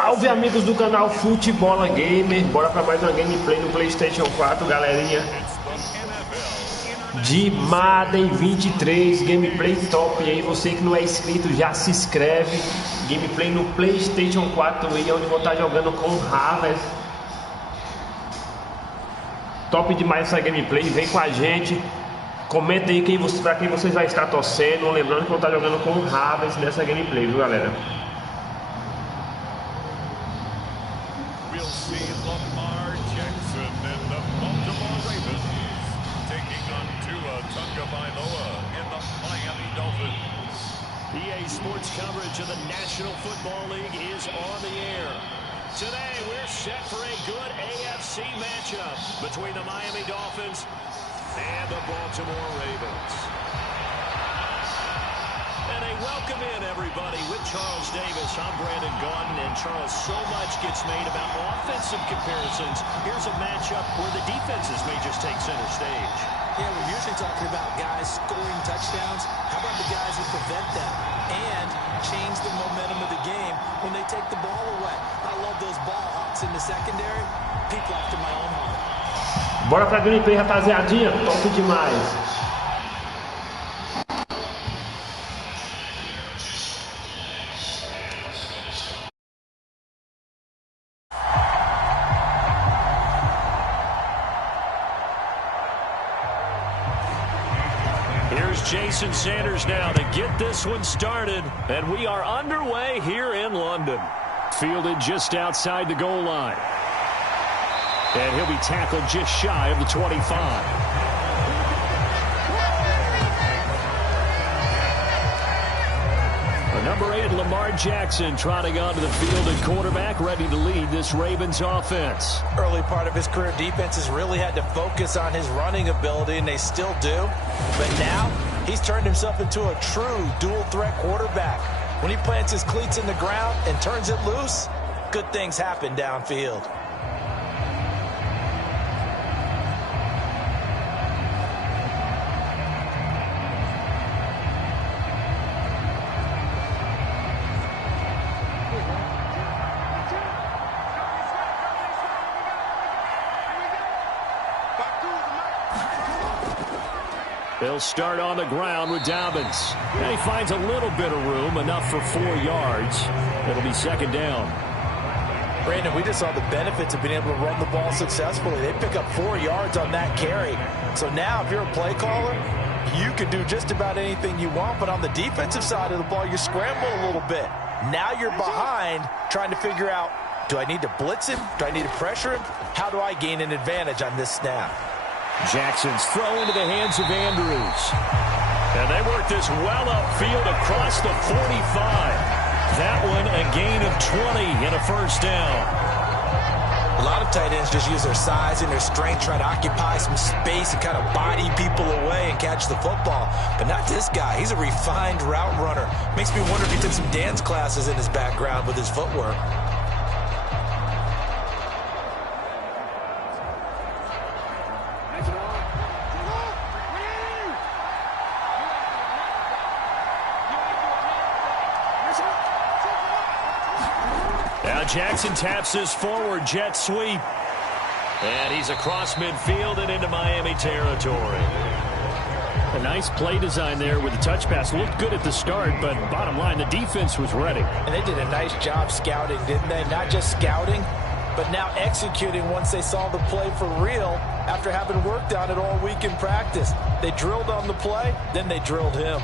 Salve amigos do canal Futebola Gamer, bora para mais uma gameplay no PlayStation 4, galerinha, de Madden 23, gameplay top. E aí, você que não é inscrito, já se inscreve. Gameplay no PlayStation 4 aí, onde vou estar jogando com o Harvest. Top demais essa gameplay, vem com a gente. Comenta aí para quem vocês vai estar torcendo. Lembrando que vou estar jogando com o Harvest nessa gameplay, viu, galera? EA Sports coverage of the National Football League is on the air. Today, we're set for a good AFC matchup between the Miami Dolphins and the Baltimore Ravens. And a welcome in, everybody, with Charles Davis. I'm Brandon Gaudin, and Charles, so much gets made about offensive comparisons. Here's a matchup where the defenses may just take center stage. Yeah, we're usually talking about guys scoring touchdowns. How about the guys who prevent them and change the momentum of the game when they take the ball away? I love those ball hawks in the secondary. People after my own heart. Bora pra gameplay, rapaziadinha. Top demais. Here's Jason Sanders now to get this one started, and we are underway here in London. Fielded just outside the goal line. And he'll be tackled just shy of the 25. Number 8, Lamar Jackson, trotting onto the field at quarterback, ready to lead this Ravens offense. Early part of his career, defenses really had to focus on his running ability, and they still do. But now, he's turned himself into a true dual-threat quarterback. When he plants his cleats in the ground and turns it loose, good things happen downfield. They'll start on the ground with Dolphins. And he finds a little bit of room, enough for 4 yards. It'll be second down. Brandon, we just saw the benefits of being able to run the ball successfully. They pick up 4 yards on that carry. So now, if you're a play caller, you can do just about anything you want. But on the defensive side of the ball, you scramble a little bit. Now you're behind, trying to figure out, do I need to blitz him? Do I need to pressure him? How do I gain an advantage on this snap? Jackson's throw into the hands of Andrews. And they work this well upfield across the 45. That one a gain of 20 and a first down. A lot of tight ends just use their size and their strength, try to occupy some space and kind of body people away and catch the football. But not this guy. He's a refined route runner. Makes me wonder if he took some dance classes in his background with his footwork. Now Jackson taps his forward jet sweep. And he's across midfield and into Miami territory. A nice play design there with the touch pass. Looked good at the start, but bottom line, the defense was ready. And they did a nice job scouting, didn't they? Not just scouting, but now executing once they saw the play for real after having worked on it all week in practice. They drilled on the play, then they drilled him.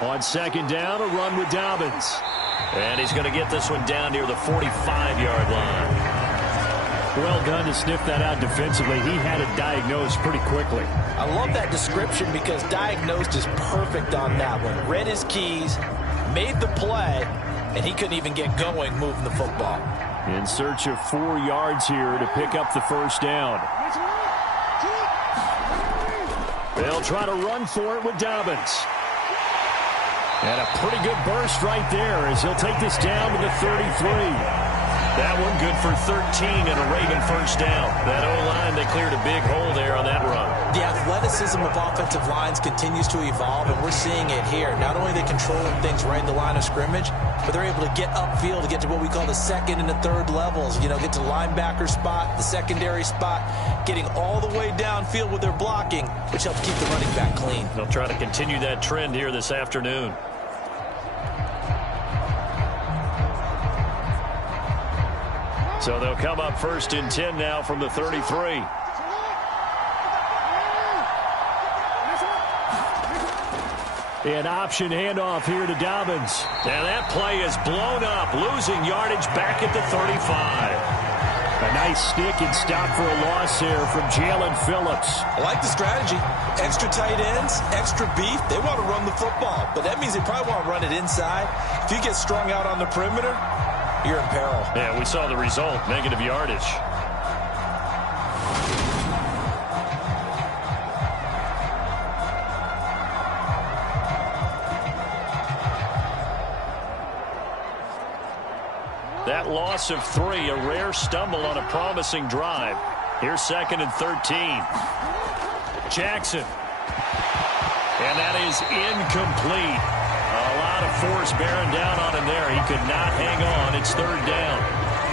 On second down, a run with Dolphins. And he's going to get this one down near the 45-yard line. Well done to sniff that out defensively. He had it diagnosed pretty quickly. I love that description because diagnosed is perfect on that one. Read his keys, made the play, and he couldn't even get going moving the football. In search of 4 yards here to pick up the first down. They'll try to run for it with Dolphins. And a pretty good burst right there as he'll take this down to the 33. That one good for 13 and a Raven first down. That O-line, they cleared a big hole there on that run. The athleticism of offensive lines continues to evolve, and we're seeing it here. Not only are they controlling things right in the line of scrimmage, but they're able to get upfield to get to what we call the second and the third levels. You know, get to the linebacker spot, the secondary spot, getting all the way downfield with their blocking, which helps keep the running back clean. They'll try to continue that trend here this afternoon. So they'll come up 1st and 10 now from the 33. An option handoff here to Dobbins. And that play is blown up, losing yardage back at the 35. A nice stick and stop for a loss here from Jalen Phillips. I like the strategy. Extra tight ends, extra beef. They want to run the football, but that means they probably want to run it inside. If you get strung out on the perimeter, you're in peril. Yeah, we saw the result, negative yardage. That loss of 3, a rare stumble on a promising drive. Here's 2nd and 13. Jackson. And that is incomplete. A lot of force bearing down on him there. He could not hang on. It's 3rd down.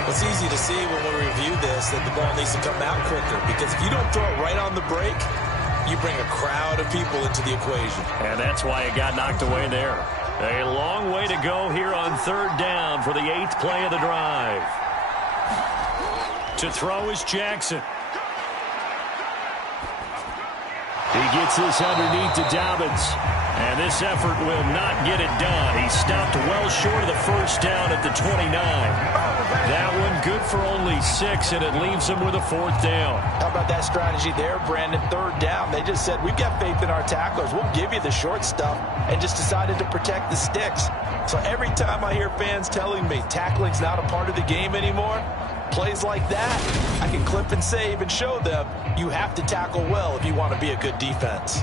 It's easy to see when we review this that the ball needs to come out quicker, because if you don't throw it right on the break, you bring a crowd of people into the equation. And that's why it got knocked away there. A long way to go here on 3rd down for the 8th play of the drive. To throw is Jackson. He gets this underneath to Dobbins. And this effort will not get it done. He stopped well short of the 1st down at the 29. That one good for only 6, and it leaves him with a 4th down. How about that strategy there, Brandon? 3rd down. They just said, we've got faith in our tacklers. We'll give you the short stuff, and just decided to protect the sticks. So every time I hear fans telling me tackling's not a part of the game anymore, plays like that, I can clip and save and show them you have to tackle well if you want to be a good defense.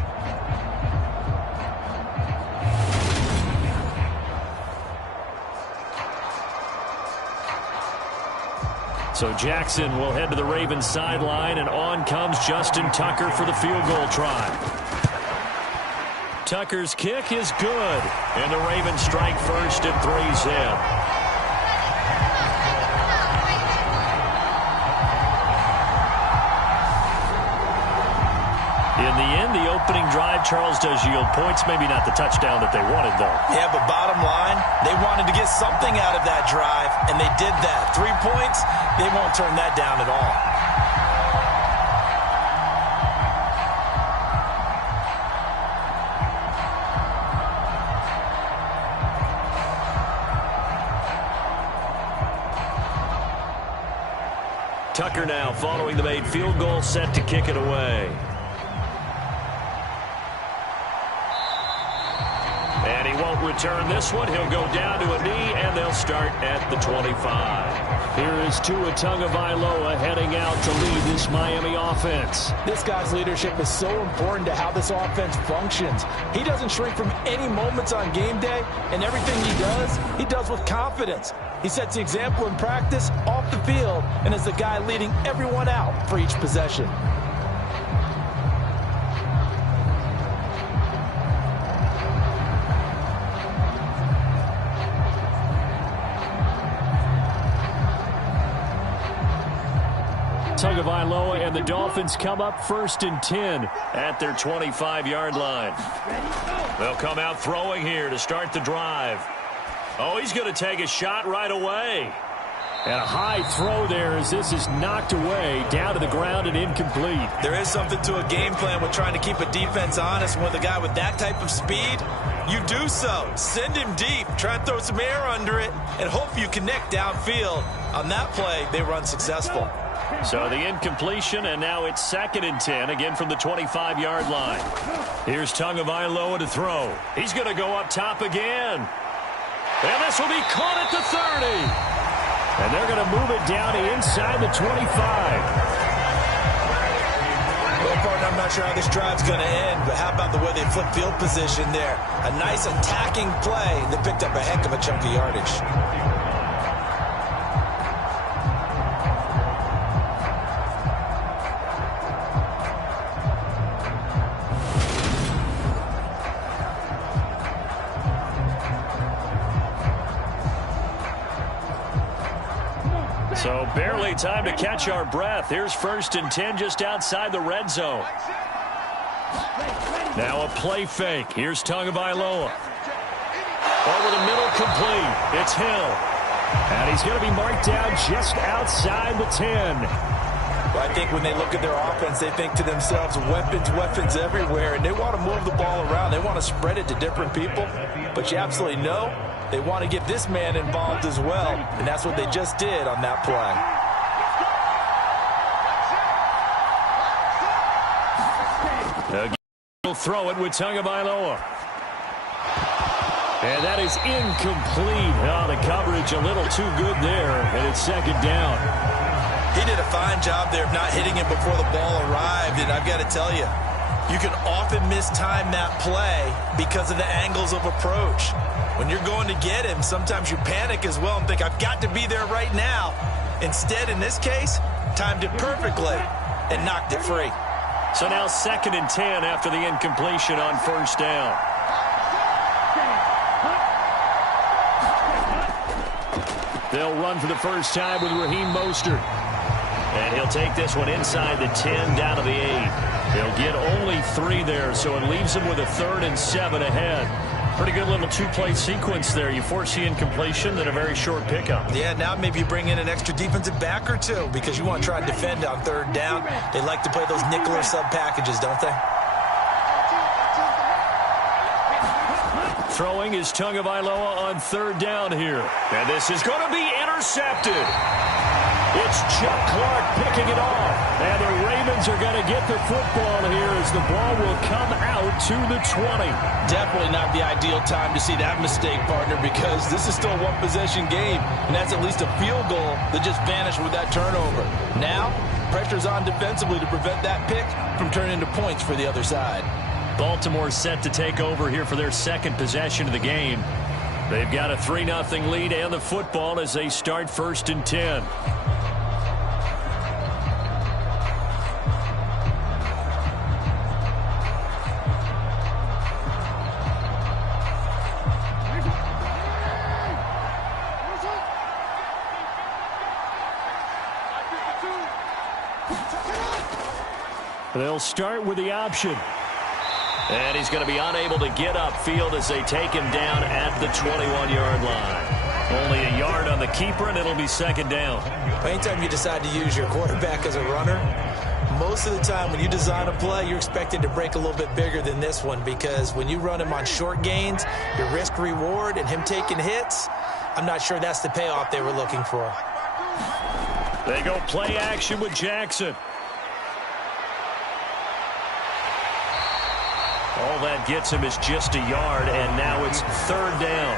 So Jackson will head to the Ravens sideline, and on comes Justin Tucker for the field goal try. Tucker's kick is good, and the Ravens strike first and 3's in. In the end, the opening drive, Charles, does yield points. Maybe not the touchdown that they wanted, though. Yeah, but bottom line, they wanted to get something out of that drive, and they did that. 3 points, they won't turn that down at all. Tucker now following the made field goal, set to kick it away. And he won't return this one. He'll go down to a knee, and they'll start at the 25. Here is Tua Tagovailoa heading out to lead this Miami offense. This guy's leadership is so important to how this offense functions. He doesn't shrink from any moments on game day, and everything he does with confidence. He sets the example in practice, off the field, and is the guy leading everyone out for each possession. Tagovailoa and the Dolphins come up 1st and 10 at their 25-yard line. They'll come out throwing here to start the drive. Oh, he's going to take a shot right away. And a high throw there as this is knocked away, down to the ground and incomplete. There is something to a game plan with trying to keep a defense honest. With a guy with that type of speed, you do so. Send him deep, try and throw some air under it, and hope you connect downfield. On that play, they run successful. So the incompletion, and now it's 2nd and 10, again from the 25-yard line. Here's Tagovailoa to throw. He's going to go up top again. And this will be caught at the 30. And they're going to move it down to inside the 25. Well, partner, I'm not sure how this drive's going to end, but how about the way they flip field position there? A nice attacking play. They picked up a heck of a chunk of yardage. So barely time to catch our breath. Here's 1st and 10 just outside the red zone. Now a play fake. Here's Tagovailoa. Over the middle, complete. It's Hill. And he's going to be marked down just outside the 10. Well, I think when they look at their offense, they think to themselves, weapons, weapons everywhere, and they want to move the ball around. They want to spread it to different people. But you absolutely know they want to get this man involved as well, and that's what they just did on that play. He'll throw it with Tagovailoa. And that is incomplete. Oh, the coverage a little too good there, and it's 2nd down. He did a fine job there of not hitting him before the ball arrived, and I've got to tell you, you can often mistime that play because of the angles of approach. When you're going to get him, sometimes you panic as well and think, I've got to be there right now. Instead, in this case, timed it perfectly and knocked it free. So now 2nd and 10 after the incompletion on 1st down. They'll run for the first time with Raheem Mostert. And he'll take this one inside the 10 down to the 8. He'll get only 3 there, so it leaves him with a 3rd and 7 ahead. Pretty good little 2-play sequence there. You force the incompletion, then a very short pickup. Yeah, now maybe you bring in an extra defensive back or two because you want to try and defend on 3rd down. They like to play those nickel or sub packages, don't they? Throwing is Tagovailoa on 3rd down here. And this is going to be intercepted. It's Chuck Clark picking it off. And the Ravens are going to get the football here as the ball will come out to the 20. Definitely not the ideal time to see that mistake, partner, because this is still a one-possession game, and that's at least a field goal that just vanished with that turnover. Now, pressure's on defensively to prevent that pick from turning into points for the other side. Baltimore set to take over here for their 2nd possession of the game. They've got a 3-0 lead and the football as they start 1st and 10. They'll start with the option. And he's going to be unable to get upfield as they take him down at the 21-yard line. Only a yard on the keeper, and it'll be 2nd down. Anytime you decide to use your quarterback as a runner, most of the time when you design a play, you're expected to break a little bit bigger than this one because when you run him on short gains, your risk-reward and him taking hits, I'm not sure that's the payoff they were looking for. They go play action with Jackson. All that gets him is just a yard, and now it's 3rd down.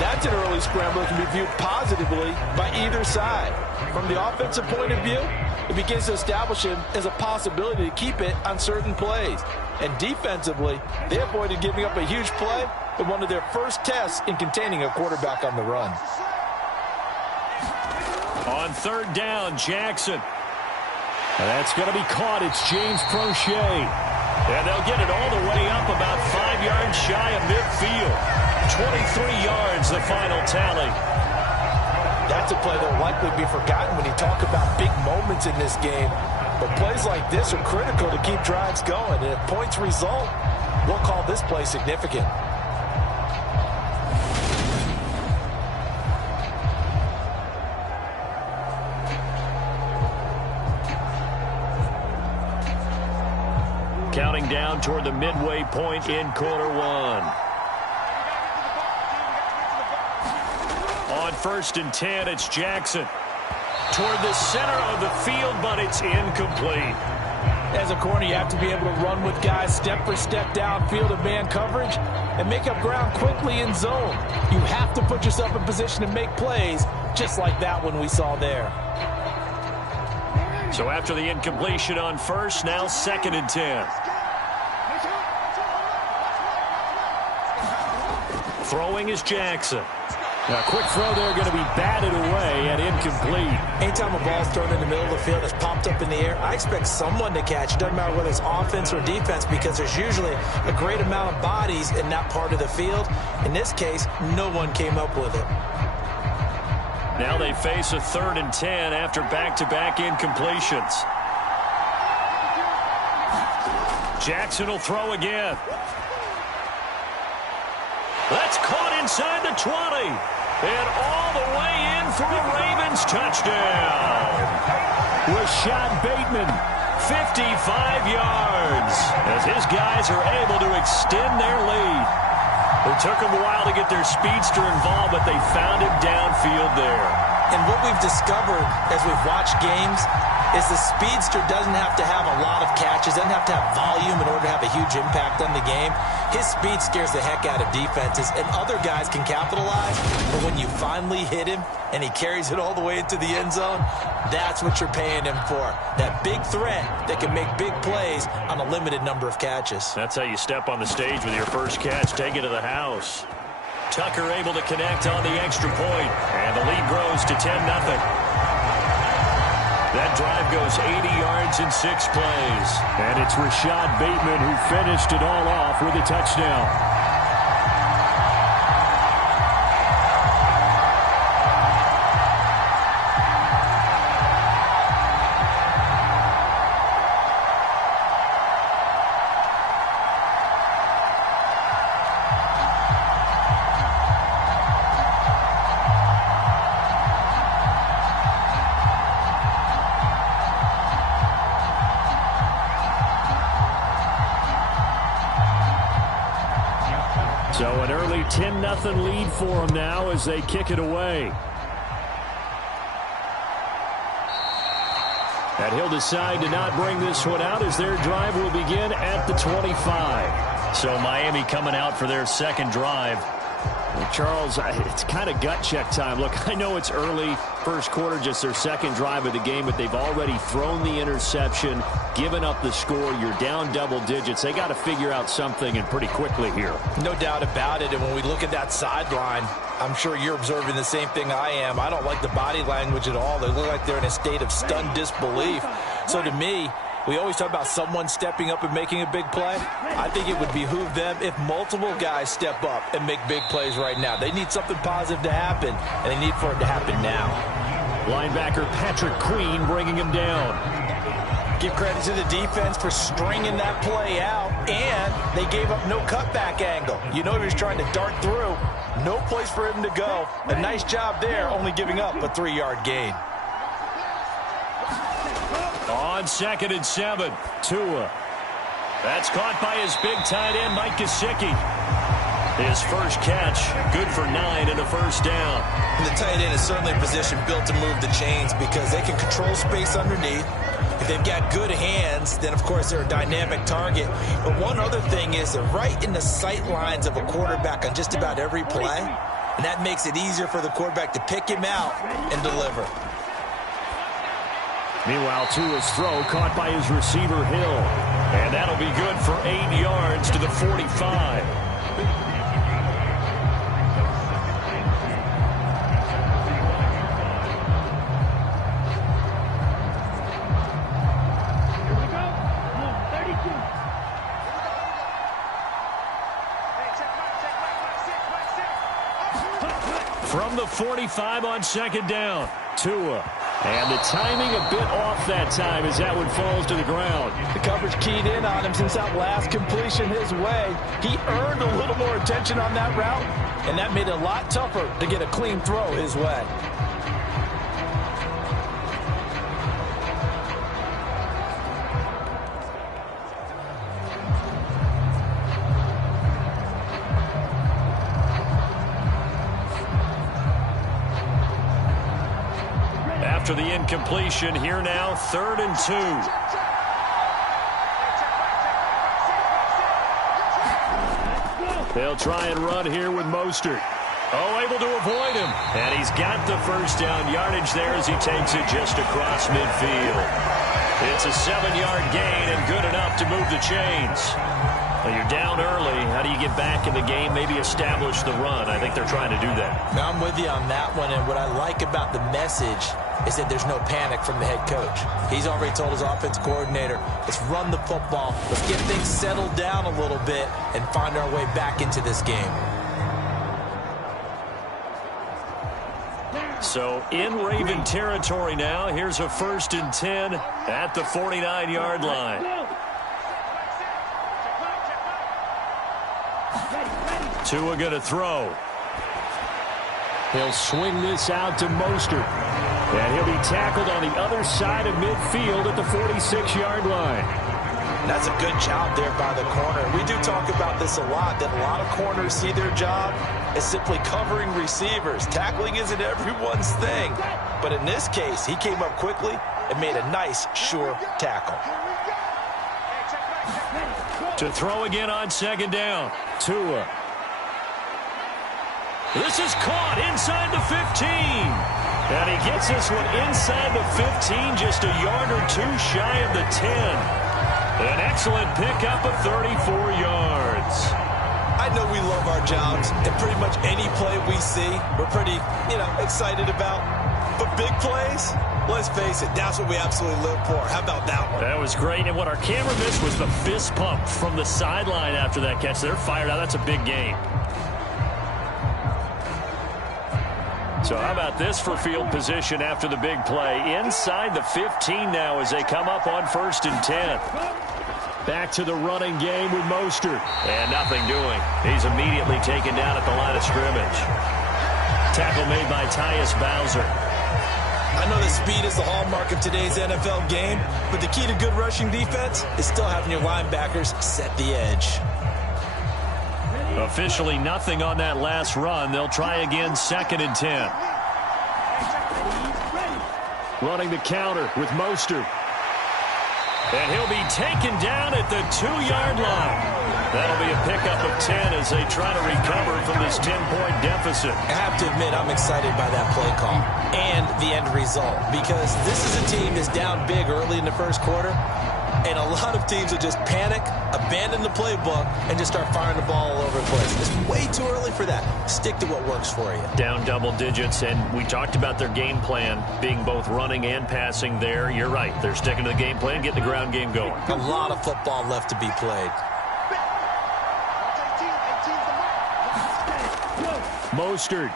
That's an early scramble that can be viewed positively by either side. From the offensive point of view, it begins to establish him as a possibility to keep it on certain plays. And defensively, they avoided giving up a huge play in one of their first tests in containing a quarterback on the run. On 3rd down, Jackson. And that's going to be caught. It's James Prochet. And they'll get it all the way up about 5 yards shy of midfield. 23 yards, the final tally. That's a play that will likely be forgotten when you talk about big moments in this game. But plays like this are critical to keep drives going. And if points result, we'll call this play significant. Counting down toward the midway point in quarter one. On 1st and 10, it's Jackson. Toward the center of the field, but it's incomplete. As a corner, you have to be able to run with guys step for step downfield of man coverage and make up ground quickly in zone. You have to put yourself in position to make plays, just like that one we saw there. So after the incompletion on 1st, now 2nd and 10. Throwing is Jackson. Now, a quick throw there going to be batted away and incomplete. Anytime a ball's thrown in the middle of the field that's popped up in the air, I expect someone to catch. It doesn't matter whether it's offense or defense because there's usually a great amount of bodies in that part of the field. In this case, no one came up with it. Now they face a 3rd and 10 after back-to-back incompletions. Jackson will throw again. That's caught inside the 20. And all the way in for a Ravens touchdown. Rashad Bateman, 55 yards, as his guys are able to extend their lead. It took them a while to get their speedster involved, but they found him downfield there. And what we've discovered as we've watched games is the speedster doesn't have to have a lot of catches, doesn't have to have volume in order to have a huge impact on the game. His speed scares the heck out of defenses, and other guys can capitalize. But when you finally hit him and he carries it all the way into the end zone, that's what you're paying him for. That big threat that can make big plays on a limited number of catches. That's how you step on the stage with your first catch. Take it to the house. Tucker able to connect on the extra point, and the lead grows to 10-0. That drive goes 80 yards in 6 plays. And it's Rashad Bateman who finished it all off with a touchdown. So an early 10-0 lead for them now as they kick it away. And he'll decide to not bring this one out as their drive will begin at the 25. So Miami coming out for their second drive. Well, Charles, it's kind of gut check time. Look, I know it's early, first quarter, just their second drive of the game, but they've already thrown the interception, given up the score. You're down double digits. They got to figure out something, and pretty quickly here. No doubt about it. And when we look at that sideline, I'm sure you're observing the same thing I am. I don't like the body language at all. They look like they're in a state of stunned disbelief. So to me, we always talk about someone stepping up and making a big play. I think it would behoove them if multiple guys step up and make big plays right now. They need something positive to happen, and they need for it to happen now. Linebacker Patrick Queen bringing him down. Give credit to the defense for stringing that play out, and they gave up no cutback angle. You know he was trying to dart through. No place for him to go. A nice job there, only giving up a 3-yard gain. On 2nd and 7, Tua. That's caught by his big tight end, Mike Gesicki. His first catch, good for 9 and a first down. And the tight end is certainly a position built to move the chains because they can control space underneath. If they've got good hands, then of course they're a dynamic target. But one other thing is they're right in the sight lines of a quarterback on just about every play. And that makes it easier for the quarterback to pick him out and deliver. Meanwhile, Tua's throw caught by his receiver, Hill. And that'll be good for 8 yards to the 45. From the 45 on 2nd down, Tua. And the timing a bit off that time as that one falls to the ground. The coverage keyed in on him since that last completion his way. He earned a little more attention on that route, and that made it a lot tougher to get a clean throw his way. After the incompletion, here now, 3rd and 2. They'll try and run here with Mostert. Oh, able to avoid him. And he's got the first down yardage there as he takes it just across midfield. It's a 7-yard gain and good enough to move the chains. Well, you're down early. How do you get back in the game? Maybe establish the run. I think they're trying to do that. Now, I'm with you on that one, and what I like about the message is that there's no panic from the head coach. He's already told his offense coordinator, let's run the football, let's get things settled down a little bit and find our way back into this game. So in Raven territory now. Here's a 1st and 10 at the 49-yard line. Tua going to throw. He'll swing this out to Mostert. And he'll be tackled on the other side of midfield at the 46-yard line. That's a good job there by the corner. We do talk about this a lot, that a lot of corners see their job as simply covering receivers. Tackling isn't everyone's thing. But in this case, he came up quickly and made a nice, sure tackle. To throw again on 2nd down. Tua. This is caught inside the 15. And he gets this one inside the 15, just a yard or two shy of the 10. An excellent pickup of 34 yards. I know we love our jobs, and pretty much any play we see, we're pretty, excited about. But big plays, let's face it, that's what we absolutely live for. How about that one? That was great, and what our camera missed was the fist pump from the sideline after that catch. They're fired out. That's a big game. So how about this for field position after the big play? Inside the 15 now as they come up on 1st and 10. Back to the running game with Mostert. And nothing doing. He's immediately taken down at the line of scrimmage. Tackle made by Tyus Bowser. I know that speed is the hallmark of today's NFL game, but the key to good rushing defense is still having your linebackers set the edge. Officially nothing on that last run. They'll try again 2nd and 10. Running the counter with Mostert. And he'll be taken down at the 2-yard line. That'll be a pickup of 10 as they try to recover from this 10-point deficit. I have to admit, I'm excited by that play call and the end result, because this is a team that's down big early in the first quarter. And a lot of teams will just panic, abandon the playbook, and just start firing the ball all over the place. It's way too early for that. Stick to what works for you. Down double digits, and we talked about their game plan being both running and passing there. You're right. They're sticking to the game plan, getting the ground game going. A lot of football left to be played. Mostert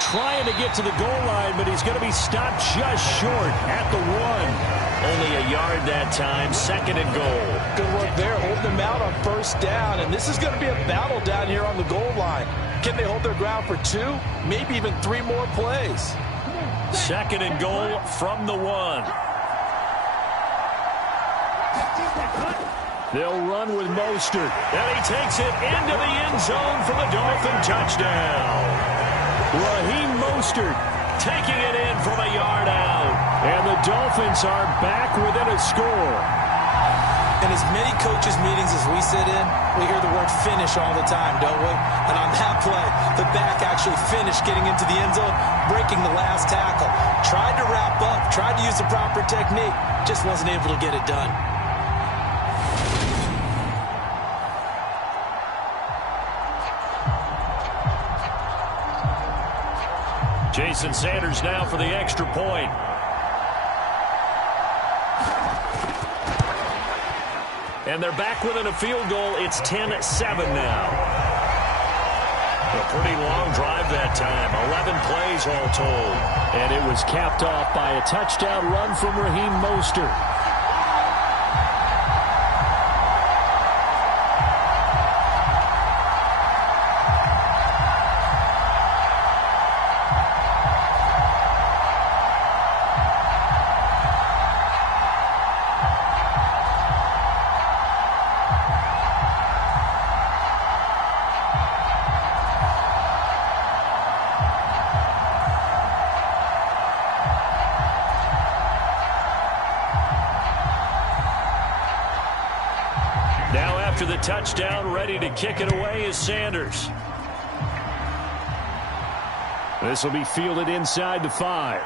trying to get to the goal line, but he's going to be stopped just short at the 1. Only a yard that time, 2nd and goal. Good work there, holding them out on 1st down, and this is going to be a battle down here on the goal line. Can they hold their ground for 2, maybe even 3 more plays? 2nd and goal from the 1. They'll run with Mostert. And he takes it into the end zone for the Dolphin touchdown. Raheem Mostert taking it in from a yard out. And the Dolphins are back within a score. In as many coaches' meetings as we sit in, we hear the word finish all the time, don't we? And on that play, the back actually finished getting into the end zone, breaking the last tackle. Tried to wrap up, tried to use the proper technique, just wasn't able to get it done. Jason Sanders now for the extra point. And they're back within a field goal. It's 10-7 now. A pretty long drive that time. 11 plays all told. And it was capped off by a touchdown run from Raheem Mostert. After the touchdown, ready to kick it away is Sanders. This will be fielded inside the 5.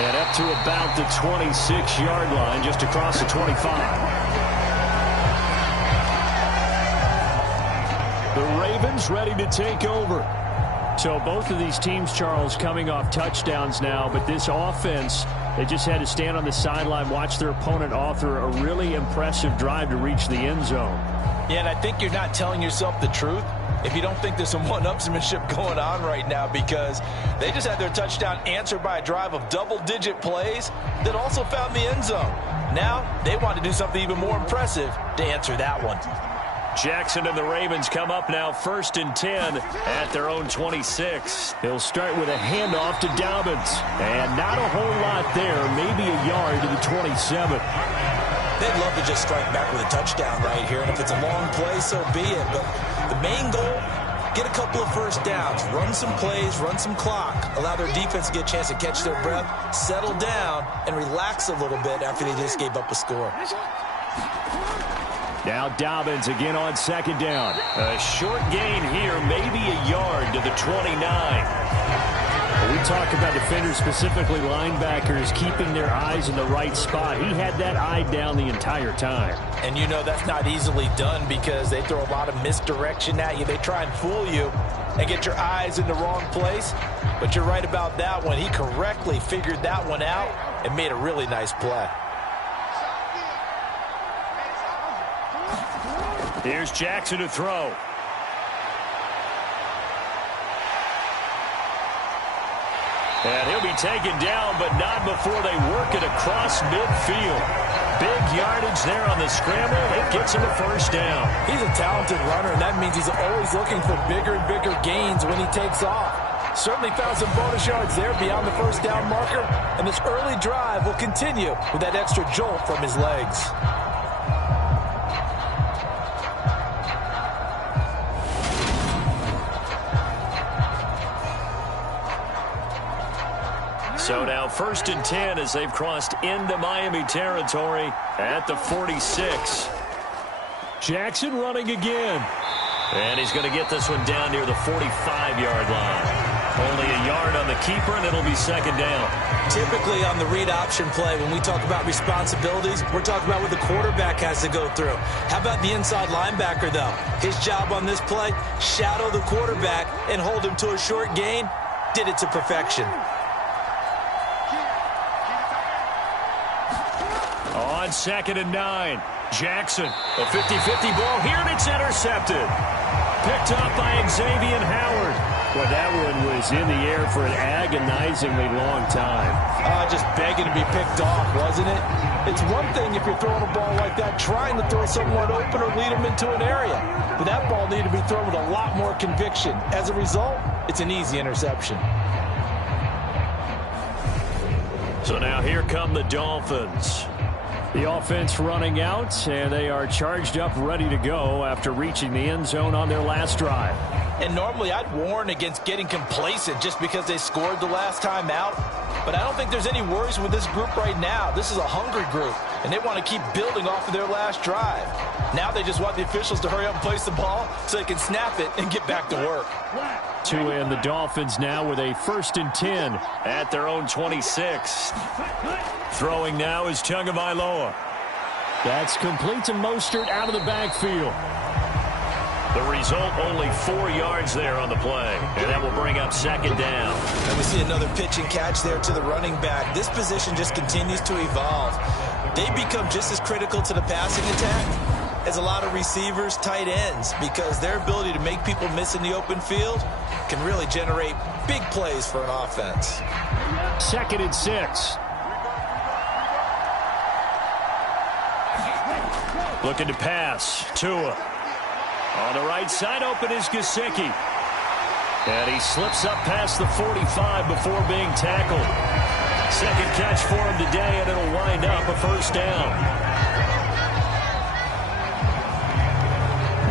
And up to about the 26-yard line, just across the 25. The Ravens ready to take over. So both of these teams, Charles, coming off touchdowns now, but this offense, they just had to stand on the sideline, watch their opponent author a really impressive drive to reach the end zone. Yeah, and I think you're not telling yourself the truth if you don't think there's some one-upsmanship going on right now, because they just had their touchdown answered by a drive of double-digit plays that also found the end zone. Now they want to do something even more impressive to answer that one. Jackson and the Ravens come up now 1st and 10 at their own 26. He'll start with a handoff to Dobbins. And not a whole lot there, maybe a yard to the 27. They'd love to just strike back with a touchdown right here, and if it's a long play, so be it. But the main goal, get a couple of first downs, run some plays, run some clock, allow their defense to get a chance to catch their breath, settle down, and relax a little bit after they just gave up a score. Now Dobbins again on 2nd down. A short gain here, maybe a yard to the 29. We talk about defenders, specifically linebackers, keeping their eyes in the right spot. He had that eye down the entire time. And you know that's not easily done because they throw a lot of misdirection at you. They try and fool you and get your eyes in the wrong place. But you're right about that one. He correctly figured that one out and made a really nice play. Here's Jackson to throw. And he'll be taken down, but not before they work it across midfield. Big yardage there on the scramble. It gets him a first down. He's a talented runner, and that means he's always looking for bigger and bigger gains when he takes off. Certainly found some bonus yards there beyond the first down marker, and this early drive will continue with that extra jolt from his legs. So now 1st and 10 as they've crossed into Miami territory at the 46. Jackson running again. And he's going to get this one down near the 45-yard line. Only a yard on the keeper, and it'll be 2nd down. Typically on the read option play, when we talk about responsibilities, we're talking about what the quarterback has to go through. How about the inside linebacker, though? His job on this play, shadow the quarterback and hold him to a short gain. Did it to perfection. On 2nd and 9, Jackson, a 50-50 ball here, and it's intercepted. Picked up by Xavier Howard. Well, that one was in the air for an agonizingly long time. Just begging to be picked off, wasn't it? It's one thing if you're throwing a ball like that, trying to throw someone open or lead them into an area. But that ball needed to be thrown with a lot more conviction. As a result, it's an easy interception. So now here come the Dolphins. The offense running out, and they are charged up, ready to go after reaching the end zone on their last drive. And normally I'd warn against getting complacent just because they scored the last time out. But I don't think there's any worries with this group right now. This is a hungry group, and they want to keep building off of their last drive. Now they just want the officials to hurry up and place the ball so they can snap it and get back to work. To end the Dolphins now with a 1st and 10 at their own 26. Throwing now is Tagovailoa. That's complete to Mostert out of the backfield. The result, only 4 yards there on the play. And that will bring up 2nd down. And we see another pitch and catch there to the running back. This position just continues to evolve. They become just as critical to the passing attack as a lot of receivers, tight ends, because their ability to make people miss in the open field can really generate big plays for an offense. 2nd and 6. Looking to pass. Tua. On the right side, open is Gesicki. And he slips up past the 45 before being tackled. 2nd catch for him today, and it'll wind up a 1st down.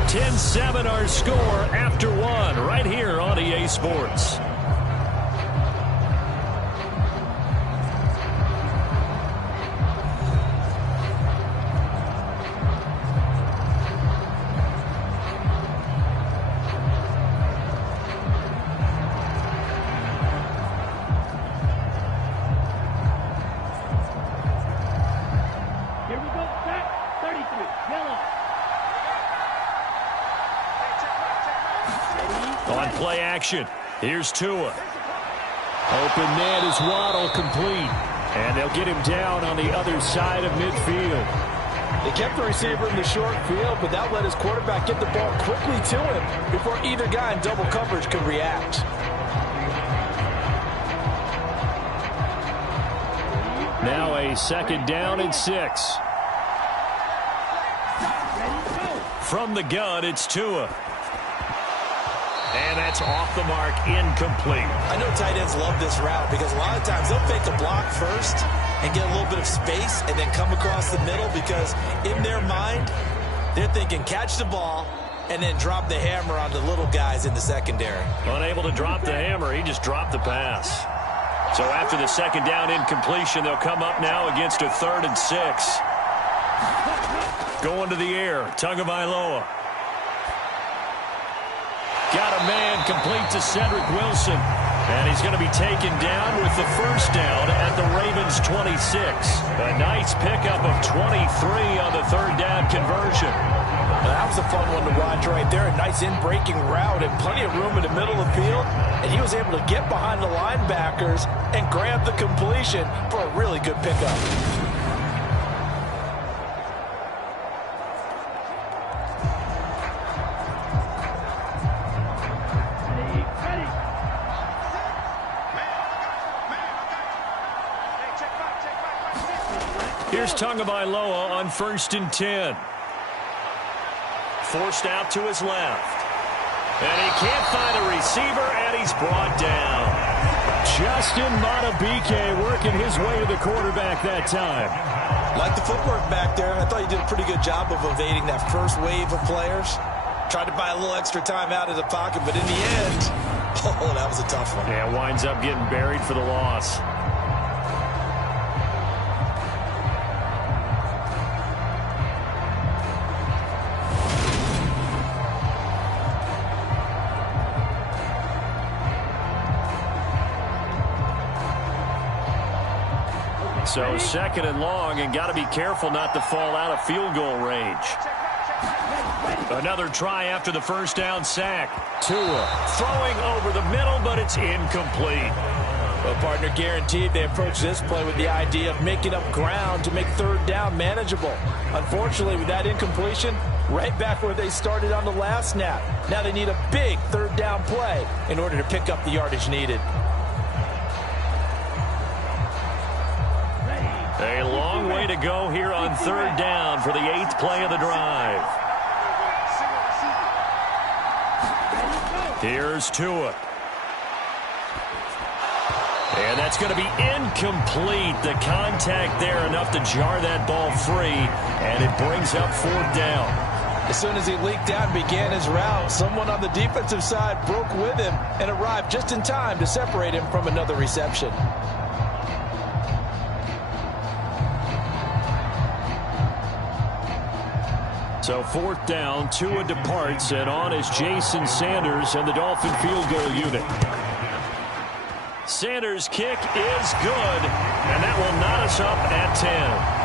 10-7 our score after 1 right here on EA Sports. On play action, here's Tua. Open man is Waddle, complete. And they'll get him down on the other side of midfield. They kept the receiver in the short field, but that let his quarterback get the ball quickly to him before either guy in double coverage could react. Now a 2nd down and 6. From the gun, it's Tua. And that's off the mark, incomplete. I know tight ends love this route because a lot of times they'll fake a block first and get a little bit of space and then come across the middle because in their mind, they're thinking catch the ball and then drop the hammer on the little guys in the secondary. Unable to drop the hammer, he just dropped the pass. So after the 2nd down incompletion, they'll come up now against a 3rd and 6. Going to the air, Tagovailoa. Got a man complete to Cedric Wilson. And he's going to be taken down with the 1st down at the Ravens' 26. A nice pickup of 23 on the 3rd down conversion. Well, that was a fun one to watch right there. A nice in-breaking route and plenty of room in the middle of the field. And he was able to get behind the linebackers and grab the completion for a really good pickup. Here's Tagovailoa on 1st and 10. Forced out to his left. And he can't find a receiver, and he's brought down. Justin Madubuike working his way to the quarterback that time. Like the footwork back there, I thought he did a pretty good job of evading that first wave of players. Tried to buy a little extra time out of the pocket, but in the end, oh, that was a tough one. Yeah, winds up getting buried for the loss. So 2nd and long, and got to be careful not to fall out of field goal range. Another try after the 1st down sack. Tua throwing over the middle, but it's incomplete. Well, partner, guaranteed they approach this play with the idea of making up ground to make 3rd down manageable. Unfortunately, with that incompletion, right back where they started on the last snap. Now they need a big 3rd down play in order to pick up the yardage needed. A long way to go here on 3rd down for the 8th play of the drive. Here's Tua. And that's going to be incomplete. The contact there enough to jar that ball free, and it brings up 4th down. As soon as he leaked out and began his route, someone on the defensive side broke with him and arrived just in time to separate him from another reception. So 4th down, Tua departs, and on is Jason Sanders and the Dolphin field goal unit. Sanders' kick is good, and that will knot us up at 10.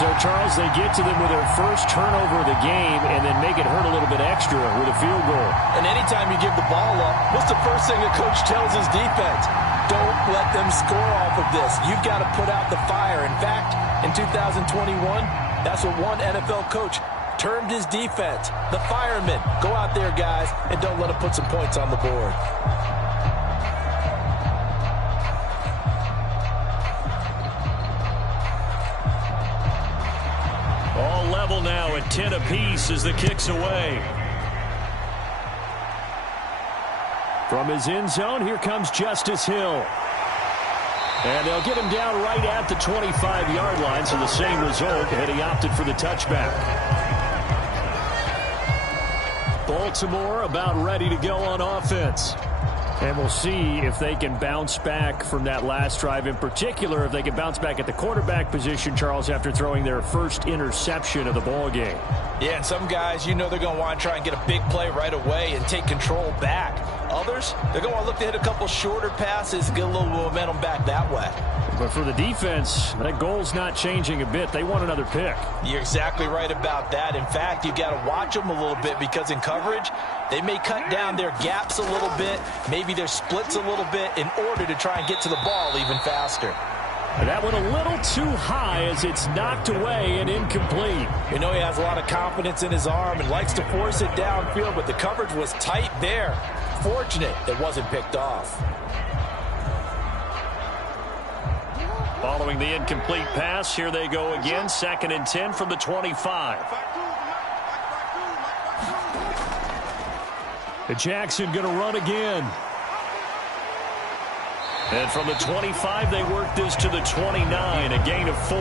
So, Charles, they get to them with their first turnover of the game and then make it hurt a little bit extra with a field goal. And anytime you give the ball up, what's the first thing a coach tells his defense? Don't let them score off of this. You've got to put out the fire. In fact, in 2021, that's what one NFL coach termed his defense. The firemen. Go out there, guys, and don't let them put some points on the board. All level now at 10 apiece as the kick's away. From his end zone, here comes Justice Hill. And they'll get him down right at the 25-yard line, so the same result, and he opted for the touchback. Baltimore about ready to go on offense. And we'll see if they can bounce back from that last drive, in particular if they can bounce back at the quarterback position, Charles, after throwing their first interception of the ball game. Yeah, and some guys, you know they're going to want to try and get a big play right away and take control back. Others, they're going to look to hit a couple shorter passes, get a little momentum back that way. But for the defense, that goal's not changing a bit. They want another pick. You're exactly right about that. In fact, you've got to watch them a little bit because in coverage, they may cut down their gaps a little bit, maybe their splits a little bit in order to try and get to the ball even faster. That one a little too high as it's knocked away and incomplete. You know he has a lot of confidence in his arm and likes to force it downfield, but the coverage was tight there. Fortunate it wasn't picked off. Following the incomplete pass, here they go again. 2nd and 10 from the 25. And Jackson going to run again. And from the 25, they work this to the 29, a gain of 4.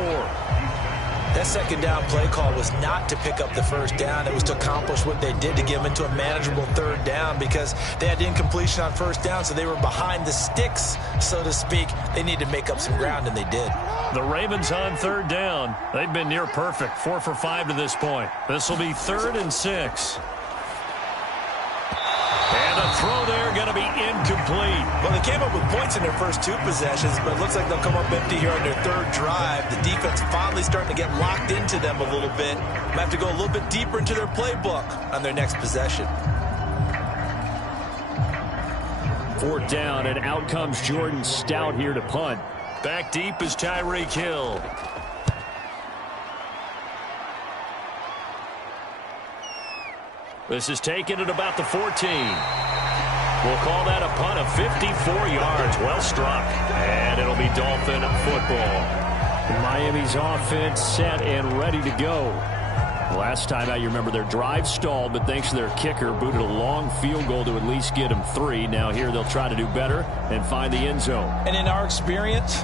That second down play call was not to pick up the first down. It was to accomplish what they did to get them into a manageable 3rd down because they had incompletion on 1st down, so they were behind the sticks, so to speak. They needed to make up some ground, and they did. The Ravens on 3rd down. They've been near perfect, 4 for 5 to this point. This will be 3rd and 6. And a throw there going to be incomplete. Well, they came up with points in their first 2 possessions, but it looks like they'll come up empty here on their 3rd drive. The defense finally starting to get locked into them a little bit. Might have to go a little bit deeper into their playbook on their next possession. 4th down, and out comes Jordan Stout here to punt. Back deep is Tyreek Hill. This is taken at about the 14. We'll call that a punt of 54 yards. Well struck. And it'll be Dolphin football. Miami's offense set and ready to go. Last time out, you remember their drive stalled, but thanks to their kicker, booted a long field goal to at least get them 3. Now here they'll try to do better and find the end zone. And in our experience,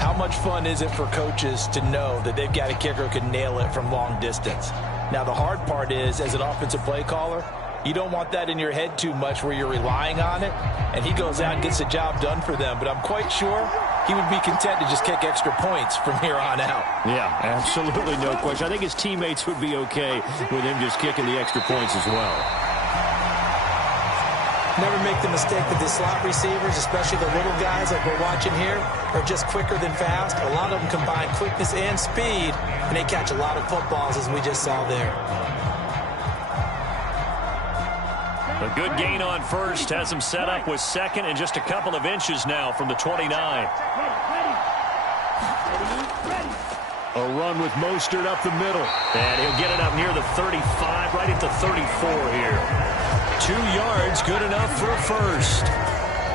how much fun is it for coaches to know that they've got a kicker who can nail it from long distance? Now, the hard part is, as an offensive play caller, you don't want that in your head too much where you're relying on it, and he goes out and gets the job done for them. But I'm quite sure he would be content to just kick extra points from here on out. Yeah, absolutely no question. I think his teammates would be okay with him just kicking the extra points as well. Never make the mistake that the slot receivers, especially the little guys like we're watching here, are just quicker than fast. A lot of them combine quickness and speed, and they catch a lot of footballs, as we just saw there. A good gain on 1st has him set up with 2nd and just a couple of inches now from the 29. A run with Mostert up the middle. And he'll get it up near the 35, right at the 34 here. 2 yards, good enough for a 1st.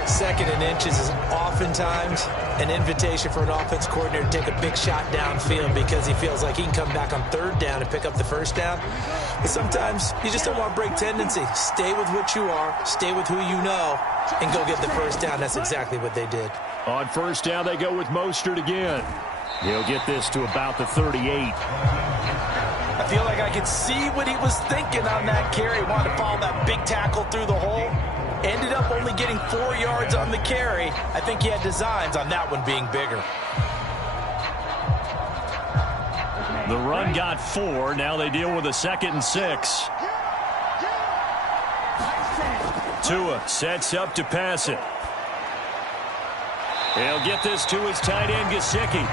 2nd and inches is oftentimes an invitation for an offense coordinator to take a big shot downfield because he feels like he can come back on 3rd down and pick up the 1st down. But sometimes you just don't want to break tendency. Stay with what you are, stay with who you know, and go get the 1st down. That's exactly what they did. On 1st down, they go with Mostert again. He'll get this to about the 38. I feel like I could see what he was thinking on that carry. Wanted to follow that big tackle through the hole. Ended up only getting 4 yards on the carry. I think he had designs on that one being bigger. The run got 4. Now they deal with a 2nd and 6. Tua sets up to pass it. He'll get this to his tight end, Gesicki.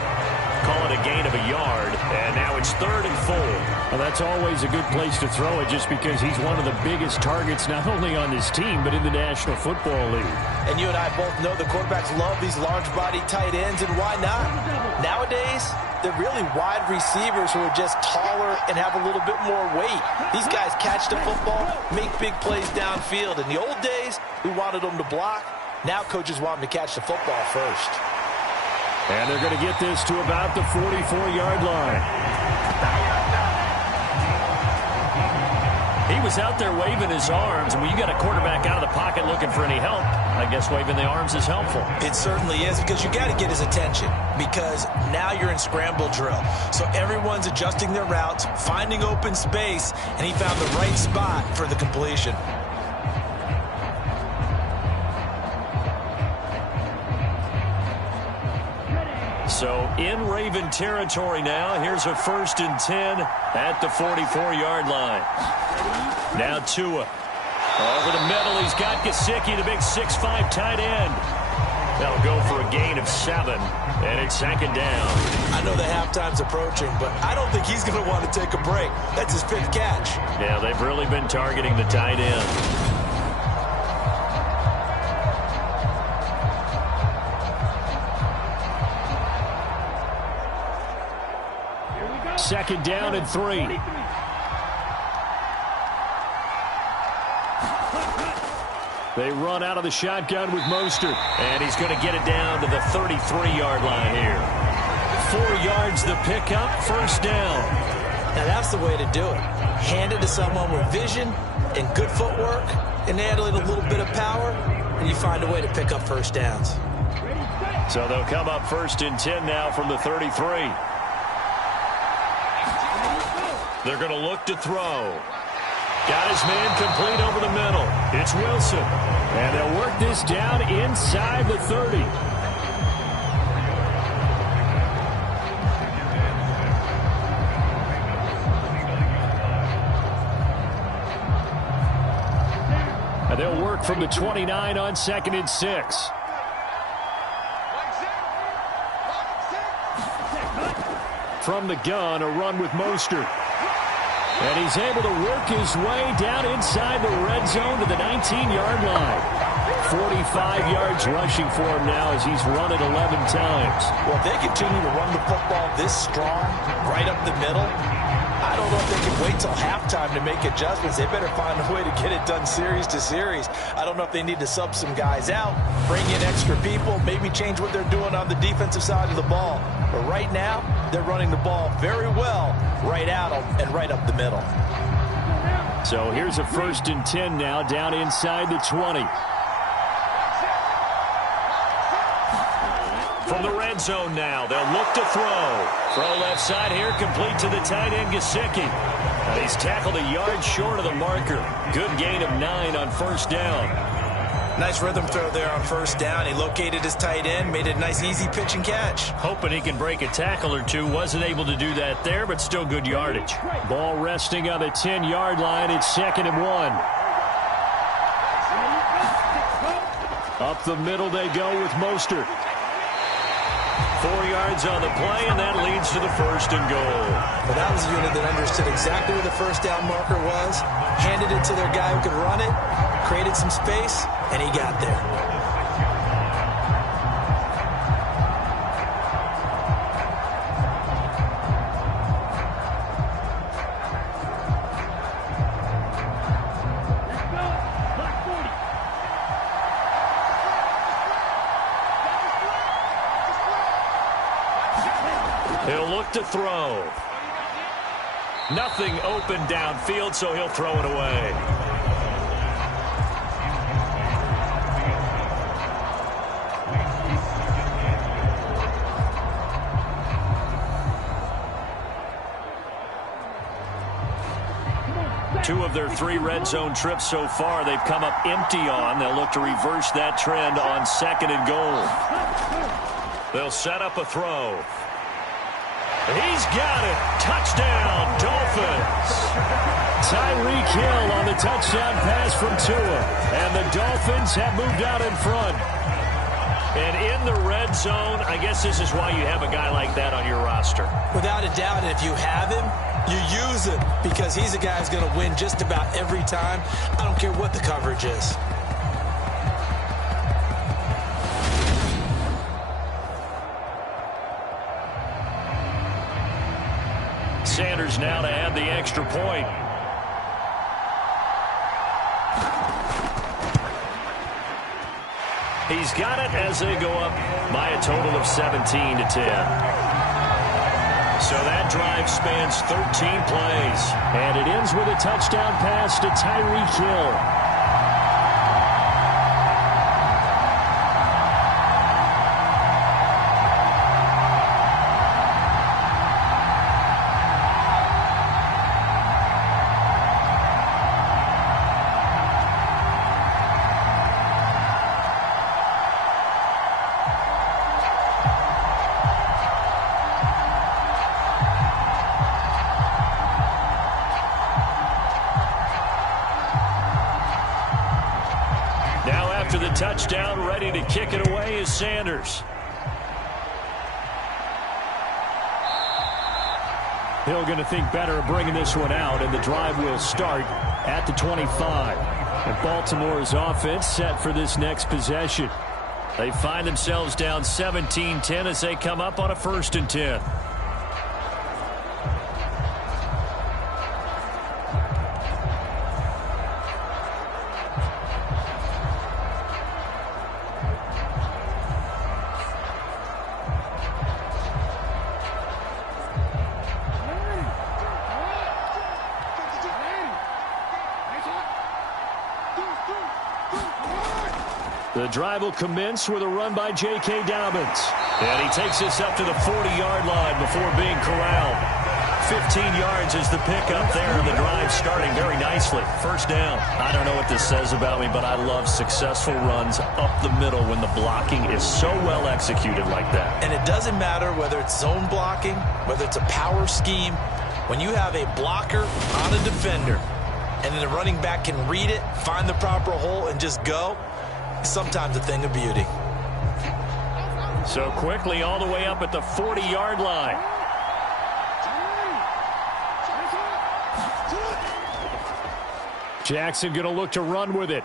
Call it a gain of a yard, and now it's 3rd and 4. Well, that's always a good place to throw it just because he's one of the biggest targets not only on this team but in the National Football League. And you and I both know the quarterbacks love these large-bodied tight ends, and why not? Nowadays, they're really wide receivers who are just taller and have a little bit more weight. These guys catch the football, make big plays downfield. In the old days, we wanted them to block. Now coaches want them to catch the football first. And they're going to get this to about the 44-yard line. He was out there waving his arms, and when you got a quarterback out of the pocket looking for any help, I guess waving the arms is helpful. It certainly is, because you got to get his attention, because now you're in scramble drill. So everyone's adjusting their routes, finding open space, and he found the right spot for the completion. So in Raven territory now. Here's a 1st and 10 at the 44-yard line. Now Tua. Over the middle, he's got Gesicki, the big 6'5" tight end. They'll go for a gain of 7, and it's 2nd down. I know the halftime's approaching, but I don't think he's going to want to take a break. That's his 5th catch. Yeah, they've really been targeting the tight end. Second down and 3. They run out of the shotgun with Mostert. And he's going to get it down to the 33-yard line here. 4 yards the pickup, 1st down. Now that's the way to do it. Hand it to someone with vision and good footwork and add a little bit of power, and you find a way to pick up 1st downs. So they'll come up 1st and 10 now from the 33. They're going to look to throw. Got his man complete over the middle. It's Wilson. And they'll work this down inside the 30. And they'll work from the 29 on 2nd and 6. From the gun, a run with Mostert. And he's able to work his way down inside the red zone to the 19-yard line. 45 yards rushing for him now as he's run it 11 times. Well, if they continue to run the football this strong, right up the middle, I don't know if they can wait till halftime to make adjustments. They better find a way to get it done series to series. I don't know if they need to sub some guys out, bring in extra people, maybe change what they're doing on the defensive side of the ball. But right now, they're running the ball very well right out and right up the middle. So here's a 1st and 10 now down inside the 20. From the red zone now, they'll look to throw. Throw left side here, complete to the tight end, Gesicki. And he's tackled a yard short of the marker. Good gain of 9 on 1st down. Nice rhythm throw there on 1st down. He located his tight end, made it a nice, easy pitch and catch. Hoping he can break a tackle or two. Wasn't able to do that there, but still good yardage. Ball resting on the 10-yard line. It's 2nd and 1. Up the middle they go with Mostert. 4 yards on the play, and that leads to the 1st and goal. Well, that was a unit that understood exactly where the 1st down marker was, handed it to their guy who could run it, created some space, and he got there. He'll look to throw. Nothing open downfield, so he'll throw it away. Two of their 3 red zone trips so far, they've come up empty on. They'll look to reverse that trend on 2nd and goal. They'll set up a throw. He's got it. Touchdown, Dolphins. Tyreek Hill on the touchdown pass from Tua. And the Dolphins have moved out in front. And in the red zone, I guess this is why you have a guy like that on your roster. Without a doubt, and if you have him, you use him because he's a guy who's going to win just about every time. I don't care what the coverage is. Sanders now to add the extra point. He's got it as they go up by a total of 17 to 10. So that drive spans 13 plays. And it ends with a touchdown pass to Tyreek Hill. to kick it away is Sanders. Hill going to think better of bringing this one out, and the drive will start at the 25. And Baltimore's offense set for this next possession. They find themselves down 17-10 as they come up on a 1st and 10. The drive will commence with a run by J.K. Dobbins. And he takes this up to the 40-yard line before being corralled. 15 yards is the pickup there, and the drive starting very nicely. 1st down. I don't know what this says about me, but I love successful runs up the middle when the blocking is so well executed like that. And it doesn't matter whether it's zone blocking, whether it's a power scheme. When you have a blocker on a defender, and then the running back can read it, find the proper hole, and just go, sometimes a thing of beauty. So quickly all the way up at the 40-yard line. Jackson going to look to run with it.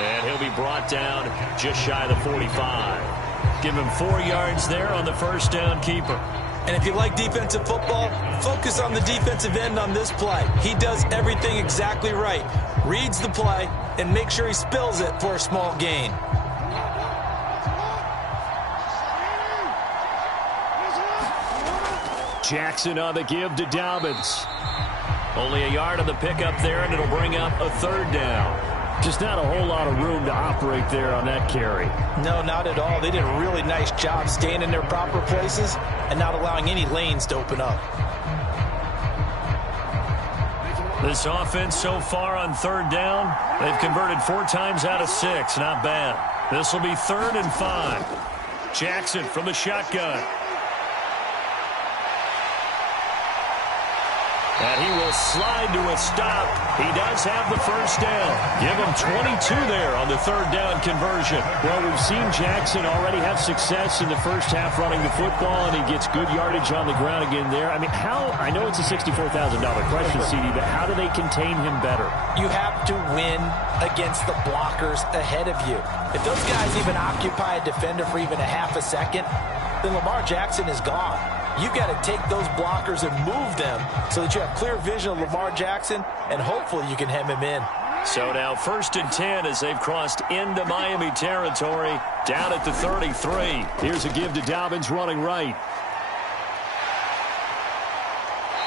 And he'll be brought down just shy of the 45. Give him 4 yards there on the 1st down keeper. And if you like defensive football, focus on the defensive end on this play. He does everything exactly right. Reads the play and make sure he spills it for a small gain. Jackson on the give to Dobbins. Only a yard on the pickup there, and it'll bring up a 3rd down. Just not a whole lot of room to operate there on that carry. No, not at all. They did a really nice job staying in their proper places and not allowing any lanes to open up. This offense so far on 3rd down, they've converted 4 times out of 6. Not bad. This will be 3rd and 5. Jackson from the shotgun. And he will slide to a stop. He does have the 1st down. Give him 22 there on the 3rd down conversion. Well, we've seen Jackson already have success in the first half running the football, and he gets good yardage on the ground again there. I mean, I know it's a $64,000 question, CD, but how do they contain him better? You have to win against the blockers ahead of you. If those guys even occupy a defender for even a half a second, then Lamar Jackson is gone. You've got to take those blockers and move them so that you have clear vision of Lamar Jackson, and hopefully you can hem him in. So now 1st and 10 as they've crossed into Miami territory, down at the 33. Here's a give to Dobbins running right.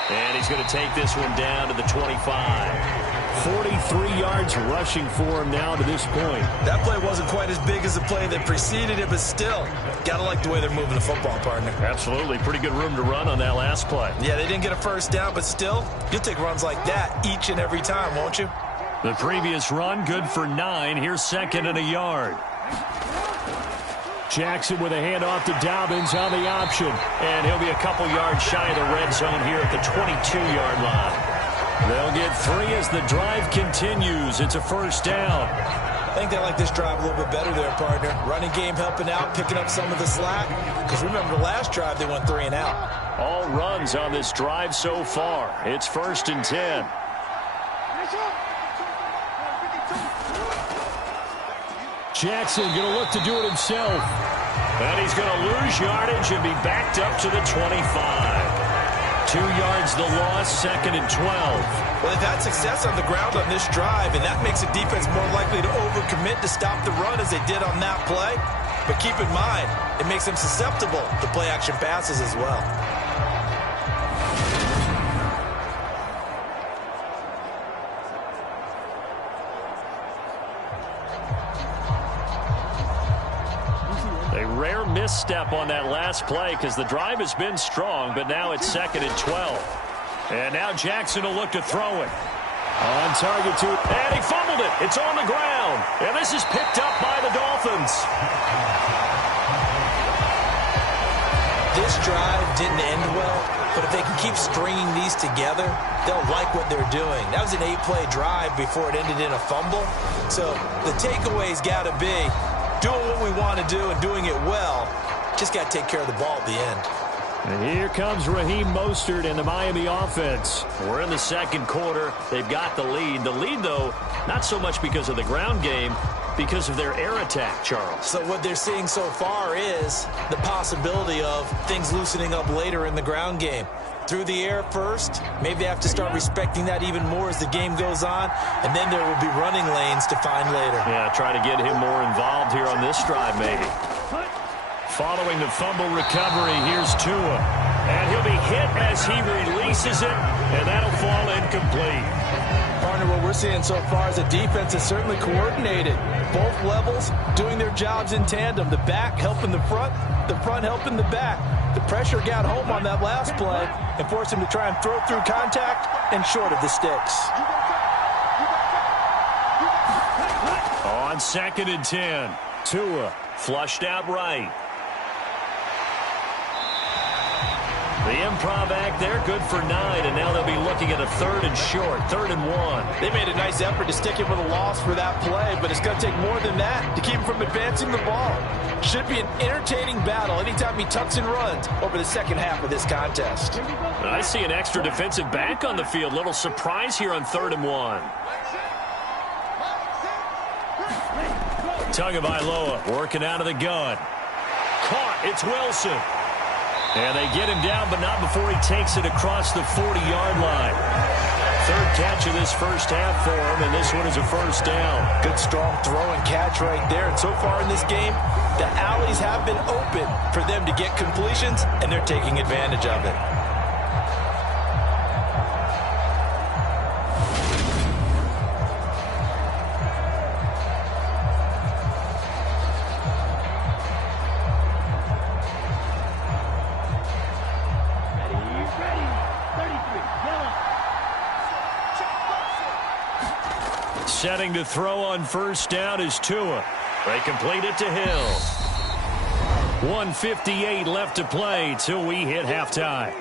And he's going to take this one down to the 25. 43 yards rushing for him now to this point. That play wasn't quite as big as the play that preceded it, but still, gotta like the way they're moving the football, partner. Absolutely. Pretty good room to run on that last play. Yeah, they didn't get a 1st down, but still, you'll take runs like that each and every time, won't you? The previous run, good for 9. Here's 2nd and a yard. Jackson with a handoff to Dobbins on the option. And he'll be a couple yards shy of the red zone here at the 22-yard line. They'll get 3 as the drive continues. It's a 1st down. I think they like this drive a little bit better there, partner. Running game helping out, picking up some of the slack. Because remember, the last drive, they went 3 and out. All runs on this drive so far. It's 1st and 10. Jackson going to look to do it himself. And he's going to lose yardage and be backed up to the 25. 2 yards the loss, 2nd and 12. Well, they've had success on the ground on this drive, and that makes the defense more likely to overcommit to stop the run as they did on that play. But keep in mind, it makes them susceptible to play-action passes as well. Rare misstep on that last play because the drive has been strong, but now it's 2nd and 12. And now Jackson will look to throw it. On target to it. And he fumbled it. It's on the ground. And this is picked up by the Dolphins. This drive didn't end well, but if they can keep stringing these together, they'll like what they're doing. That was an 8-play drive before it ended in a fumble. So the takeaway's got to be, doing what we want to do and doing it well. Just got to take care of the ball at the end. And here comes Raheem Mostert and the Miami offense. We're in the second quarter. They've got the lead. The lead, though, not so much because of the ground game, because of their air attack, Charles. So what they're seeing so far is the possibility of things loosening up later in the ground game. Through the air first, maybe they have to start respecting that even more as the game goes on, and then there will be running lanes to find later. Yeah, try to get him more involved here on this drive, maybe. Following the fumble recovery, here's Tua. And he'll be hit as he releases it, and that'll fall incomplete. Partner, what we're seeing so far is the defense is certainly coordinated. Both levels doing their jobs in tandem. The back helping the front helping the back. The pressure got home on that last play and forced him to try and throw through contact and short of the sticks. On 2nd and 10, Tua flushed out right. The improv act there, good for 9, and now they'll be looking at a 3rd and short, 3rd and 1. They made a nice effort to stick him with a loss for that play, but it's going to take more than that to keep him from advancing the ball. Should be an entertaining battle anytime he tucks and runs over the second half of this contest. I see an extra defensive back on the field. Little surprise here on 3rd and 1. Tagovailoa working out of the gun. Caught, it's Wilson. And they get him down, but not before he takes it across the 40-yard line. 3rd catch of this first half for him, and this one is a first down. Good, strong throw and catch right there. And so far in this game, the alleys have been open for them to get completions, and they're taking advantage of it. Setting to throw on first down is Tua. They complete it to Hill. 1:58 left to play till we hit halftime.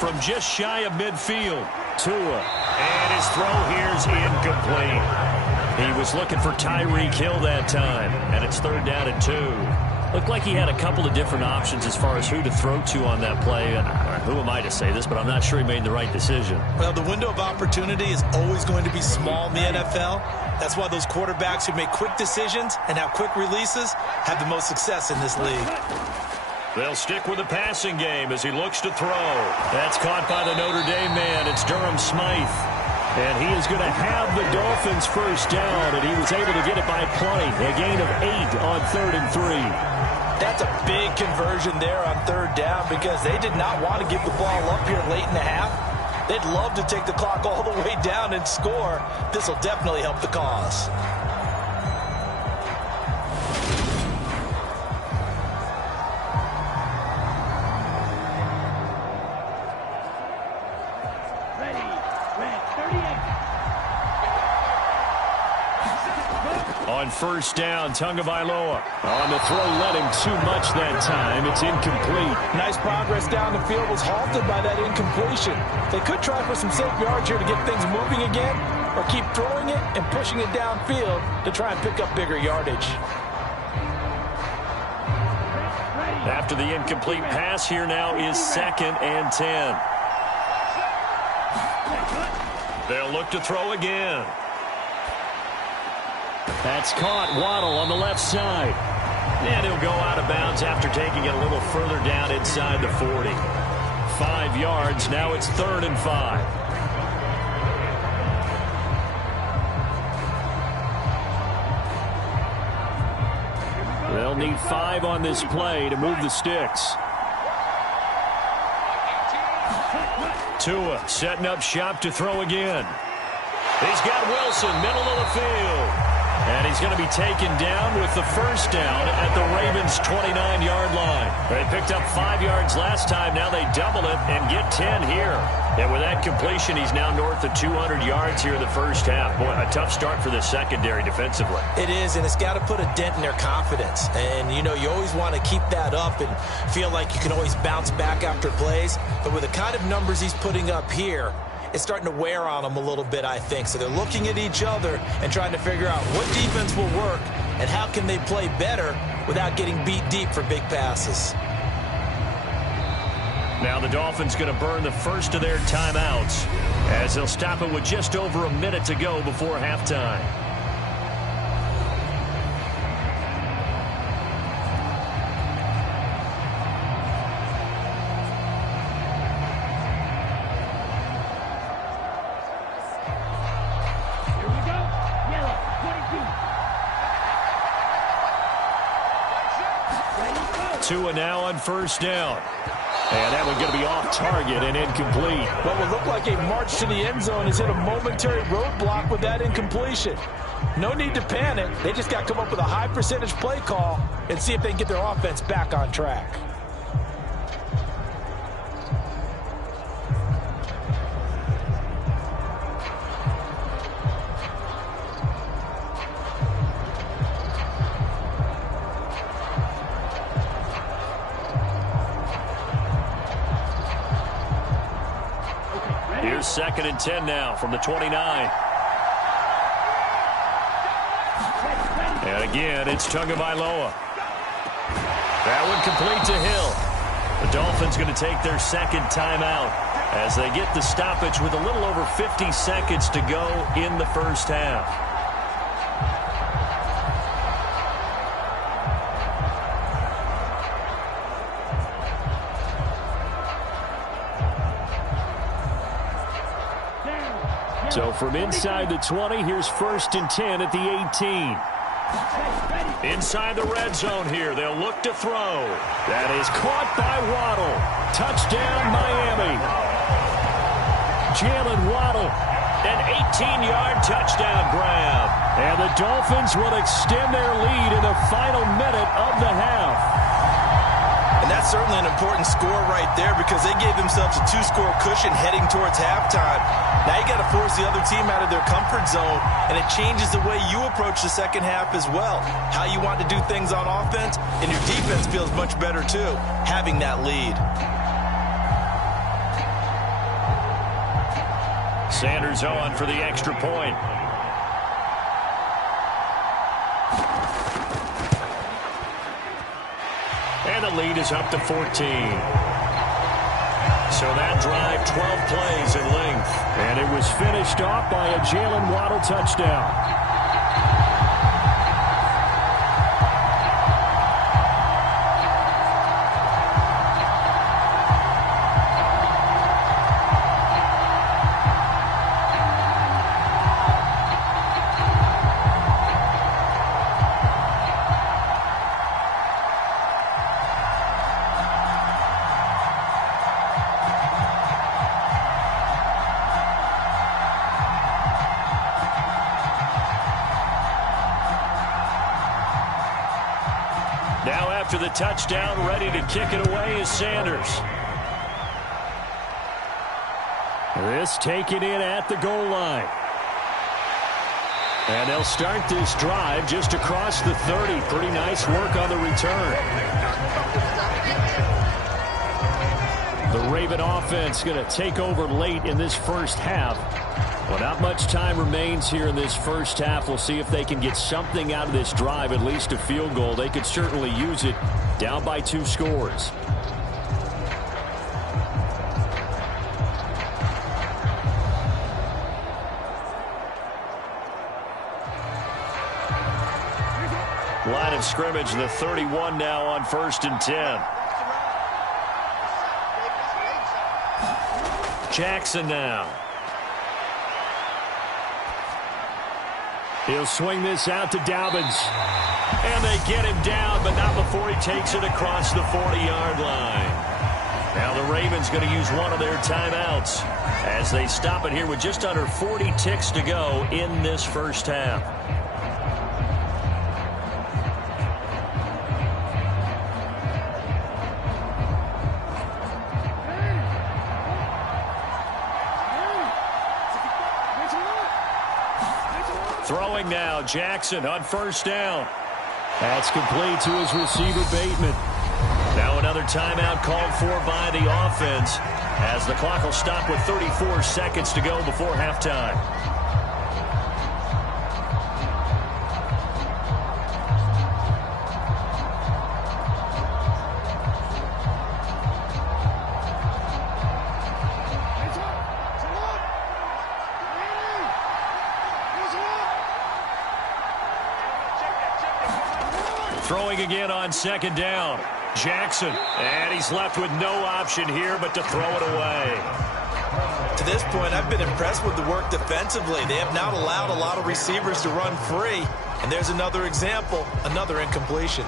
From just shy of midfield, Tua. And his throw here's incomplete. He was looking for Tyreek Hill that time, and it's 3rd down and 2. Looked like he had a couple of different options as far as who to throw to on that play. And who am I to say this, but I'm not sure he made the right decision. Well, the window of opportunity is always going to be small in the NFL. That's why those quarterbacks who make quick decisions and have quick releases have the most success in this league. They'll stick with the passing game as he looks to throw. That's caught by the Notre Dame man. It's Durham Smythe. And he is going to have the Dolphins first down, and he was able to get it by plenty. A gain of 8 on 3rd and 3. That's a big conversion there on 3rd down because they did not want to give the ball up here late in the half. They'd love to take the clock all the way down and score. This will definitely help the cause. On first down, Tagovailoa. On the throw, led him too much that time. It's incomplete. Nice progress down the field was halted by that incompletion. They could try for some safe yards here to get things moving again, or keep throwing it and pushing it downfield to try and pick up bigger yardage. After the incomplete pass, here now is 2nd and 10. They'll look to throw again. That's caught. Waddle on the left side. And he'll go out of bounds after taking it a little further down inside the 40. 5 yards. Now it's 3rd and 5. They'll need 5 on this play to move the sticks. Tua setting up shop to throw again. He's got Wilson, middle of the field. And he's going to be taken down with the first down at the Ravens' 29-yard line. They picked up 5 yards last time. Now they double it and get 10 here. And with that completion, he's now north of 200 yards here in the first half. Boy, a tough start for the secondary defensively. It is, and it's got to put a dent in their confidence. And, you know, you always want to keep that up and feel like you can always bounce back after plays. But with the kind of numbers he's putting up here, it's starting to wear on them a little bit, I think. So they're looking at each other and trying to figure out what defense will work and how can they play better without getting beat deep for big passes. Now the Dolphins going to burn the first of their timeouts as they'll stop it with just over a minute to go before halftime. Here we go. Yellow, 22. Tua now on first down. And that one going to be off target and incomplete. What will look like a march to the end zone is hit a momentary roadblock with that incompletion. No need to panic. They just got to come up with a high percentage play call and see if they can get their offense back on track. Here's 2nd and 10 now from the 29. And again, it's Tagovailoa. That one complete to Hill. The Dolphins going to take their second timeout as they get the stoppage with a little over 50 seconds to go in the first half. So from inside the 20, here's 1st and 10 at the 18. Inside the red zone here, they'll look to throw. That is caught by Waddle. Touchdown, Miami. Jalen Waddle, an 18-yard touchdown grab. And the Dolphins will extend their lead in the final minute of the half. And that's certainly an important score right there because they gave themselves a 2-score cushion heading towards halftime. Now you got to force the other team out of their comfort zone, and it changes the way you approach the second half as well. How you want to do things on offense, and your defense feels much better too, having that lead. Sanders on for the extra point. And the lead is up to 14. So that drive, 12 plays in length. And it was finished off by a Jalen Waddle touchdown. Now after the touchdown, ready to kick it away is Sanders. This taken in at the goal line. And they'll start this drive just across the 30. Pretty nice work on the return. The Raven offense going to take over late in this first half. Well, not much time remains here in this first half. We'll see if they can get something out of this drive, at least a field goal. They could certainly use it, down by 2 scores. Line of scrimmage, the 31 now on 1st and 10. Jackson now. He'll swing this out to Dobbins. And they get him down, but not before he takes it across the 40-yard line. Now the Ravens going to use one of their timeouts as they stop it here with just under 40 ticks to go in this first half. Throwing now, Jackson on first down. That's complete to his receiver, Bateman. Now another timeout called for by the offense as the clock will stop with 34 seconds to go before halftime. Throwing again on second down. Jackson, and he's left with no option here but to throw it away. To this point, I've been impressed with the work defensively. They have not allowed a lot of receivers to run free. And there's another example, another incompletion.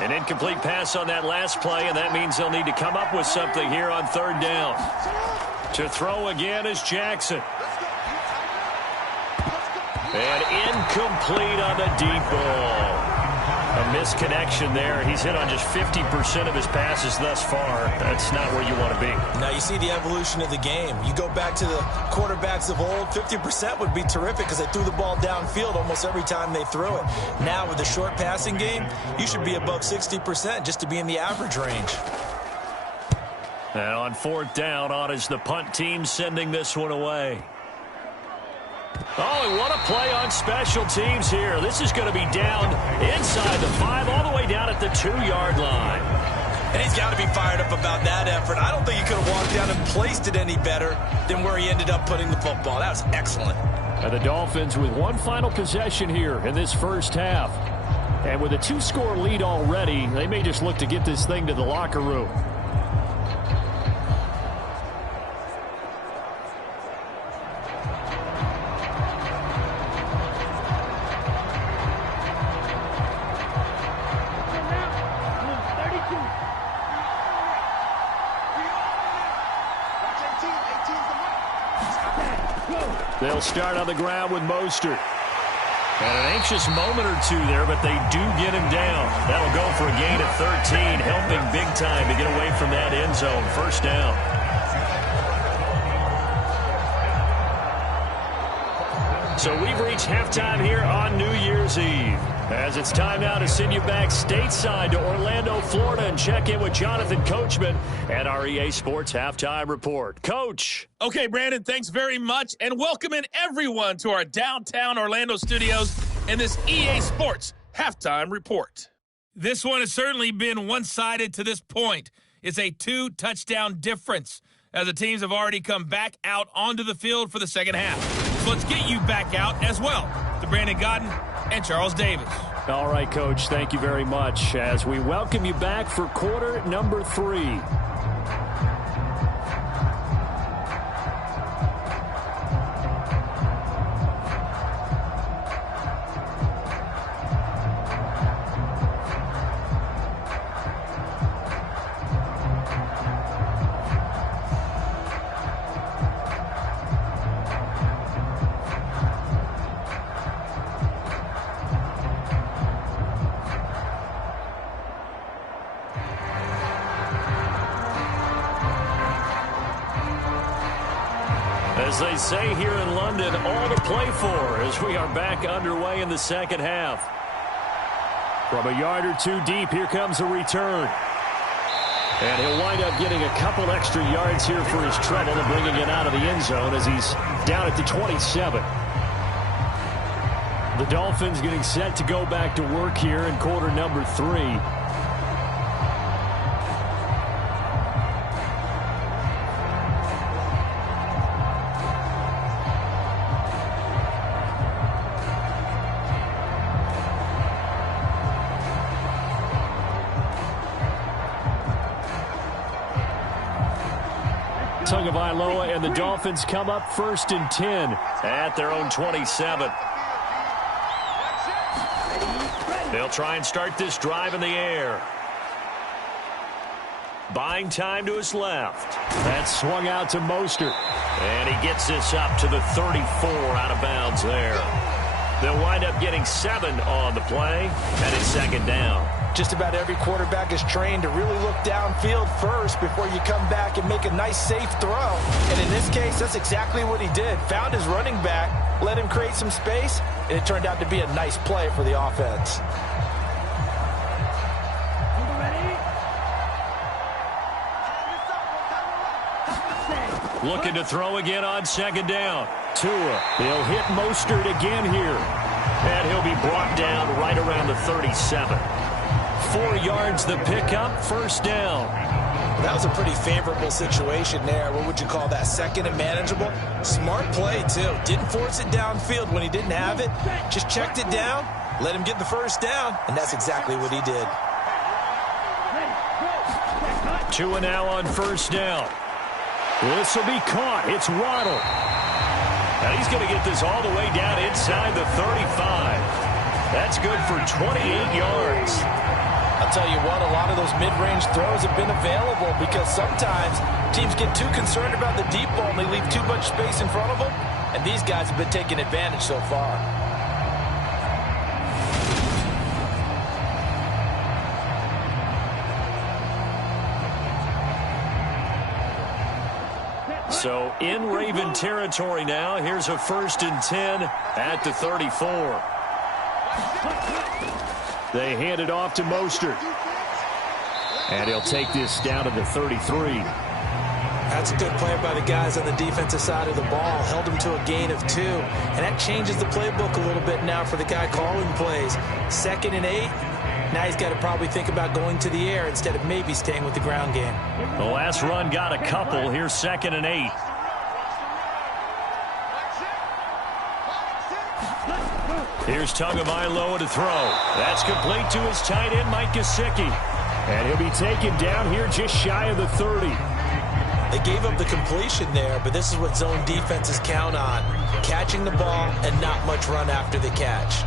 An incomplete pass on that last play, and that means they'll need to come up with something here on third down. To throw again is Jackson. And incomplete on the deep ball. A misconnection there. He's hit on just 50% of his passes thus far. That's not where you want to be. Now you see the evolution of the game. You go back to the quarterbacks of old, 50% would be terrific because they threw the ball downfield almost every time they threw it. Now with the short passing game, you should be above 60% just to be in the average range. And on fourth down, on is the punt team sending this one away. Oh, and what a play on special teams here. This is going to be down inside the 5, all the way down at the 2-yard line. And he's got to be fired up about that effort. I don't think he could have walked down and placed it any better than where he ended up putting the football. That was excellent. And the Dolphins with one final possession here in this first half. And with a 2-score lead already, they may just look to get this thing to the locker room. They'll start on the ground with Mostert. And an anxious moment or two there, but they do get him down. That'll go for a gain of 13, helping big time to get away from that end zone. First down. So we've reached halftime here on New Year's Eve. As it's time now to send you back stateside to Orlando, Florida, and check in with Jonathan Coachman at our EA Sports Halftime Report. Coach. Okay, Brandon, thanks very much, and welcoming everyone to our downtown Orlando studios in this EA Sports Halftime Report. This one has certainly been one-sided to this point. It's a 2-touchdown difference as the teams have already come back out onto the field for the second half. So let's get you back out as well to Brandon Godden and Charles Davis. All right, Coach, thank you very much as we welcome you back for quarter number 3. As they say here in London, all to play for as we are back underway in the second half. From a yard or two deep, here comes a return. And he'll wind up getting a couple extra yards here for his trouble and bringing it out of the end zone as he's down at the 27. The Dolphins getting set to go back to work here in quarter number 3. Tagovailoa and the Dolphins come up 1st and 10 at their own 27. They'll try and start this drive in the air. Buying time to his left. That's swung out to Mostert. And he gets this up to the 34 out of bounds there. They'll wind up getting 7 on the play, and it's second down. Just about every quarterback is trained to really look downfield first before you come back and make a nice, safe throw. And in this case, that's exactly what he did. Found his running back, let him create some space, and it turned out to be a nice play for the offense. Looking to throw again on second down. Tua, he'll hit Mostert again here. And he'll be brought down right around the 37. 4 yards the pickup, first down. That was a pretty favorable situation there. What would you call that? Second and manageable? Smart play, too. Didn't force it downfield when he didn't have it. Just checked it down, let him get the first down, and that's exactly what he did. Tua now on first down. This will be caught. It's Waddle. And he's going to get this all the way down inside the 35. That's good for 28 yards. I'll tell you what, a lot of those mid-range throws have been available because sometimes teams get too concerned about the deep ball and they leave too much space in front of them. And these guys have been taking advantage so far. So in Raven territory now. Here's a 1st and 10 at the 34. They hand it off to Mostert. And he'll take this down to the 33. That's a good play by the guys on the defensive side of the ball. Held them to a gain of 2. And that changes the playbook a little bit now for the guy calling plays. 2nd and 8. Now he's got to probably think about going to the air instead of maybe staying with the ground game. The last run got a couple. Here's 2nd and 8. Here's Tagovailoa to throw. That's complete to his tight end, Mike Gesicki. And he'll be taken down here just shy of the 30. They gave up the completion there, but this is what zone defenses count on. Catching the ball and not much run after the catch.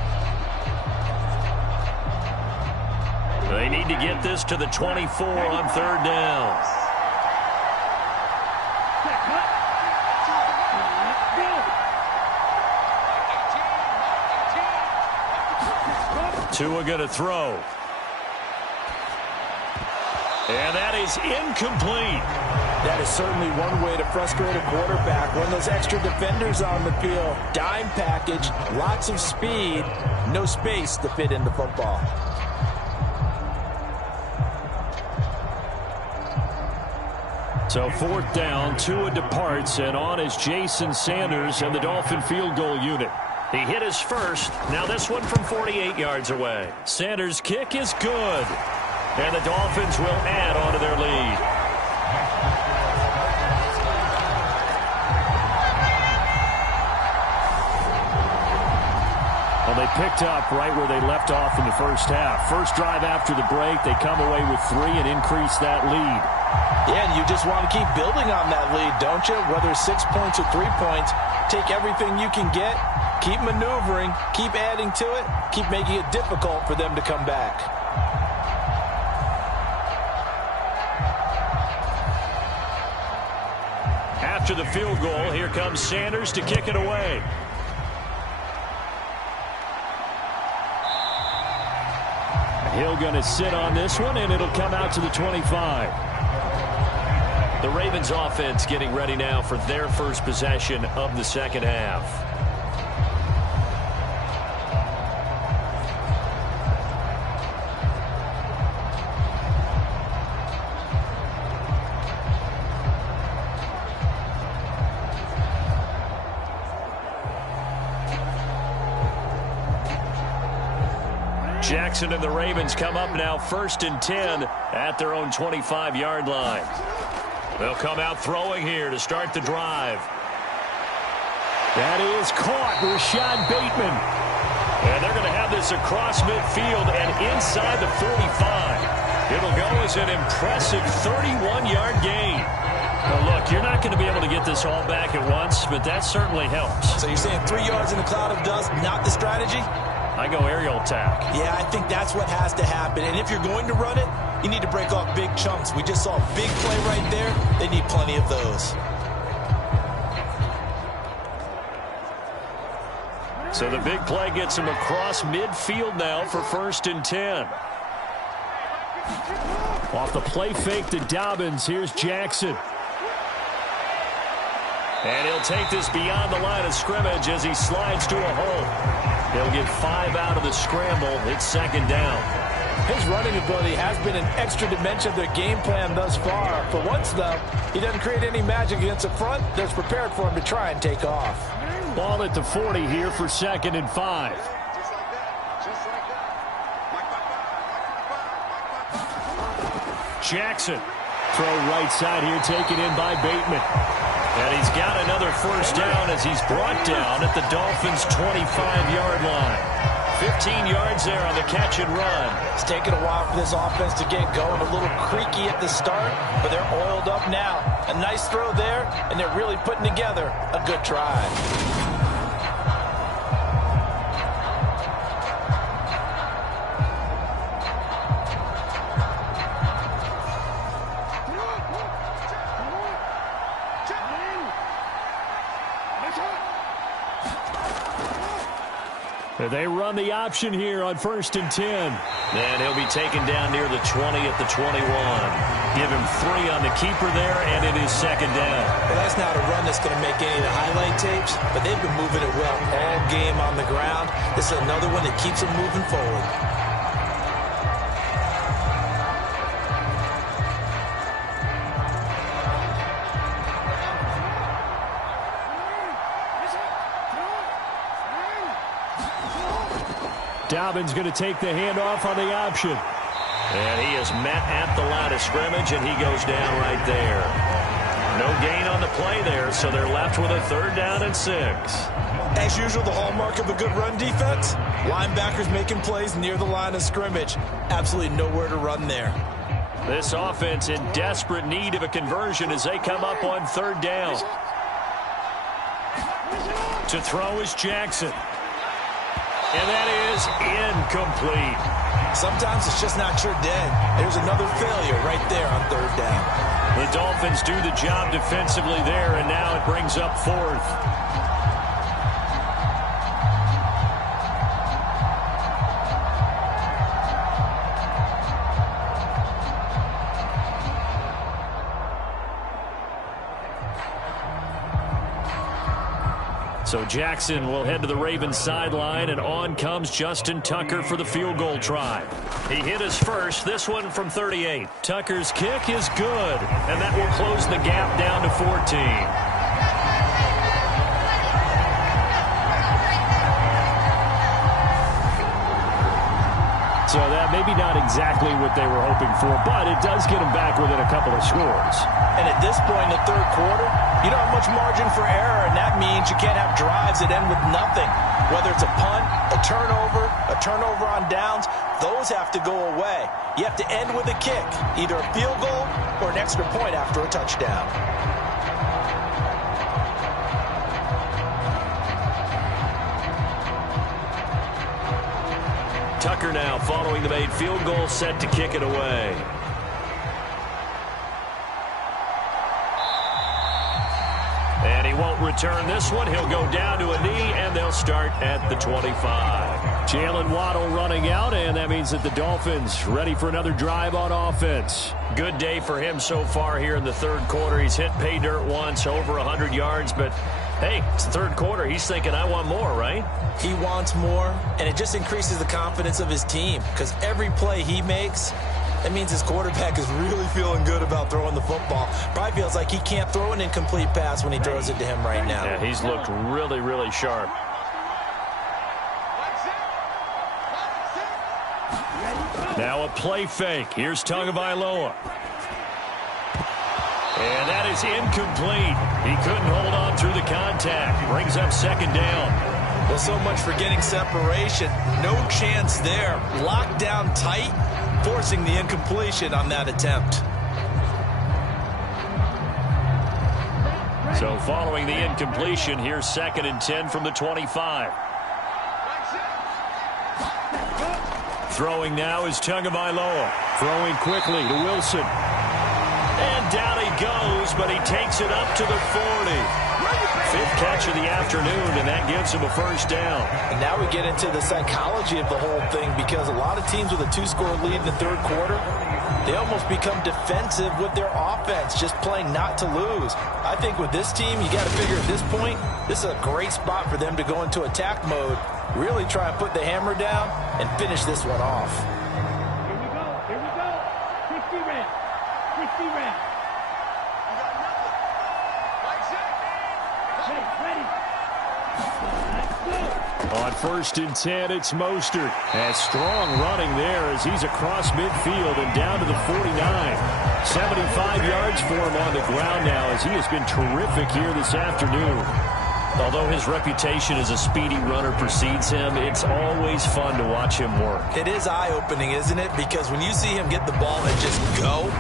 They need to get this to the 24 on 3rd down. Tua going to throw. And that is incomplete. That is certainly one way to frustrate a quarterback. When those extra defenders on the field, dime package, lots of speed, no space to fit into football. So 4th down, Tua departs, and on is Jason Sanders and the Dolphin field goal unit. He hit his first. Now this one from 48 yards away. Sanders' kick is good. And the Dolphins will add on to their lead. Well, they picked up right where they left off in the first half. First drive after the break, they come away with 3 and increase that lead. Yeah, and you just want to keep building on that lead, don't you? Whether it's 6 points or 3 points, take everything you can get, keep maneuvering, keep adding to it, keep making it difficult for them to come back. After the field goal, here comes Sanders to kick it away. Hill going to sit on this one, and it'll come out to the 25. The Ravens offense getting ready now for their first possession of the second half. Jackson and the Ravens come up now 1st and 10 at their own 25-yard line. They'll come out throwing here to start the drive. That is caught. Rashad Bateman. And they're going to have this across midfield and inside the 45. It'll go as an impressive 31-yard gain. Well, look, you're not going to be able to get this all back at once, but that certainly helps. So you're saying 3 yards in a cloud of dust, not the strategy? I go aerial attack. Yeah, I think that's what has to happen. And if you're going to run it, you need to break off big chunks. We just saw a big play right there. They need plenty of those. So the big play gets him across midfield now for 1st and 10. Off the play fake to Dobbins. Here's Jackson. And he'll take this beyond the line of scrimmage as he slides to a hole. He'll get 5 out of the scramble. It's 2nd down. His running ability has been an extra dimension of their game plan thus far. For once, though, he doesn't create any magic against the front that's prepared for him to try and take off. Ball at the 40 here for 2nd and 5. Jackson. Throw right side here taken in by Bateman. And he's got another 1st down as he's brought down at the Dolphins' 25-yard line. 15 yards there on the catch and run. It's taken a while for this offense to get going. A little creaky at the start, but they're oiled up now. A nice throw there, and they're really putting together a good drive. They run the option here on 1st and 10. And he'll be taken down near the 20 at the 21. Give him 3 on the keeper there, and it is 2nd down. Well, that's not a run that's going to make any of the highlight tapes, but they've been moving it well all game on the ground. This is another one that keeps them moving forward. Dobbins going to take the handoff on the option. And he is met at the line of scrimmage, and he goes down right there. No gain on the play there, so they're left with a 3rd down and 6. As usual, the hallmark of a good run defense, linebackers making plays near the line of scrimmage. Absolutely nowhere to run there. This offense in desperate need of a conversion as they come up on 3rd down. To throw is Jackson. And that is incomplete. Sometimes it's just not your day. There's another failure right there on 3rd down. The Dolphins do the job defensively there, and now it brings up 4th. So Jackson will head to the Ravens sideline, and on comes Justin Tucker for the field goal try. He hit his first, this one from 38. Tucker's kick is good, and that will close the gap down to 14. So that maybe not exactly what they were hoping for, but it does get them back within a couple of scores. And at this point in the 3rd quarter, you don't have much margin for error, and that means you can't have drives that end with nothing. Whether it's a punt, a turnover on downs, those have to go away. You have to end with a kick, either a field goal or an extra point after a touchdown. Tucker now following the made field goal, set to kick it away. And he won't return this one. He'll go down to a knee, and they'll start at the 25. Jalen Waddle running out, and that means that the Dolphins ready for another drive on offense. Good day for him so far here in the 3rd quarter. He's hit pay dirt once, over 100 yards, but hey, it's the 3rd quarter. He's thinking, I want more, right? He wants more, and it just increases the confidence of his team because every play he makes, that means his quarterback is really feeling good about throwing the football. Probably feels like he can't throw an incomplete pass when he throws it to him right now. Yeah, he's looked really, really sharp. Now a play fake. Here's Tagovailoa. And that is incomplete. He couldn't hold on through the contact. Brings up 2nd down. Well, so much for getting separation. No chance there. Locked down tight, forcing the incompletion on that attempt. So following the incompletion, here's 2nd and 10 from the 25. Throwing now is Tagovailoa. Throwing quickly to Wilson. And down he goes, but he takes it up to the 40. Fifth catch of the afternoon, and that gives him a first down. And now we get into the psychology of the whole thing, because a lot of teams with a 2-score lead in the third quarter, they almost become defensive with their offense, just playing not to lose. I think with this team, you got to figure at this point, this is a great spot for them to go into attack mode, really try and put the hammer down and finish this one off. Here we go. 60 red. 60 red. Ready. On 1st and 10, it's Mostert. And strong running there as he's across midfield and down to the 49. 75 yards for him on the ground now as he has been terrific here this afternoon. Although his reputation as a speedy runner precedes him, it's always fun to watch him work. It is eye-opening, isn't it? Because when you see him get the ball and just go,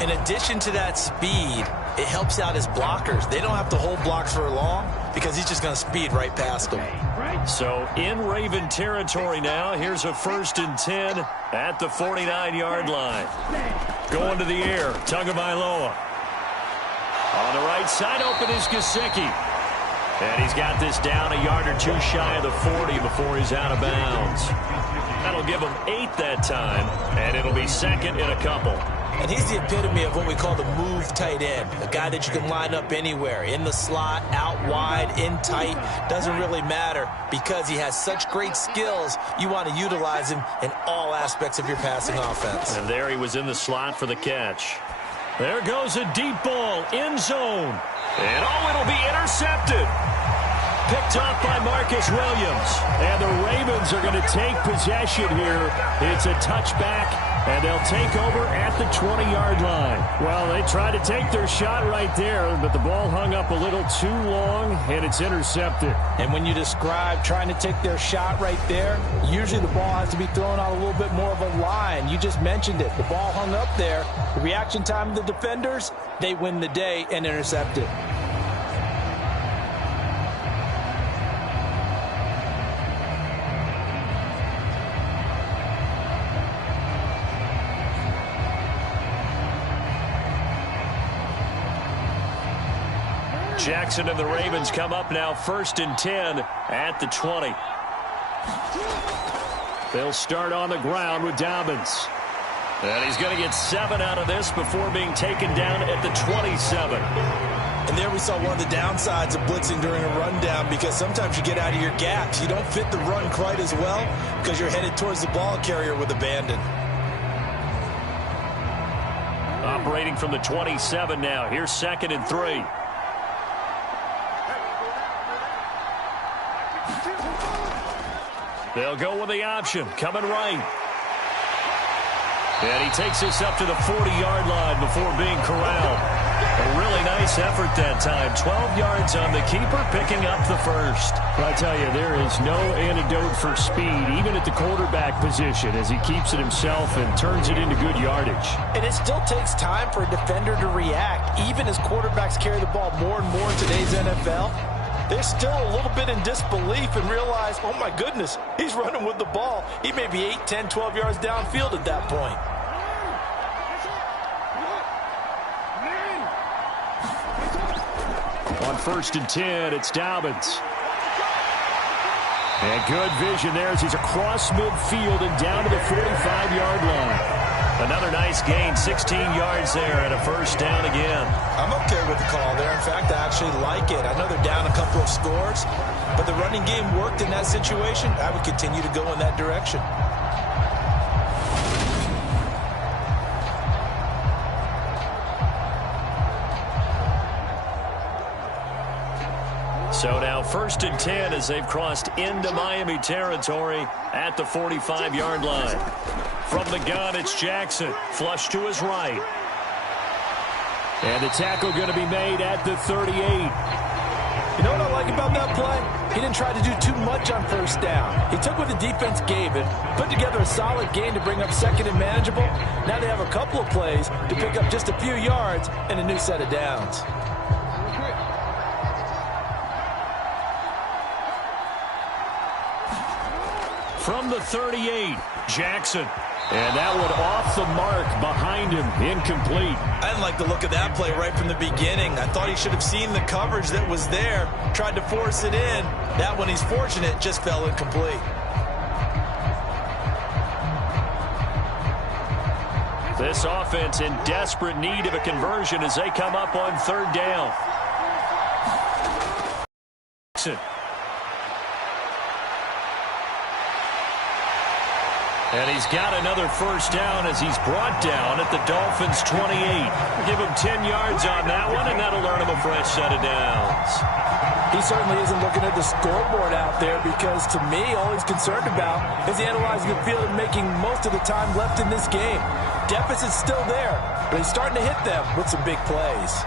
in addition to that speed, it helps out his blockers. They don't have to hold blocks for long because he's just going to speed right past them. So in Raven territory now, here's a 1st and 10 at the 49-yard line. Going to the air, Tagovailoa. On the right side, open is Gesicki. And he's got this down a yard or two shy of the 40 before he's out of bounds. That'll give him 8 that time, and it'll be 2nd and a couple. And he's the epitome of what we call the move tight end, a guy that you can line up anywhere, in the slot, out wide, in tight, doesn't really matter because he has such great skills. You want to utilize him in all aspects of your passing offense. And there he was in the slot for the catch. There goes a deep ball, end zone. And it'll be intercepted. Picked off by Marcus Williams. And the Ravens are going to take possession here. It's a touchback, and they'll take over at the 20-yard line. Well, they tried to take their shot right there, but the ball hung up a little too long, and it's intercepted. And when you describe trying to take their shot right there, usually the ball has to be thrown out a little bit more of a line. You just mentioned it. The ball hung up there. The reaction time of the defenders, they win the day and intercept it. Jackson and the Ravens come up now 1st and 10 at the 20. They'll start on the ground with Dobbins. And he's going to get 7 out of this before being taken down at the 27. And there we saw one of the downsides of blitzing during a rundown, because sometimes you get out of your gaps. You don't fit the run quite as well because you're headed towards the ball carrier with abandon. Operating from the 27 now. Here's 2nd and 3. They'll go with the option, coming right. And he takes this up to the 40-yard line before being corralled. A really nice effort that time. 12 yards on the keeper, picking up the first. But I tell you, there is no antidote for speed, even at the quarterback position, as he keeps it himself and turns it into good yardage. And it still takes time for a defender to react, even as quarterbacks carry the ball more and more in today's NFL. They're still a little bit in disbelief and realize, oh my goodness, he's running with the ball. He may be 8, 10, 12 yards downfield at that point. On 1st and 10, it's Dobbins. And good vision there as he's across midfield and down to the 45-yard line. Another nice gain, 16 yards there and a first down again. I'm okay with the call there. In fact, I actually like it. I know they're down a couple of scores, but the running game worked in that situation. I would continue to go in that direction. So now 1st and 10 as they've crossed into Miami territory at the 45-yard line. From the gun, it's Jackson. Flush to his right. And the tackle going to be made at the 38. You know what I like about that play? He didn't try to do too much on first down. He took what the defense gave it, put together a solid game to bring up 2nd and manageable. Now they have a couple of plays to pick up just a few yards and a new set of downs. From the 38, Jackson. And that one off the mark behind him, incomplete. I didn't like the look of that play right from the beginning. I thought he should have seen the coverage that was there, tried to force it in. That one, he's fortunate, just fell incomplete. This offense in desperate need of a conversion as they come up on third down. And he's got another first down as he's brought down at the Dolphins' 28. Give him 10 yards on that one, and that'll earn him a fresh set of downs. He certainly isn't looking at the scoreboard out there because, to me, all he's concerned about is analyzing the field and making most of the time left in this game. Deficit's still there, but he's starting to hit them with some big plays.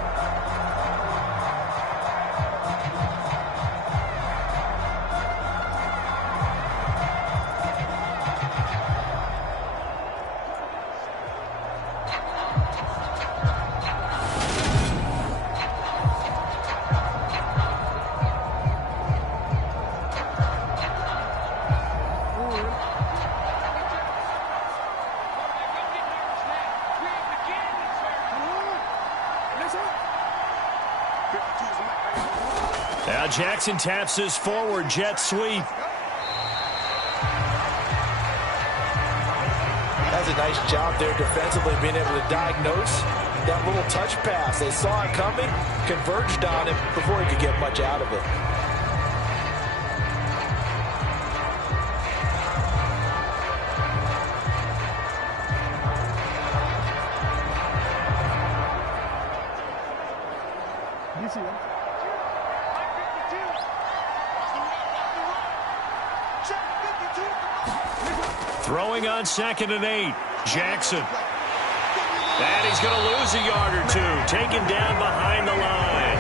Now Jackson taps his forward jet sweep. That's a nice job there defensively, being able to diagnose that little touch pass. They saw it coming, converged on him before he could get much out of it. Throwing on 2nd and 8. Jackson. And he's going to lose a yard or two. Taken down behind the line.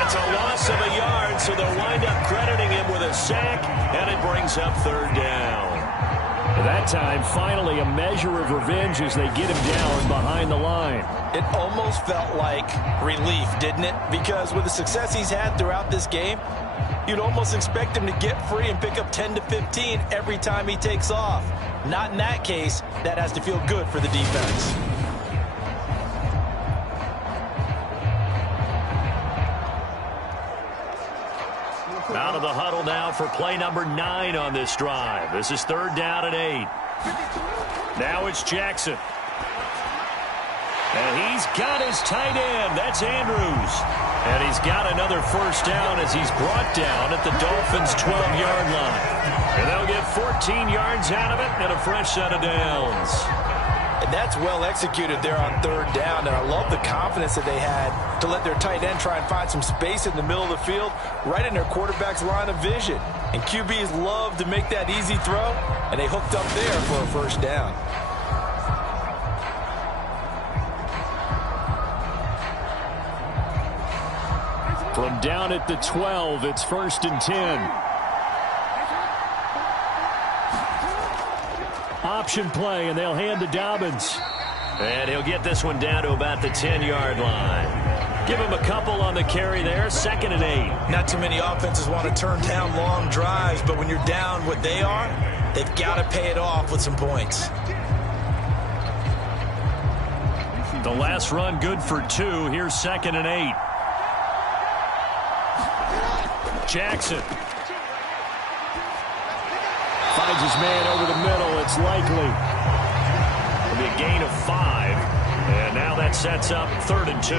It's a loss of a yard, so they'll wind up crediting him with a sack, and it brings up third down. That time, finally, a measure of revenge as they get him down behind the line. It almost felt like relief, didn't it? Because with the success he's had throughout this game, you'd almost expect him to get free and pick up 10 to 15 every time he takes off. Not in that case. That has to feel good for the defense. Out of the huddle now for play number 9 on this drive. This is third down and 8. Now it's Jackson. And he's got his tight end. That's Andrews. And he's got another first down as he's brought down at the Dolphins' 12-yard line. And they'll get 14 yards out of it and a fresh set of downs. And that's well executed there on third down. And I love the confidence that they had to let their tight end try and find some space in the middle of the field, right in their quarterback's line of vision. And QBs love to make that easy throw, and they hooked up there for a first down. From down at the 12, it's 1st and 10. Option play, and they'll hand to Dobbins. And he'll get this one down to about the 10-yard line. Give him a couple on the carry there, 2nd and 8. Not too many offenses want to turn down long drives, but when you're down what they are, they've got to pay it off with some points. The last run good for 2. Here's 2nd and 8. Jackson finds his man over the middle. It's likely. It'll be a gain of 5. And now that sets up 3rd and 2.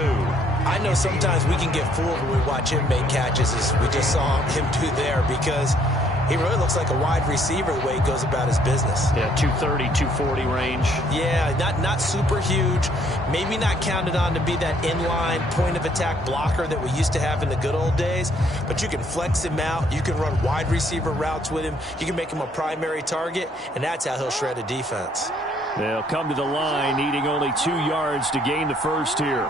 I know sometimes we can get fooled when we watch him make catches, as we just saw him do there, because he really looks like a wide receiver the way he goes about his business. Yeah, 230, 240 range. Yeah, not super huge. Maybe not counted on to be that inline point-of-attack blocker that we used to have in the good old days. But you can flex him out. You can run wide receiver routes with him. You can make him a primary target, and that's how he'll shred a defense. They'll come to the line, needing only 2 yards to gain the first here.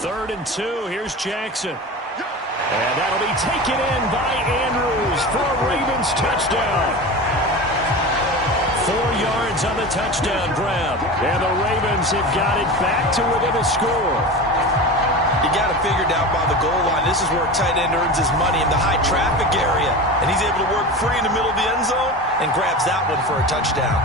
3rd and 2. Here's Jackson. And that'll be taken in by Andrews for a Ravens touchdown. 4 yards on the touchdown grab. And the Ravens have got it back to within a score. You got to figure down by the goal line. This is where a tight end earns his money, in the high traffic area. And he's able to work free in the middle of the end zone and grabs that one for a touchdown.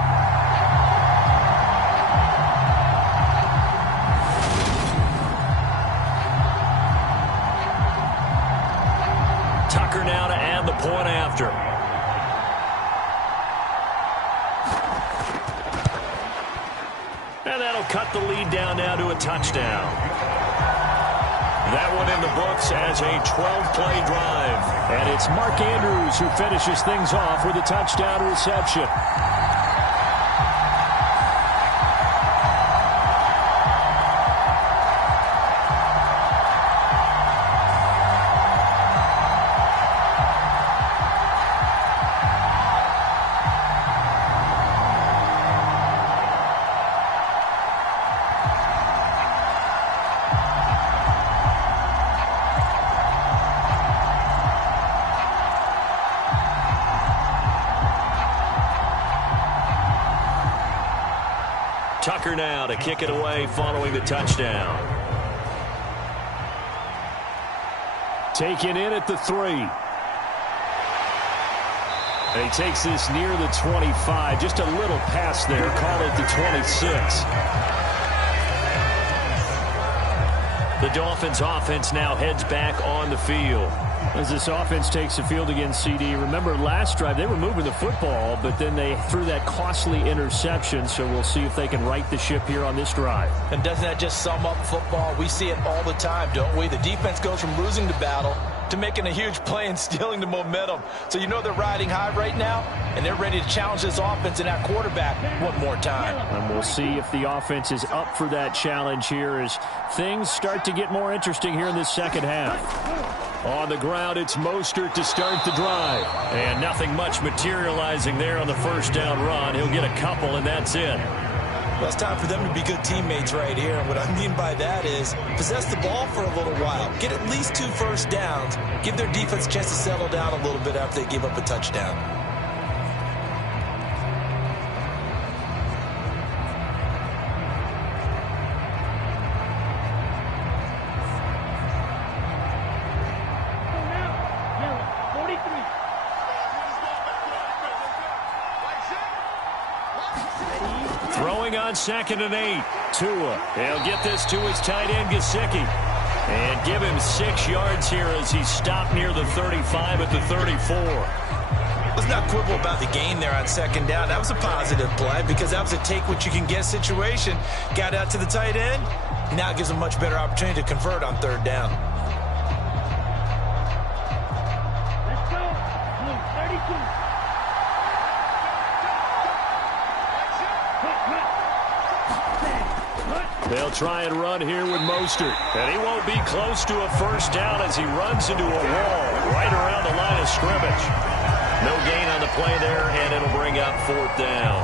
point after. And that'll cut the lead down now to a touchdown. That one in the books as a 12-play drive. And it's Mark Andrews who finishes things off with a touchdown reception. Tucker now to kick it away following the touchdown. Taken in at the 3. And he takes this near the 25. Just a little pass there. Call it the 26. The Dolphins offense now heads back on the field. As this offense takes the field against CD, remember last drive they were moving the football, but then they threw that costly interception, so we'll see if they can right the ship here on this drive. And doesn't that just sum up football? We see it all the time, don't we? The defense goes from losing the battle to making a huge play and stealing the momentum. So you know they're riding high right now, and they're ready to challenge this offense and that quarterback one more time. And we'll see if the offense is up for that challenge here as things start to get more interesting here in this second half. On the ground, it's Mostert to start the drive. And nothing much materializing there on the first down run. He'll get a couple, and that's it. Well, it's time for them to be good teammates right here. And what I mean by that is possess the ball for a little while. Get at least 2 first downs. Give their defense a chance to settle down a little bit after they give up a touchdown. On 2nd and 8. Tua. He'll get this to his tight end, Gesicki. And give him 6 yards here as he stopped near the 35 at the 34. Let's not quibble about the gain there on 2nd down. That was a positive play because that was a take-what-you-can-get situation. Got out to the tight end. Now it gives him a much better opportunity to convert on 3rd down. Let's go. 32. They'll try and run here with Mostert. And he won't be close to a first down as he runs into a wall right around the line of scrimmage. No gain on the play there, and it'll bring up 4th down.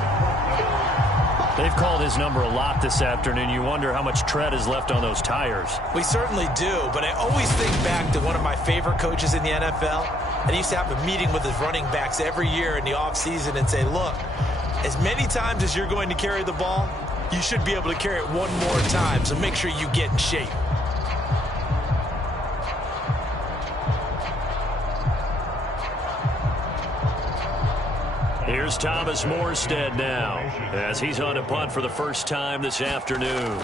They've called his number a lot this afternoon. You wonder how much tread is left on those tires. We certainly do, but I always think back to one of my favorite coaches in the NFL. And he used to have a meeting with his running backs every year in the offseason and say, look, as many times as you're going to carry the ball, you should be able to carry it one more time, so make sure you get in shape. Here's Thomas Morstead now as he's on a punt for the first time this afternoon.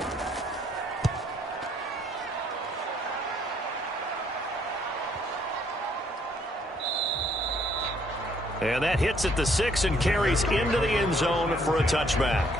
And that hits at the 6 and carries into the end zone for a touchback.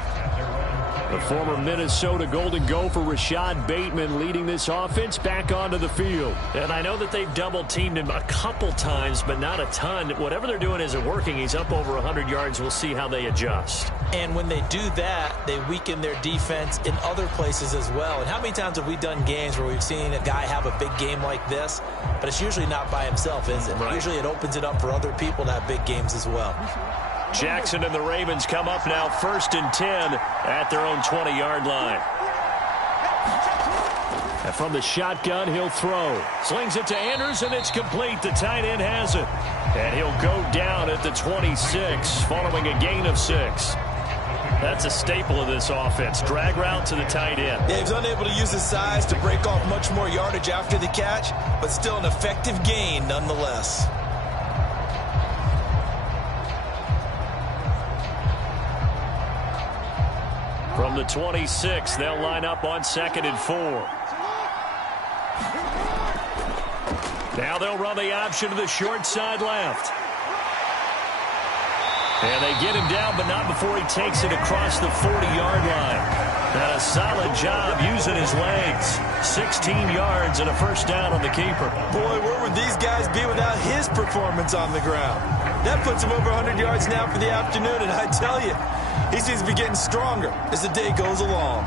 The former Minnesota Golden Gopher Rashad Bateman leading this offense back onto the field. And I know that they've double-teamed him a couple times, but not a ton. Whatever they're doing isn't working. He's up over 100 yards. We'll see how they adjust. And when they do that, they weaken their defense in other places as well. And how many times have we done games where we've seen a guy have a big game like this, but it's usually not by himself, is it? Right. Usually it opens it up for other people to have big games as well. Jackson and the Ravens come up now 1st and 10 at their own 20-yard line. And from the shotgun, he'll throw. Slings it to Andrews, and it's complete. The tight end has it. And he'll go down at the 26 following a gain of 6. That's a staple of this offense. Drag route to the tight end. Yeah, he was unable to use his size to break off much more yardage after the catch, but still an effective gain nonetheless. From the 26, they'll line up on 2nd and 4. Now they'll run the option to the short side left. And they get him down, but not before he takes it across the 40-yard line. And a solid job using his legs. 16 yards and a first down on the keeper. Boy, where would these guys be without his performance on the ground? That puts him over 100 yards now for the afternoon, and I tell you, he seems to be getting stronger as the day goes along.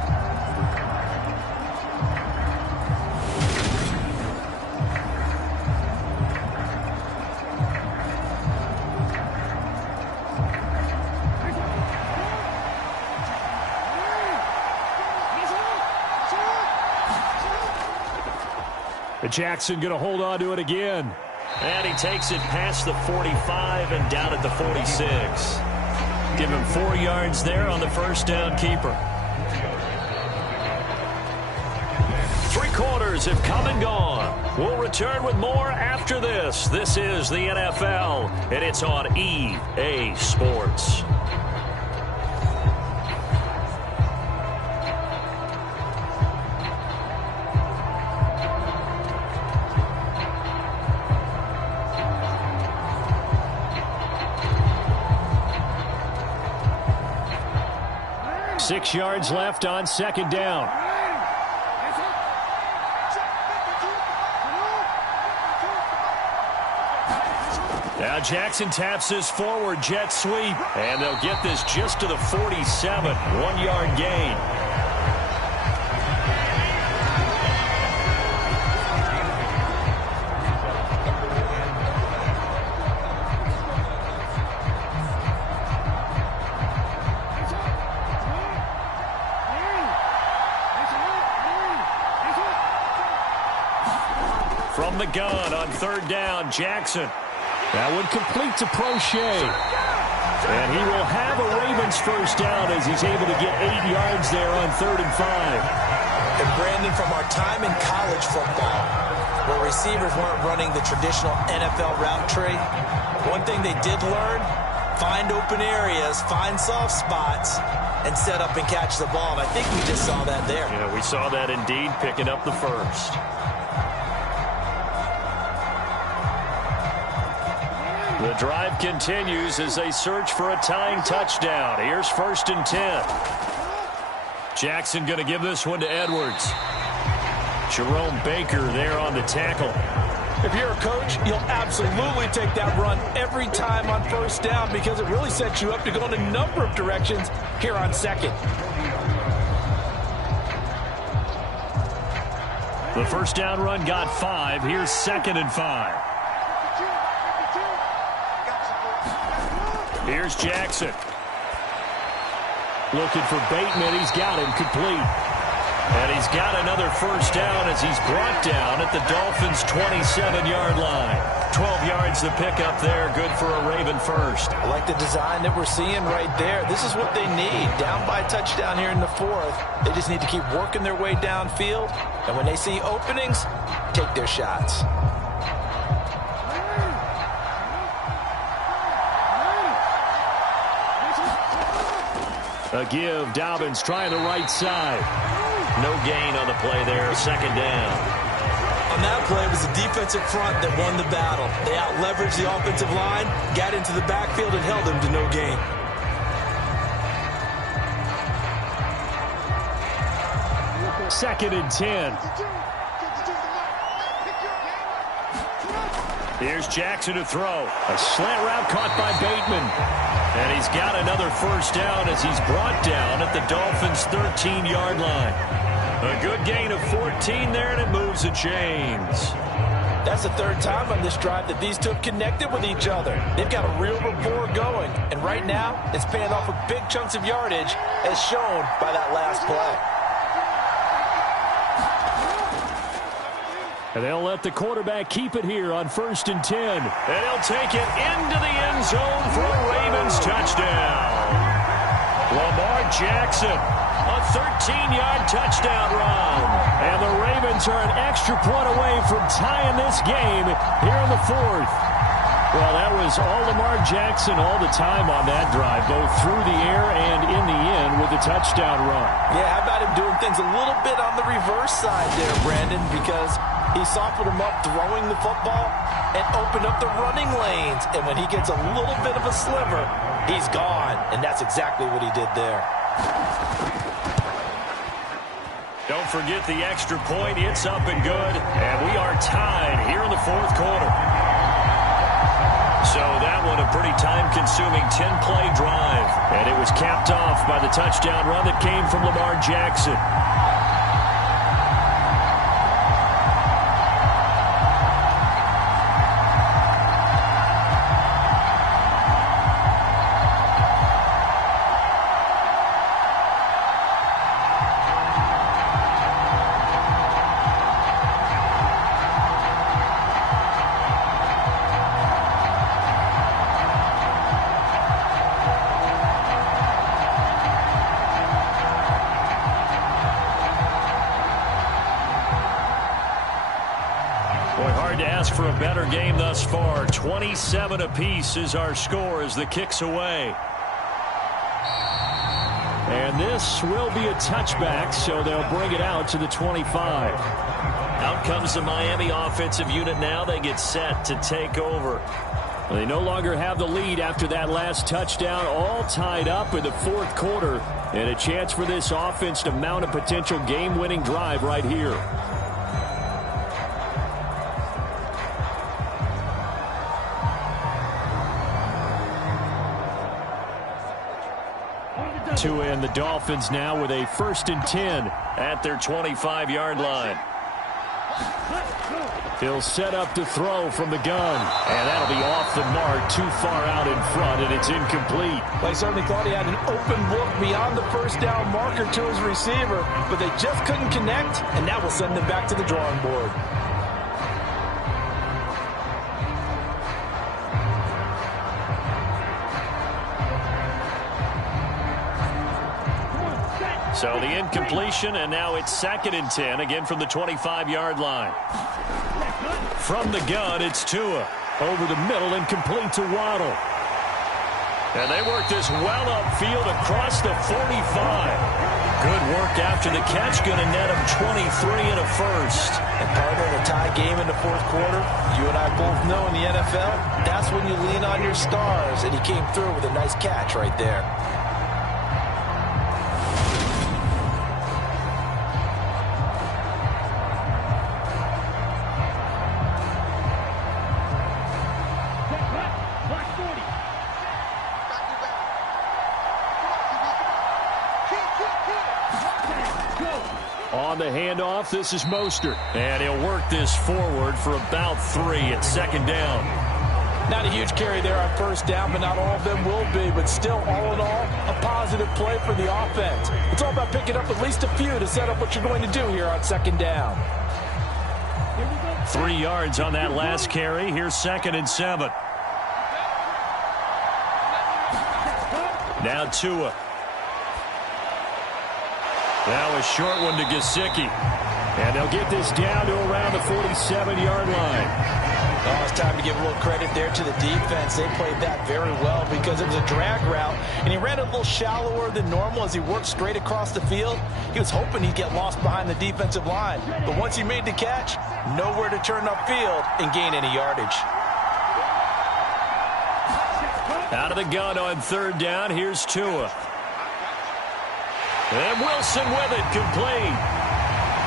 Jackson going to hold on to it again. And he takes it past the 45 and down at the 46. Give him 4 yards there on the first down keeper. 3 quarters have come and gone. We'll return with more after this. This is the NFL, and it's on EA Sports. Six yards left on second down. Now Jackson taps his forward jet sweep, and they'll get this just to the 47. 1-yard gain. From the gun on third down, Jackson. That would complete to Prochet. And he will have a Ravens first down as he's able to get 8 yards there on 3rd and 5. And Brandon, from our time in college football, where receivers weren't running the traditional NFL route tree, one thing they did learn, find open areas, find soft spots, and set up and catch the ball. And I think we just saw that there. Yeah, we saw that indeed, picking up the first. The drive continues as they search for a tying touchdown. Here's 1st and 10. Jackson going to give this one to Edwards. Jerome Baker there on the tackle. If you're a coach, you'll absolutely take that run every time on first down because it really sets you up to go in a number of directions here on second. The first down run got 5. Here's 2nd and 5. Here's Jackson. Looking for Bateman. He's got him complete. And he's got another first down as he's brought down at the Dolphins' 27-yard line. 12 yards to pick up there. Good for a Raven first. I like the design that we're seeing right there. This is what they need. Down by a touchdown here in the 4th. They just need to keep working their way downfield. And when they see openings, take their shots. A give. Dobbins trying the right side. No gain on the play there. 2nd down. On that play, it was the defensive front that won the battle. They out-leveraged the offensive line, got into the backfield, and held them to no gain. Second and 10. Here's Jackson to throw. A slant route caught by Bateman. And he's got another first down as he's brought down at the Dolphins' 13-yard line. A good gain of 14 there, and it moves the chains. That's the 3rd time on this drive that these two have connected with each other. They've got a real rapport going. And right now, it's paying off with big chunks of yardage, as shown by that last play. And they'll let the quarterback keep it here on 1st and 10. And he'll take it into the end zone for a Ravens touchdown. Lamar Jackson, a 13-yard touchdown run. And the Ravens are an extra point away from tying this game here in the 4th. Well, that was all Lamar Jackson all the time on that drive, both through the air and in the end with a touchdown run. Yeah, how about him doing things a little bit on the reverse side there, Brandon, because he softened him up throwing the football and opened up the running lanes. And when he gets a little bit of a sliver, he's gone. And that's exactly what he did there. Don't forget the extra point. It's up and good. And we are tied here in the fourth quarter. So that one a pretty time-consuming 10-play drive. And it was capped off by the touchdown run that came from Lamar Jackson. For a better game thus far. 27 apiece is our score as the kick's away. And this will be a touchback, so they'll bring it out to the 25. Out comes the Miami offensive unit now. They get set to take over. They no longer have the lead after that last touchdown, all tied up in the fourth quarter, and a chance for this offense to mount a potential game-winning drive right here. And the Dolphins now with a 1st and 10 at their 25-yard line. He'll set up to throw from the gun, and that'll be off the mark, too far out in front, and it's incomplete. Well, he certainly thought he had an open look beyond the first down marker to his receiver, but they just couldn't connect, and that will send them back to the drawing board. So the incompletion, and now it's 2nd and 10, again from the 25-yard line. From the gun, it's Tua. Over the middle and complete to Waddle. And they work this well upfield across the 45. Good work after the catch, going to net him 23 and a first. And partner, in a tie game in the fourth quarter, you and I both know in the NFL, that's when you lean on your stars, and he came through with a nice catch right there. On the handoff, this is Mostert. And he'll work this forward for about 3 at 2nd down. Not a huge carry there on 1st down, but not all of them will be. But still, all in all, a positive play for the offense. It's all about picking up at least a few to set up what you're going to do here on 2nd down. 3 yards on that last carry. Here's 2nd and 7. Now Tua. Now a short one to Gesicki. And they'll get this down to around the 47-yard line. Oh, it's time to give a little credit there to the defense. They played that very well because it was a drag route, and he ran a little shallower than normal as he worked straight across the field. He was hoping he'd get lost behind the defensive line. But once he made the catch, nowhere to turn upfield and gain any yardage. Out of the gun on 3rd down, here's Tua. And Wilson with it, complete.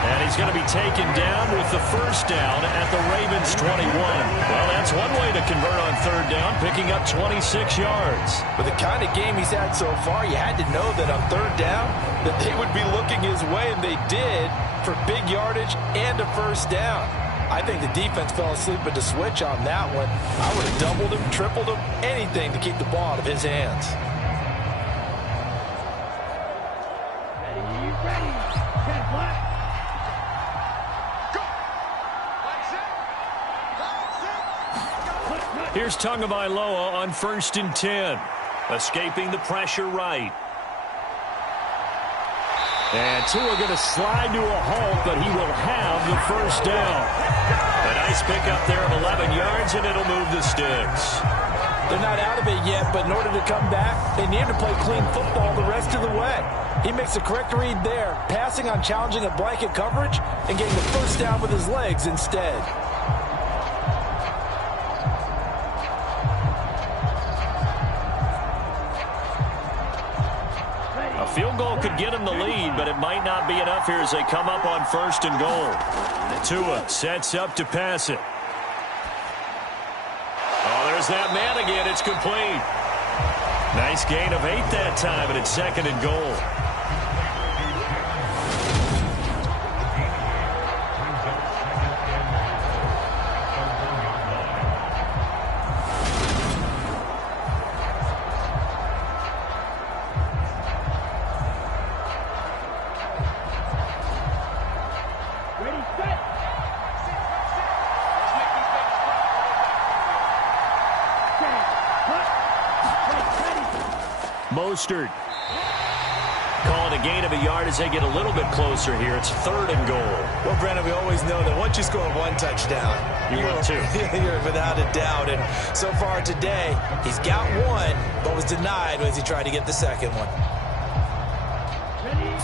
And he's going to be taken down with the 1st down at the Ravens' 21. Well, that's one way to convert on 3rd down, picking up 26 yards. With the kind of game he's had so far, you had to know that on 3rd down that they would be looking his way, and they did, for big yardage and a 1st down. I think the defense fell asleep at the switch on that one. I would have doubled him, tripled him, anything to keep the ball out of his hands. Here's Tagovailoa on 1st and 10. Escaping the pressure right. And Tua going to slide to a halt, but he will have the first down. A nice pickup there of 11 yards, and it'll move the sticks. They're not out of it yet, but in order to come back, they need to play clean football the rest of the way. He makes the correct read there, passing on challenging a blanket coverage and getting the first down with his legs instead. A field goal could get him the lead, but it might not be enough here as they come up on 1st and goal. Tua sets up to pass it. There's that man again. It's complete. Nice gain of 8 that time, and it's 2nd and goal. Ready, set. Mostert calling a gain of a yard as they get a little bit closer here. It's 3rd and goal. Well, Brandon, we always know that once you score 1 touchdown, you're 2. You're without a doubt. And so far today, he's got 1, but was denied as he tried to get the 2nd one.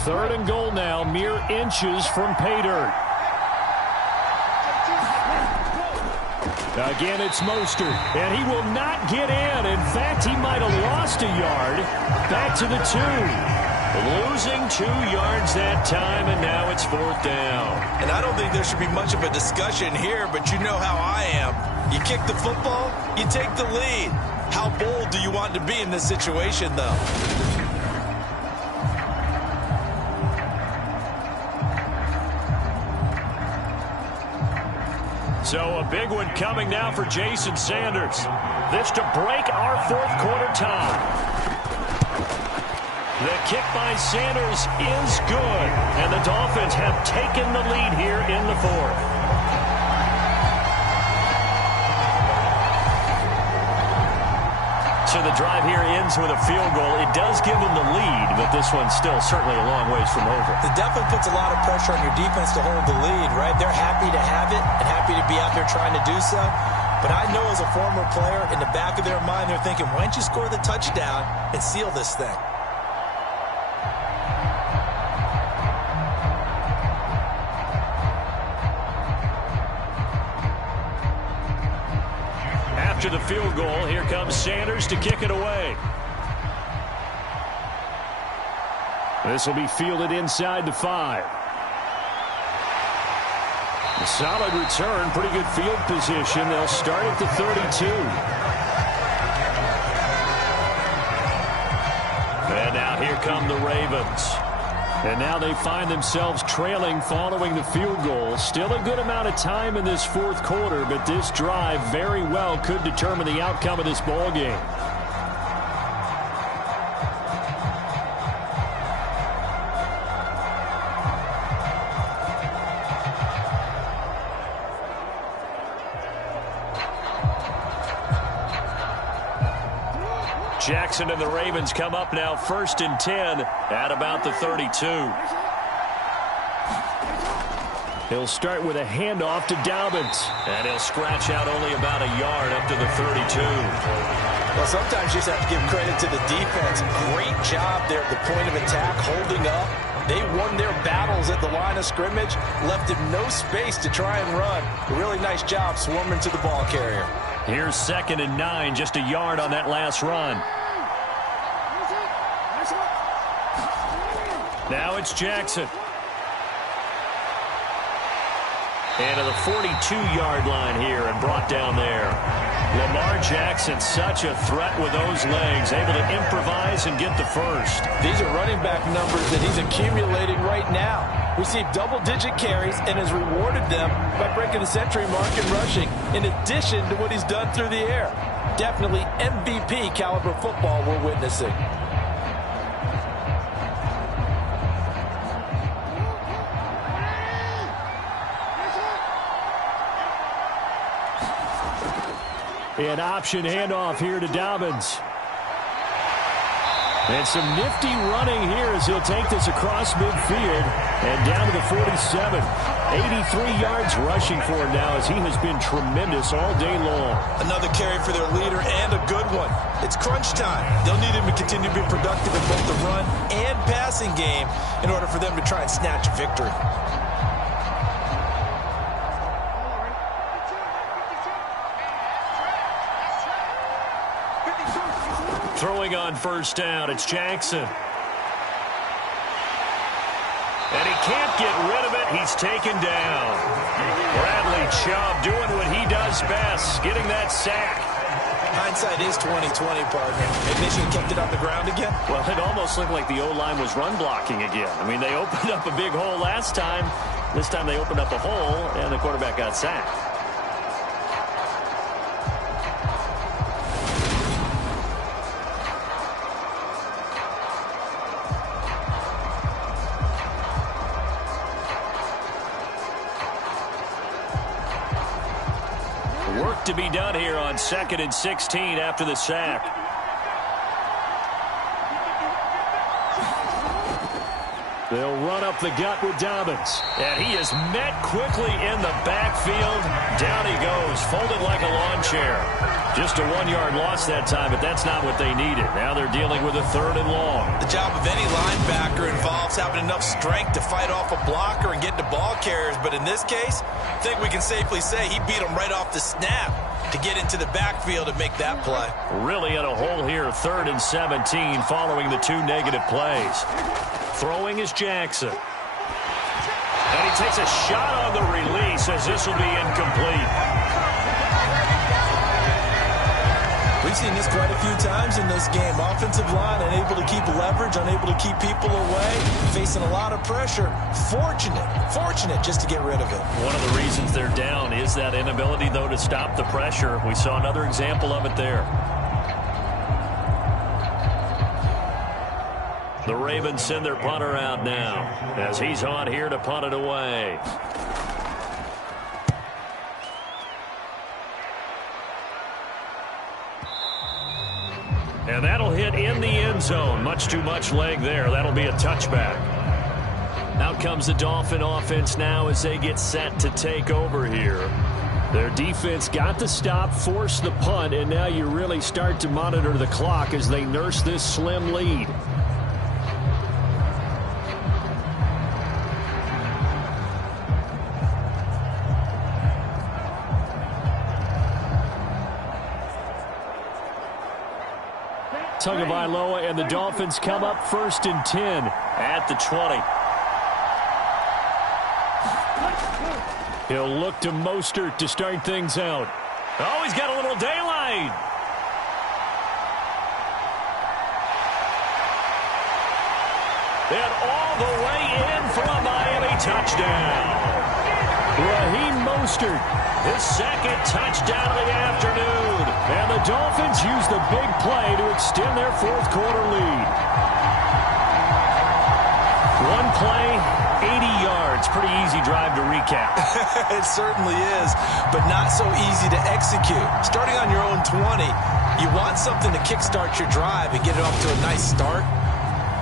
3rd and goal now, mere inches from pay dirt. Again, it's Mostert, and he will not get in. In fact, he might have lost a yard. Back to the 2. Losing 2 yards that time, and now it's 4th down. And I don't think there should be much of a discussion here, but you know how I am. You kick the football, you take the lead. How bold do you want to be in this situation, though? So a big one coming now for Jason Sanders. This to break our 4th quarter tie. The kick by Sanders is good, and the Dolphins have taken the lead here in the 4th. So the drive here ends with a field goal. It does give them the lead, but this one's still certainly a long ways from over. It definitely puts a lot of pressure on your defense to hold the lead, right? They're happy to have it and happy to be out there trying to do so. But I know as a former player, in the back of their mind, they're thinking, why don't you score the touchdown and seal this thing? After the field goal, here comes Sanders to kick it away. This will be fielded inside the 5. A solid return, pretty good field position. They'll start at the 32. And now here come the Ravens. And now they find themselves trailing following the field goal. Still a good amount of time in this 4th quarter, but this drive very well could determine the outcome of this ball game. Jackson and the Ravens come up now 1st and 10 at about the 32. He'll start with a handoff to Dobbins. And he'll scratch out only about a yard up to the 32. Well, sometimes you just have to give credit to the defense. Great job there at the point of attack, holding up. They won their battles at the line of scrimmage, left him no space to try and run. A really nice job swarming to the ball carrier. Here's 2nd and 9, just a yard on that last run. Now it's Jackson. And to the 42-yard line here and brought down there. Lamar Jackson, such a threat with those legs, able to improvise and get the first. These are running back numbers that he's accumulating right now. Received double-digit carries and has rewarded them by breaking the century mark in rushing, in addition to what he's done through the air. Definitely MVP caliber football we're witnessing. An option handoff here to Dobbins. And some nifty running here as he'll take this across midfield and down to the 47. 83 yards rushing for him now as he has been tremendous all day long. Another carry for their leader and a good one. It's crunch time. They'll need him to continue to be productive in both the run and passing game in order for them to try and snatch a victory. Throwing on first down, it's Jackson. And he can't get rid of it. He's taken down. Bradley Chubb doing what he does best, getting that sack. Hindsight is 20/20, partner. Maybe they should have kept it on the ground again. Well, it almost looked like the O-line was run blocking again. I mean, they opened up a big hole last time. This time they opened up a hole, and the quarterback got sacked. Work to be done here on 2nd and 16 after the sack. They'll run up the gut with Dobbins. And he is met quickly in the backfield. Down he goes, folded like a lawn chair. Just a 1-yard loss that time, but that's not what they needed. Now they're dealing with a 3rd and long. The job of any linebacker involves having enough strength to fight off a blocker and get to ball carriers. But in this case, I think we can safely say he beat him right off the snap to get into the backfield and make that play. Really in a hole here, 3rd and 17 following the 2 negative plays. Throwing is Jackson. And he takes a shot on the release as this will be incomplete. We've seen this quite a few times in this game. Offensive line unable to keep leverage, unable to keep people away, facing a lot of pressure. Fortunate just to get rid of it. One of the reasons they're down is that inability, though, to stop the pressure. We saw another example of it there. The Ravens send their punter out now as he's on here to punt it away. And that'll hit in the end zone. Much too much leg there. That'll be a touchback. Out comes the Dolphin offense now as they get set to take over here. Their defense got the stop, forced the punt, and now you really start to monitor the clock as they nurse this slim lead. Tagovailoa and the Dolphins come up 1st and 10 at the 20. He'll look to Mostert to start things out. Oh, he's got a little daylight. And all the way in for a Miami touchdown. Raheem Mostert, his 2nd touchdown of the afternoon. And the Dolphins use the big play to extend their 4th quarter lead. One play, 80 yards. Pretty easy drive to recap. It certainly is, but not so easy to execute. Starting on your own 20, you want something to kickstart your drive and get it off to a nice start.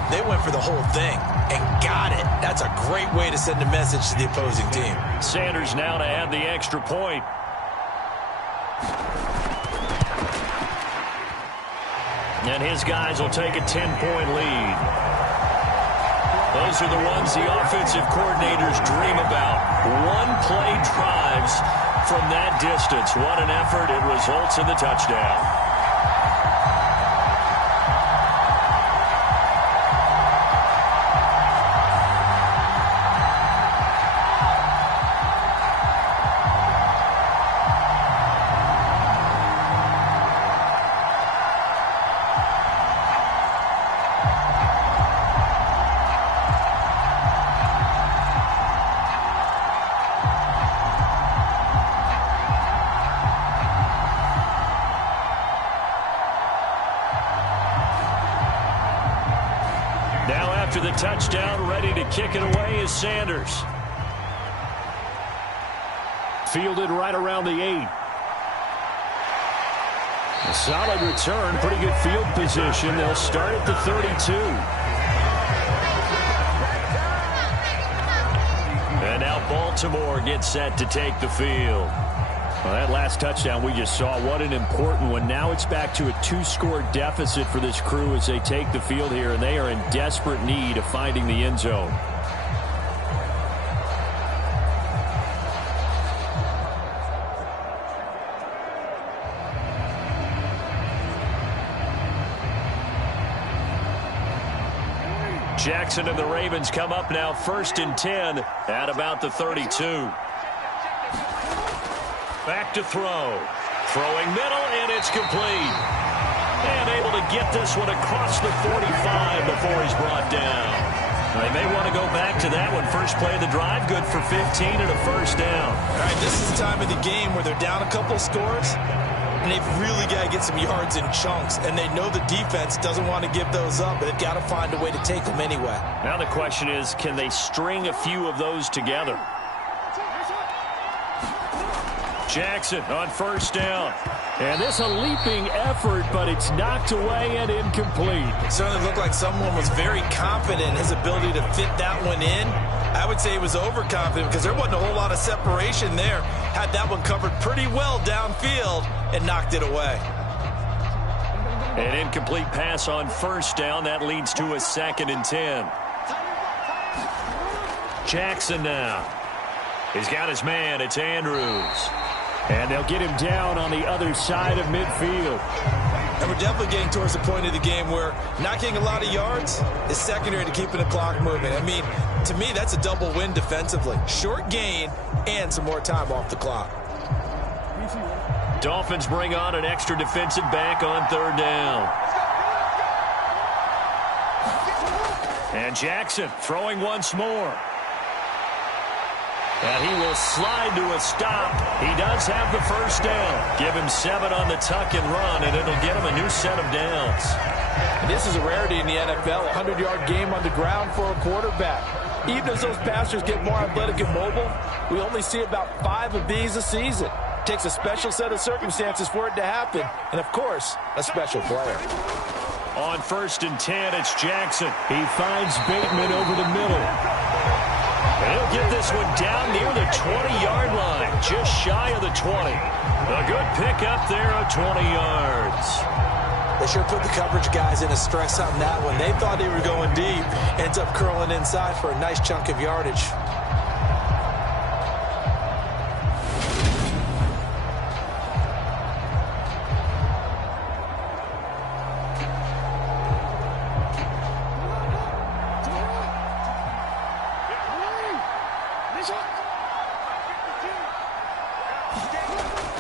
They went for the whole thing and got it. That's a great way to send a message to the opposing team. Sanders now to add the extra point. And his guys will take a 10-point lead. Those are the ones the offensive coordinators dream about. One-play drives from that distance. What an effort. It results in the touchdown. After the touchdown, ready to kick it away is Sanders. Fielded right around the 8. A solid return, pretty good field position. They'll start at the 32. And now Baltimore gets set to take the field. Well, that last touchdown we just saw, what an important one. Now it's back to a 2-score deficit for this crew as they take the field here, and they are in desperate need of finding the end zone. Jackson and the Ravens come up now 1st and 10 at about the 32. Back to throw. Throwing middle, and it's complete. And able to get this one across the 45 before he's brought down. They may want to go back to that one. First play of the drive, good for 15 and a first down. All right, this is the time of the game where they're down a couple of scores, and they've really got to get some yards in chunks, and they know the defense doesn't want to give those up, but they've got to find a way to take them anyway. Now the question is, can they string a few of those together? Jackson on first down. And this a leaping effort, but it's knocked away and incomplete. It certainly looked like someone was very confident in his ability to fit that one in. I would say he was overconfident because there wasn't a whole lot of separation there. Had that one covered pretty well downfield and knocked it away. An incomplete pass on first down. That leads to a 2nd and 10. Jackson now. He's got his man. It's Andrews. And they'll get him down on the other side of midfield. And we're definitely getting towards the point of the game where not getting a lot of yards is secondary to keeping the clock moving. I mean, to me, that's a double win defensively. Short gain and some more time off the clock. Dolphins bring on an extra defensive back on 3rd down. And Jackson throwing once more. And he will slide to a stop. He does have the first down. Give him 7 on the tuck and run, and it'll get him a new set of downs. And this is a rarity in the NFL, a 100-yard game on the ground for a quarterback. Even as those passers get more athletic and mobile, we only see about 5 of these a season. It takes a special set of circumstances for it to happen, and, of course, a special player. On 1st and 10, it's Jackson. He finds Bateman over the middle. And he'll get this one down near the 20-yard line, just shy of the 20. A good pickup there of 20 yards. They sure put the coverage guys in a stress on that one. They thought they were going deep. Ends up curling inside for a nice chunk of yardage.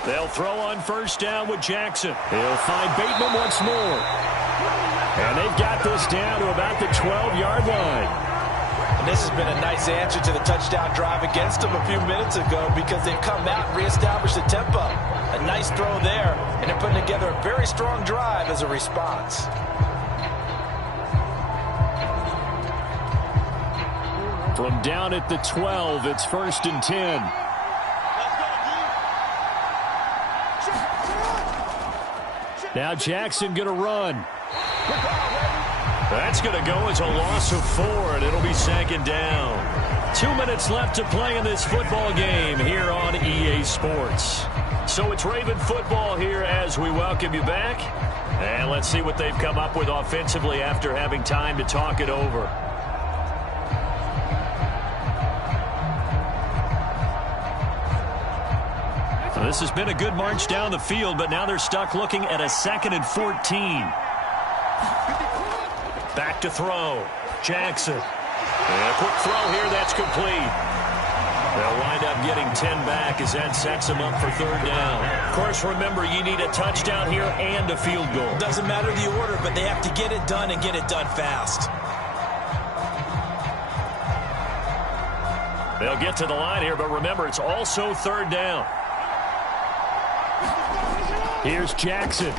They'll throw on first down with Jackson. He'll find Bateman once more. And they've got this down to about the 12-yard line. And this has been a nice answer to the touchdown drive against them a few minutes ago because they've come out and reestablished the tempo. A nice throw there, and they're putting together a very strong drive as a response. From down at the 12, it's 1st and 10. Now Jackson going to run. That's going to go as a loss of 4, and it'll be 2nd down. 2 minutes left to play in this football game here on EA Sports. So it's Raven football here as we welcome you back. And let's see what they've come up with offensively after having time to talk it over. This has been a good march down the field, but now they're stuck looking at a 2nd and 14. Back to throw. Jackson. And a quick throw here, that's complete. They'll wind up getting 10 back as that sets them up for 3rd down. Of course, remember, you need a touchdown here and a field goal. Doesn't matter the order, but they have to get it done and get it done fast. They'll get to the line here, but remember, it's also 3rd down. Here's Jackson.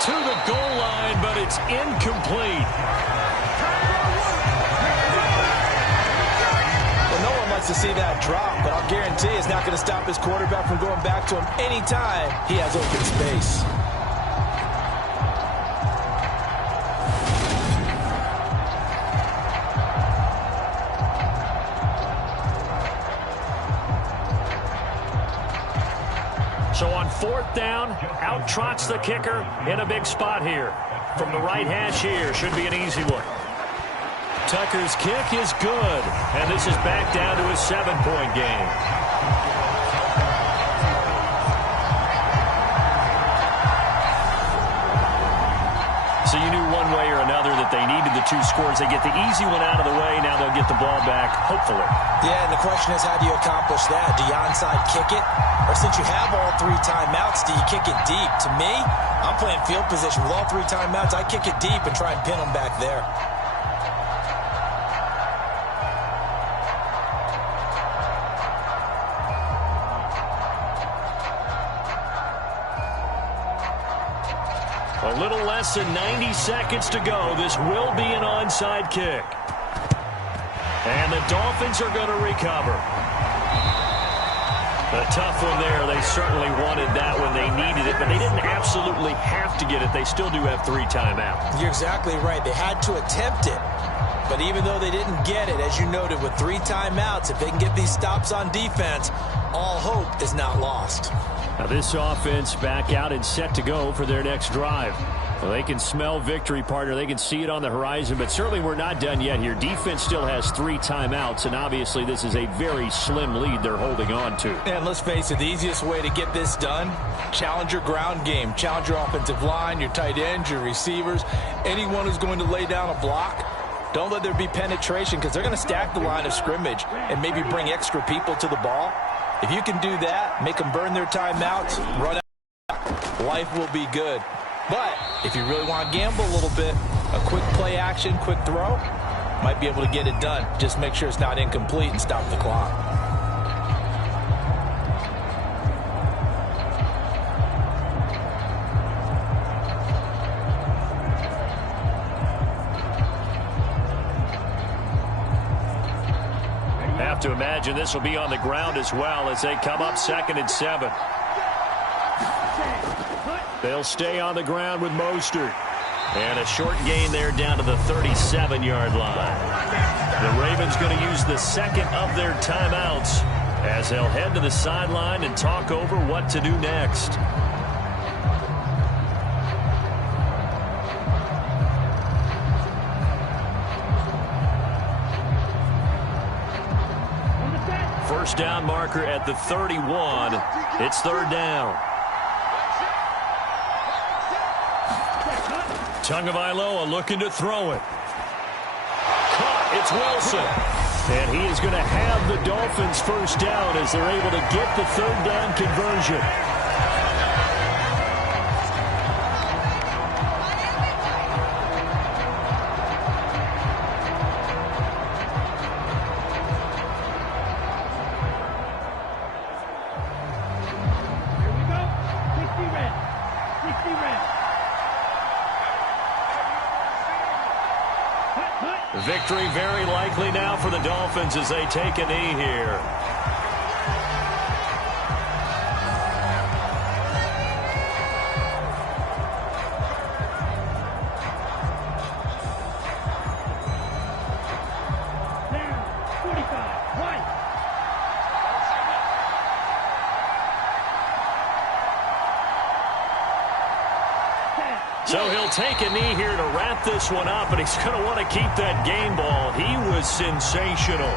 To the goal line, but it's incomplete. Well, no one likes to see that drop, but I'll guarantee it's not going to stop his quarterback from going back to him anytime he has open space. 4th down. Out trots the kicker in a big spot here. From the right hash here, should be an easy one. Tucker's kick is good, and this is back down to a 7-point game. So you knew one way or another that they needed the 2 scores. They get the easy one out of the way. Now they'll get the ball back, hopefully. Yeah, and the question is, how do you accomplish that? Do you onside kick it? Or since you have all 3 timeouts, do you kick it deep? To me, I'm playing field position. With all 3 timeouts, I kick it deep and try and pin them back there. A little less than 90 seconds to go. This will be an onside kick. And the Dolphins are going to recover. A tough one there. They certainly wanted that when they needed it, but they didn't absolutely have to get it. They still do have 3 timeouts. You're exactly right. They had to attempt it. But even though they didn't get it, as you noted, with 3 timeouts, if they can get these stops on defense, all hope is not lost. Now this offense back out and set to go for their next drive. Well, they can smell victory, partner. They can see it on the horizon, but certainly we're not done yet here. Defense still has 3 timeouts, and obviously this is a very slim lead they're holding on to. And let's face it, the easiest way to get this done, challenge your ground game. Challenge your offensive line, your tight ends, your receivers, anyone who's going to lay down a block. Don't let there be penetration because they're going to stack the line of scrimmage and maybe bring extra people to the ball. If you can do that, make them burn their timeouts, run out, life will be good. But if you really want to gamble a little bit, a quick play action, quick throw, might be able to get it done. Just make sure it's not incomplete and stop the clock. Have to imagine this will be on the ground as well as they come up 2nd and 7. They'll stay on the ground with Mostert. And a short gain there down to the 37-yard line. The Ravens going to use the 2nd of their timeouts as they'll head to the sideline and talk over what to do next. First down marker at the 31. It's 3rd down. Tagovailoa looking to throw it. Caught. It's Wilson. And he is going to have the Dolphins first down as they're able to get the 3rd down conversion. Victory very likely now for the Dolphins as they take a knee here. So he'll take a knee here to wrap this one up, and he's going to want to keep that game ball. He was sensational.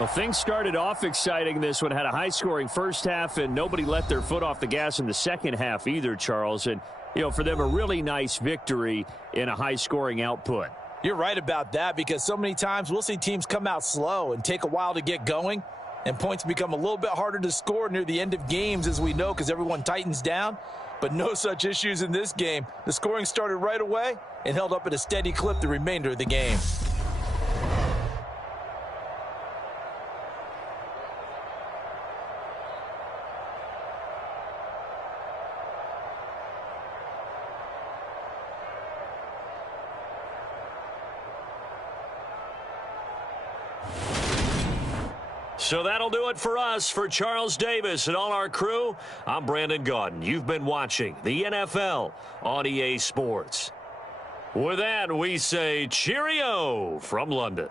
Well, things started off exciting. This one had a high-scoring first half, and nobody let their foot off the gas in the second half either, Charles. And, you know, for them, a really nice victory in a high-scoring output. You're right about that because so many times we'll see teams come out slow and take a while to get going, and points become a little bit harder to score near the end of games, as we know, because everyone tightens down. But no such issues in this game. The scoring started right away and held up at a steady clip the remainder of the game. So that'll do it for us. For Charles Davis and all our crew, I'm Brandon Gaudin. You've been watching the NFL on EA Sports. With that, we say cheerio from London.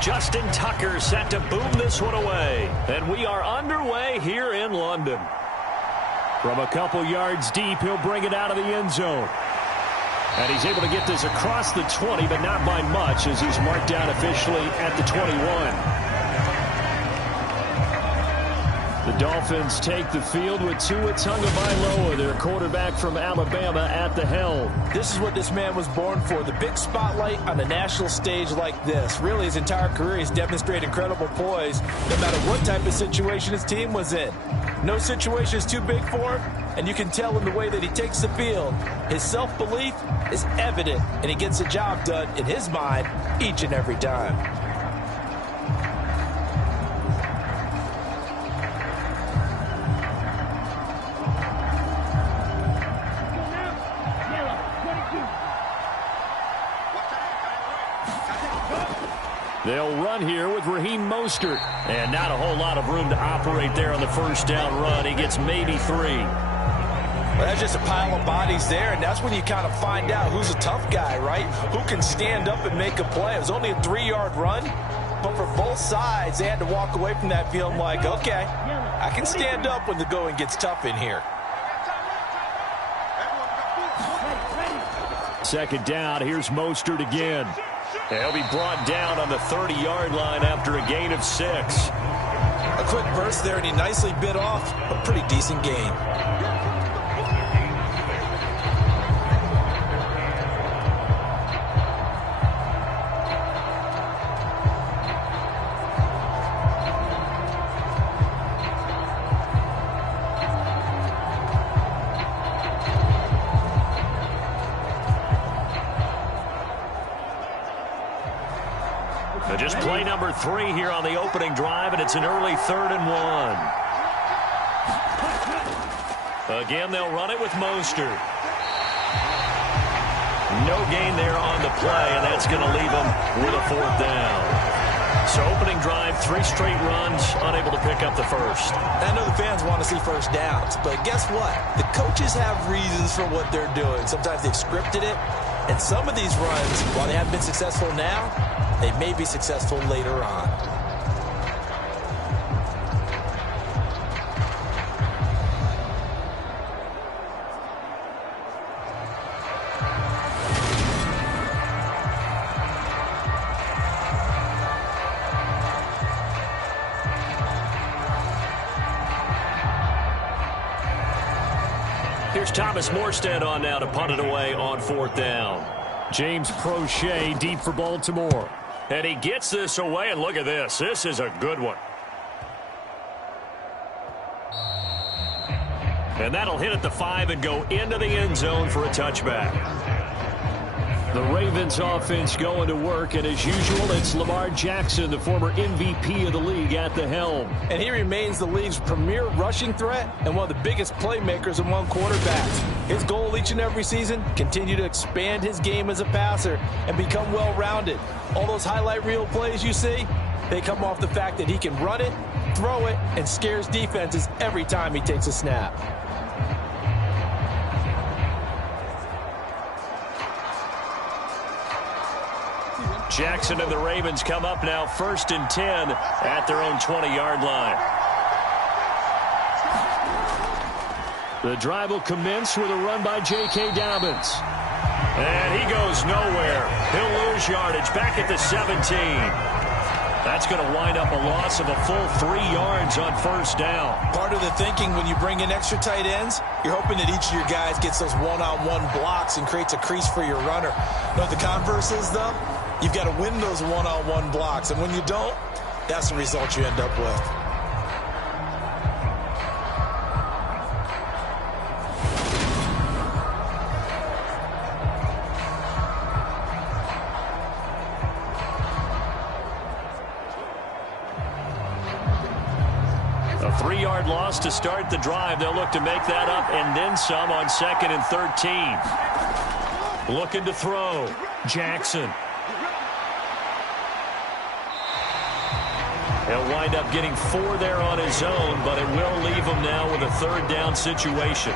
Justin Tucker set to boom this one away. And we are underway here in London. From a couple yards deep, he'll bring it out of the end zone. And he's able to get this across the 20, but not by much, as he's marked down officially at the 21. The Dolphins take the field with Tua Tagovailoa, their quarterback from Alabama, at the helm. This is what this man was born for, the big spotlight on a national stage like this. Really, his entire career, he's demonstrated incredible poise, no matter what type of situation his team was in. No situation is too big for him, and you can tell in the way that he takes the field. His self-belief is evident, and he gets the job done in his mind each and every time. They'll run here with Raheem Mostert. And not a whole lot of room to operate there on the first down run. He gets maybe 3. Well, that's just a pile of bodies there, and that's when you kind of find out who's a tough guy, right? Who can stand up and make a play. It was only a 3-yard run, but for both sides, they had to walk away from that feeling like, okay, I can stand up when the going gets tough in here. Second down, here's Mostert again. He'll be brought down on the 30-yard line after a gain of 6. A quick burst there, and he nicely bit off a pretty decent gain. Just play number 3 here on the opening drive, and it's an early 3rd and 1. Again, they'll run it with Mostert. No gain there on the play, and that's going to leave them with a 4th down. So opening drive, 3 straight runs, unable to pick up the first. I know the fans want to see first downs, but guess what? The coaches have reasons for what they're doing. Sometimes they've scripted it, and some of these runs, while they haven't been successful now, they may be successful later on. Here's Thomas Morstead on now to punt it away on 4th down. James Prochet deep for Baltimore. And he gets this away, and look at this. This is a good one. And that'll hit at the 5 and go into the end zone for a touchback. The Ravens offense going to work, and as usual, it's Lamar Jackson, the former MVP of the league, at the helm. And he remains the league's premier rushing threat and one of the biggest playmakers among quarterbacks. His goal each and every season, continue to expand his game as a passer and become well-rounded. All those highlight reel plays you see, they come off the fact that he can run it, throw it, and scares defenses every time he takes a snap. Jackson and the Ravens come up now 1st and 10 at their own 20-yard line. The drive will commence with a run by J.K. Dobbins. And he goes nowhere. He'll lose yardage back at the 17. That's going to wind up a loss of a full 3 yards on 1st down. Part of the thinking when you bring in extra tight ends, you're hoping that each of your guys gets those one-on-one blocks and creates a crease for your runner. You know what the converse is, though? You've got to win those one-on-one blocks, and when you don't, that's the result you end up with. A 3-yard loss to start the drive. They'll look to make that up and then some on 2nd and 13. Looking to throw. Jackson. He'll wind up getting 4 there on his own, but it will leave him now with a 3rd down situation.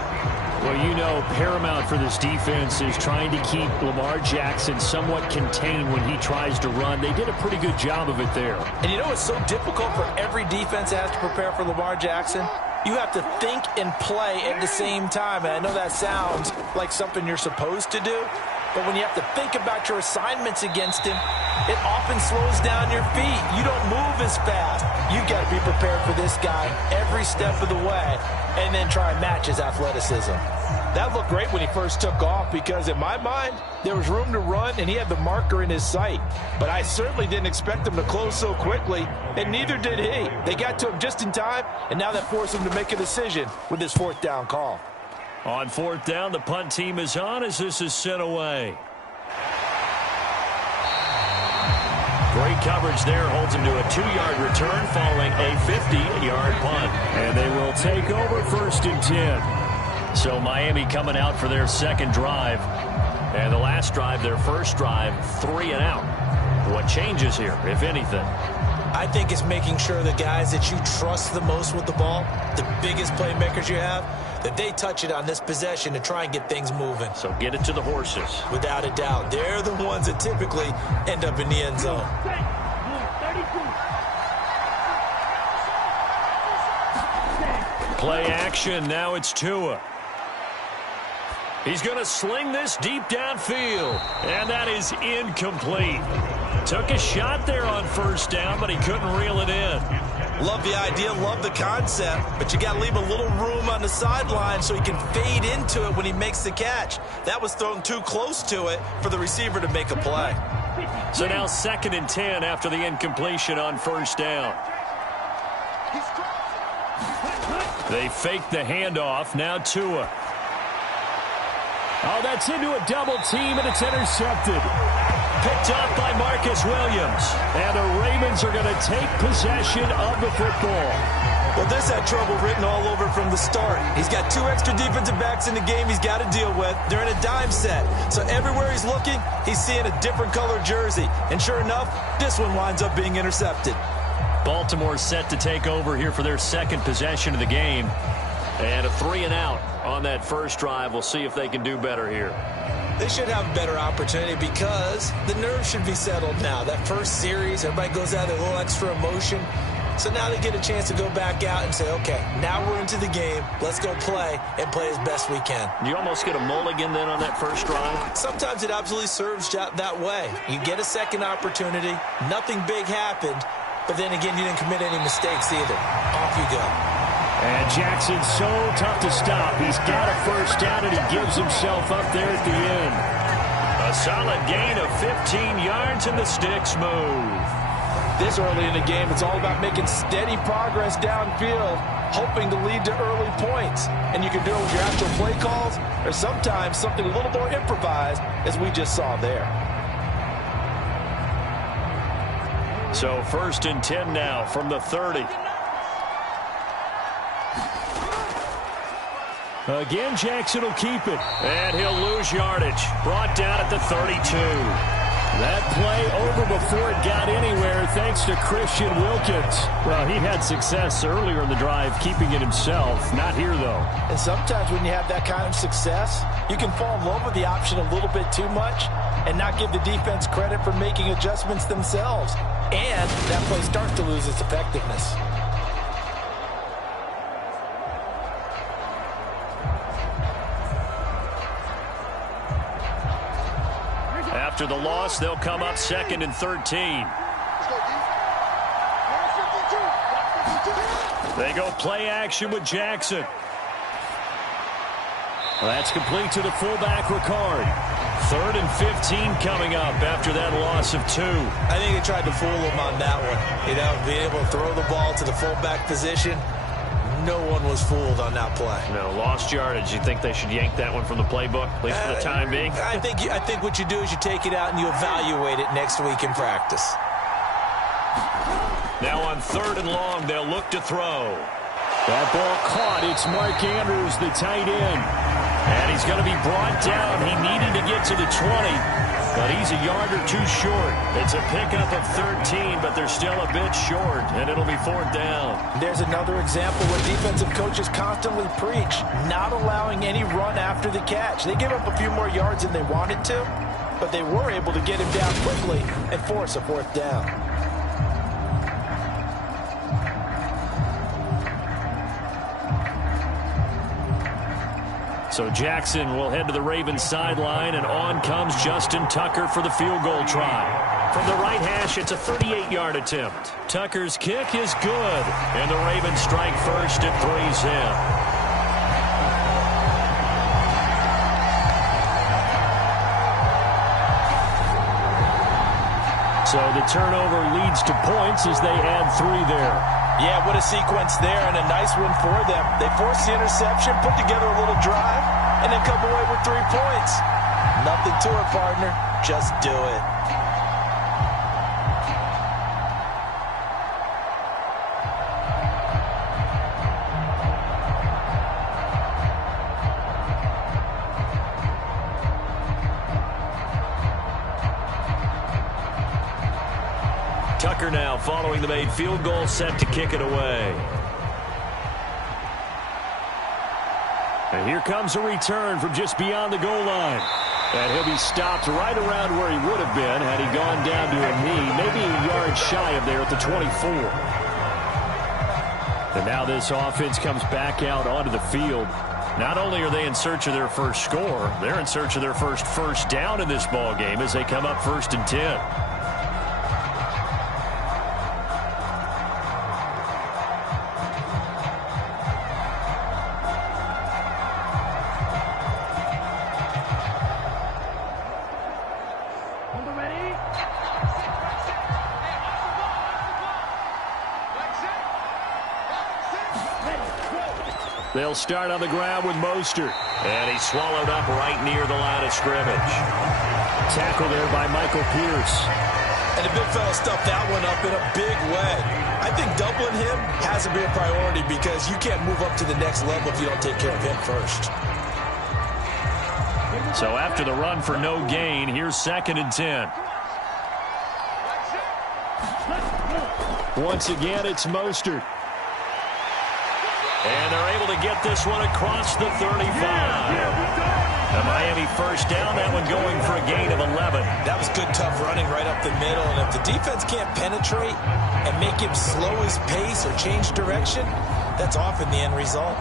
Well, you know, paramount for this defense is trying to keep Lamar Jackson somewhat contained when he tries to run. They did a pretty good job of it there. And you know it's so difficult for every defense that has to prepare for Lamar Jackson? You have to think and play at the same time. And I know that sounds like something you're supposed to do, but when you have to think about your assignments against him, it often slows down your feet. You don't move as fast. You've got to be prepared for this guy every step of the way and then try and match his athleticism. That looked great when he first took off because, in my mind, there was room to run and he had the marker in his sight. But I certainly didn't expect him to close so quickly, and neither did he. They got to him just in time, and now that forced him to make a decision with his 4th down call. On 4th down, the punt team is on as this is sent away. Great coverage there, holds him to a 2-yard return following a 50-yard punt. And they will take over 1st and 10. So Miami coming out for their 2nd drive. And the last drive, their 1st drive, 3 and out. What changes here, if anything? I think it's making sure the guys that you trust the most with the ball, the biggest playmakers you have, that they touch it on this possession to try and get things moving. So get it to the horses. Without a doubt. They're the ones that typically end up in the end zone. Play action. Now it's Tua. He's going to sling this deep downfield. And that is incomplete. Took a shot there on 1st down, but he couldn't reel it in. Love the idea, love the concept, but you got to leave a little room on the sideline so he can fade into it when he makes the catch. That was thrown too close to it for the receiver to make a play. So now 2nd and 10 after the incompletion on 1st down. They fake the handoff. Now Tua. Oh, that's into a double team, and it's intercepted. Picked up by Marcus Williams. And the Ravens are going to take possession of the football. Well, this had trouble written all over from the start. He's got 2 extra defensive backs in the game he's got to deal with. They're in a dime set. So everywhere he's looking, he's seeing a different color jersey. And sure enough, this one winds up being intercepted. Baltimore set to take over here for their second possession of the game. And a 3-and-out on that first drive. We'll see if they can do better here. They should have a better opportunity because the nerves should be settled now. That first series, everybody goes out with a little extra emotion. So now they get a chance to go back out and say, okay, now we're into the game. Let's go play and play as best we can. You almost get a mulligan then on that first drive? Sometimes it absolutely serves that way. You get a second opportunity. Nothing big happened. But then again, you didn't commit any mistakes either. Off you go. And Jackson's so tough to stop. He's got a first down, and he gives himself up there at the end. A solid gain of 15 yards, and the sticks move. This early in the game, it's all about making steady progress downfield, hoping to lead to early points. And you can do it with your actual play calls, or sometimes something a little more improvised, as we just saw there. So 1st and 10 now from the 30. Again, Jackson will keep it. And he'll lose yardage. Brought down at the 32. That play over before it got anywhere thanks to Christian Wilkins. Well, he had success earlier in the drive keeping it himself. Not here, though. And sometimes when you have that kind of success, you can fall in love with the option a little bit too much and not give the defense credit for making adjustments themselves. And that play starts to lose its effectiveness. After the loss, they'll come up 2nd and 13. They go play action with Jackson. Well, that's complete to the fullback, Ricard. 3rd and 15 coming up after that loss of 2. I think they tried to fool him on that one. You know, being able to throw the ball to the fullback position. No one was fooled on that play. No, lost yardage. You think they should yank that one from the playbook, at least for the time being? I think what you do is you take it out and you evaluate it next week in practice. Now on 3rd and long, they'll look to throw. That ball caught. It's Mark Andrews, the tight end. And he's going to be brought down. He needed to get to the 20, but he's a yard or 2 short. It's a pickup of 13, but they're still a bit short, and it'll be 4th down. There's another example where defensive coaches constantly preach, not allowing any run after the catch. They gave up a few more yards than they wanted to, but they were able to get him down quickly and force a 4th down. So Jackson will head to the Ravens sideline, and on comes Justin Tucker for the field goal try. From the right hash, it's a 38-yard attempt. Tucker's kick is good, and the Ravens strike first at 3's in. So the turnover leads to points as they add 3 there. Yeah, what a sequence there, and a nice one for them. They forced the interception, put together a little drive, and then come away with 3 points. Nothing to it, partner. Just do it. Tucker now following the made field goal, set to kick it away. And here comes a return from just beyond the goal line. And he'll be stopped right around where he would have been had he gone down to a knee, maybe a yard shy of there at the 24. And now this offense comes back out onto the field. Not only are they in search of their first score, they're in search of their first down in this ball game as they come up 1st and 10. They'll start on the ground with Mostert. And he's swallowed up right near the line of scrimmage. Tackle there by Michael Pierce. And the big fella stuffed that one up in a big way. I think doubling him has to be a priority because you can't move up to the next level if you don't take care of him first. So after the run for no gain, here's 2nd and 10. Once again, it's Mostert. And they're able to get this one across the 35. A Miami first down, that one going for a gain of 11. That was good, tough running right up the middle. And if the defense can't penetrate and make him slow his pace or change direction, that's often the end result.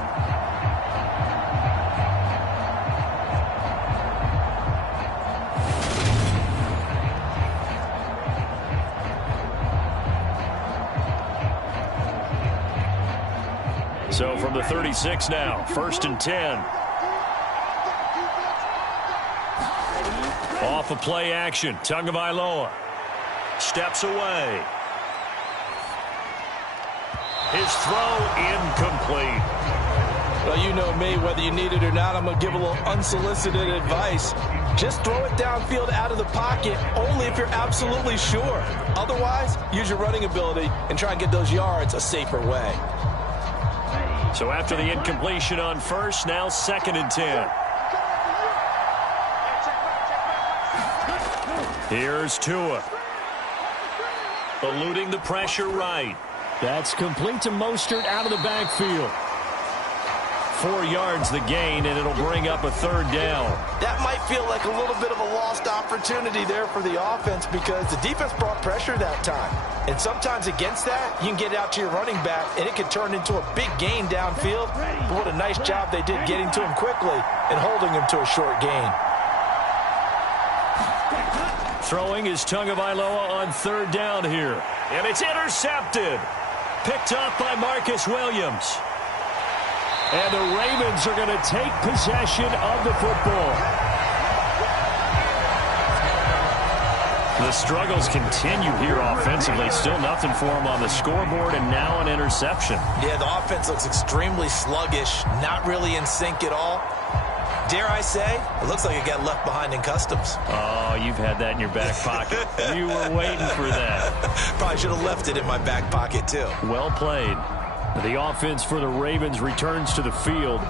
So from the 36 now, 1st and 10. Off of play action, Tagovailoa steps away. His throw incomplete. Well, you know me, whether you need it or not, I'm going to give a little unsolicited advice. Just throw it downfield out of the pocket, only if you're absolutely sure. Otherwise, use your running ability and try and get those yards a safer way. So after the incompletion on first, now 2nd and 10. Here's Tua. Eluding the pressure right. That's complete to Mostert out of the backfield. 4 yards the gain, and it'll bring up a 3rd down. That might feel like a little bit of a lost opportunity there for the offense because the defense brought pressure that time. And sometimes against that, you can get out to your running back, and it can turn into a big gain downfield. But what a nice job they did getting to him quickly and holding him to a short gain. Throwing is Tagovailoa on 3rd down here. And it's intercepted. Picked off by Marcus Williams. And the Ravens are going to take possession of the football. The struggles continue here offensively. Still nothing for them on the scoreboard, and now an interception. Yeah, the offense looks extremely sluggish, not really in sync at all. Dare I say, it looks like it got left behind in customs. Oh, you've had that in your back pocket. You were waiting for that. Probably should have left it in my back pocket, too. Well played. The offense for the Ravens returns to the field.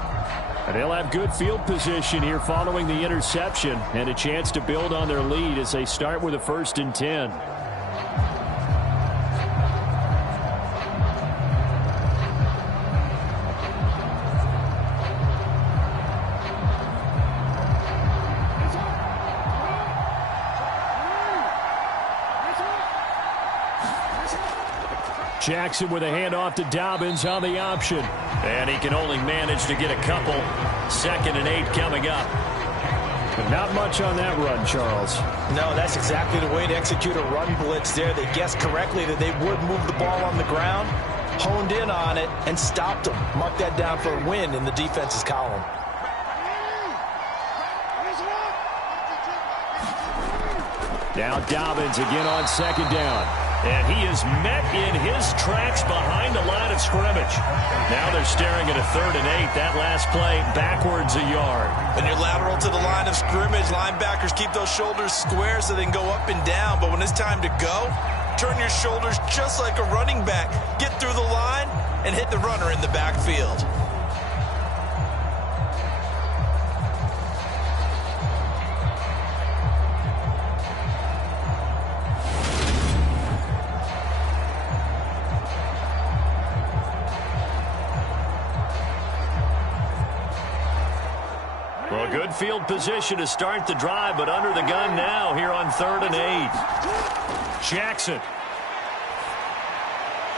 And they'll have good field position here following the interception and a chance to build on their lead as they start with a 1st and 10. Jackson with a handoff to Dobbins on the option. And he can only manage to get a couple. 2nd and 8 coming up. But not much on that run, Charles. No, that's exactly the way to execute a run blitz there. They guessed correctly that they would move the ball on the ground, honed in on it, and stopped them. Mark that down for a win in the defense's column. Now Dobbins again on 2nd down. And he is met in his tracks behind the line of scrimmage. Now they're staring at a 3rd and 8. That last play backwards a yard. When you're lateral to the line of scrimmage, linebackers keep those shoulders square so they can go up and down. But when it's time to go, turn your shoulders just like a running back. Get through the line and hit the runner in the backfield. Well, good field position to start the drive, but under the gun now here on 3rd and 8. Jackson.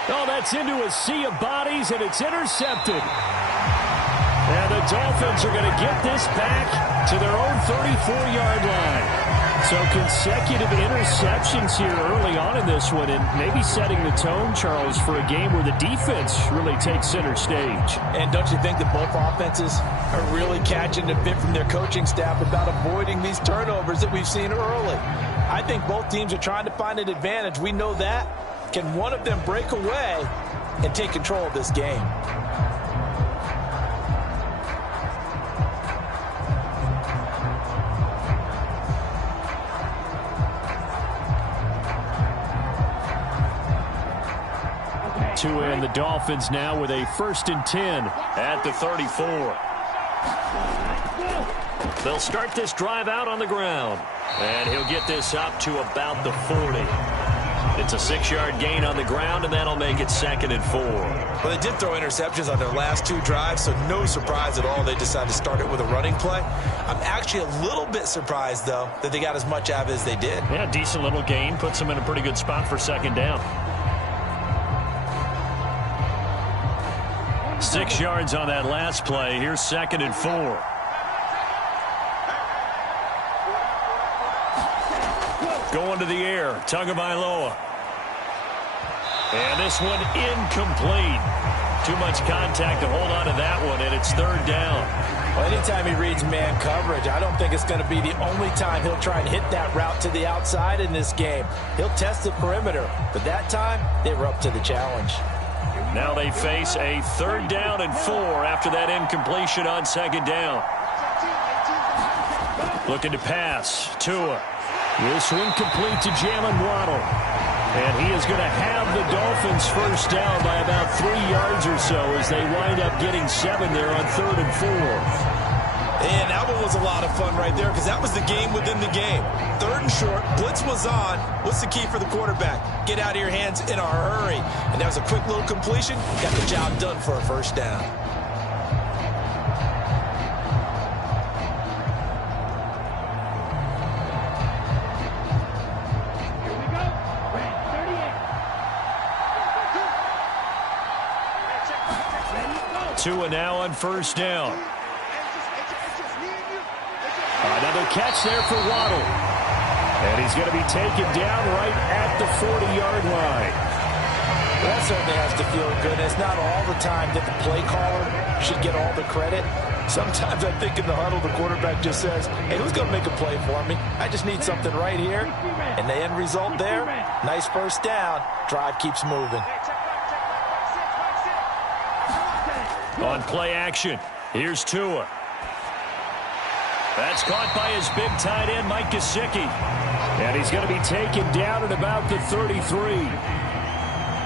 Oh, that's into a sea of bodies, and it's intercepted. And the Dolphins are going to get this back to their own 34-yard line. So consecutive interceptions here early on in this one, and maybe setting the tone, Charles, for a game where the defense really takes center stage. And don't you think that both offenses are really catching a bit from their coaching staff about avoiding these turnovers that we've seen early? I think both teams are trying to find an advantage. We know that. Can one of them break away and take control of this game? And the Dolphins now with a 1st and 10 at the 34. They'll start this drive out on the ground. And he'll get this up to about the 40. It's a 6-yard gain on the ground, and that'll make it 2nd and 4. Well, they did throw interceptions on their last 2 drives, so no surprise at all they decided to start it with a running play. I'm actually a little bit surprised, though, that they got as much out of it as they did. Yeah, decent little gain. Puts them in a pretty good spot for 2nd down. 6 yards on that last play. Here's 2nd and 4. Going to the air, Tagovailoa. And this one incomplete. Too much contact to hold on to that one, and it's 3rd down. Well, anytime he reads man coverage, I don't think it's going to be the only time he'll try and hit that route to the outside in this game. He'll test the perimeter, but that time they were up to the challenge. Now they face a 3rd down and 4 after that incompletion on 2nd down. Looking to pass, Tua. This one complete to Jalen Waddle. And he is going to have the Dolphins 1st down by about 3 yards or so as they wind up getting 7 there on 3rd and 4. And that one was a lot of fun right there because that was the game within the game. 3rd and short, blitz was on. What's the key for the quarterback? Get out of your hands in a hurry. And that was a quick little completion. Got the job done for a 1st down. Tua now on 1st down. Another catch there for Waddle. And he's going to be taken down right at the 40-yard line. Well, that certainly has to feel good. It's not all the time that the play caller should get all the credit. Sometimes I think in the huddle the quarterback just says, hey, who's going to make a play for me? I just need something right here. And the end result there, nice 1st down. Drive keeps moving. On play action, here's Tua. That's caught by his big tight end, Mike Gesicki. And he's going to be taken down at about the 33.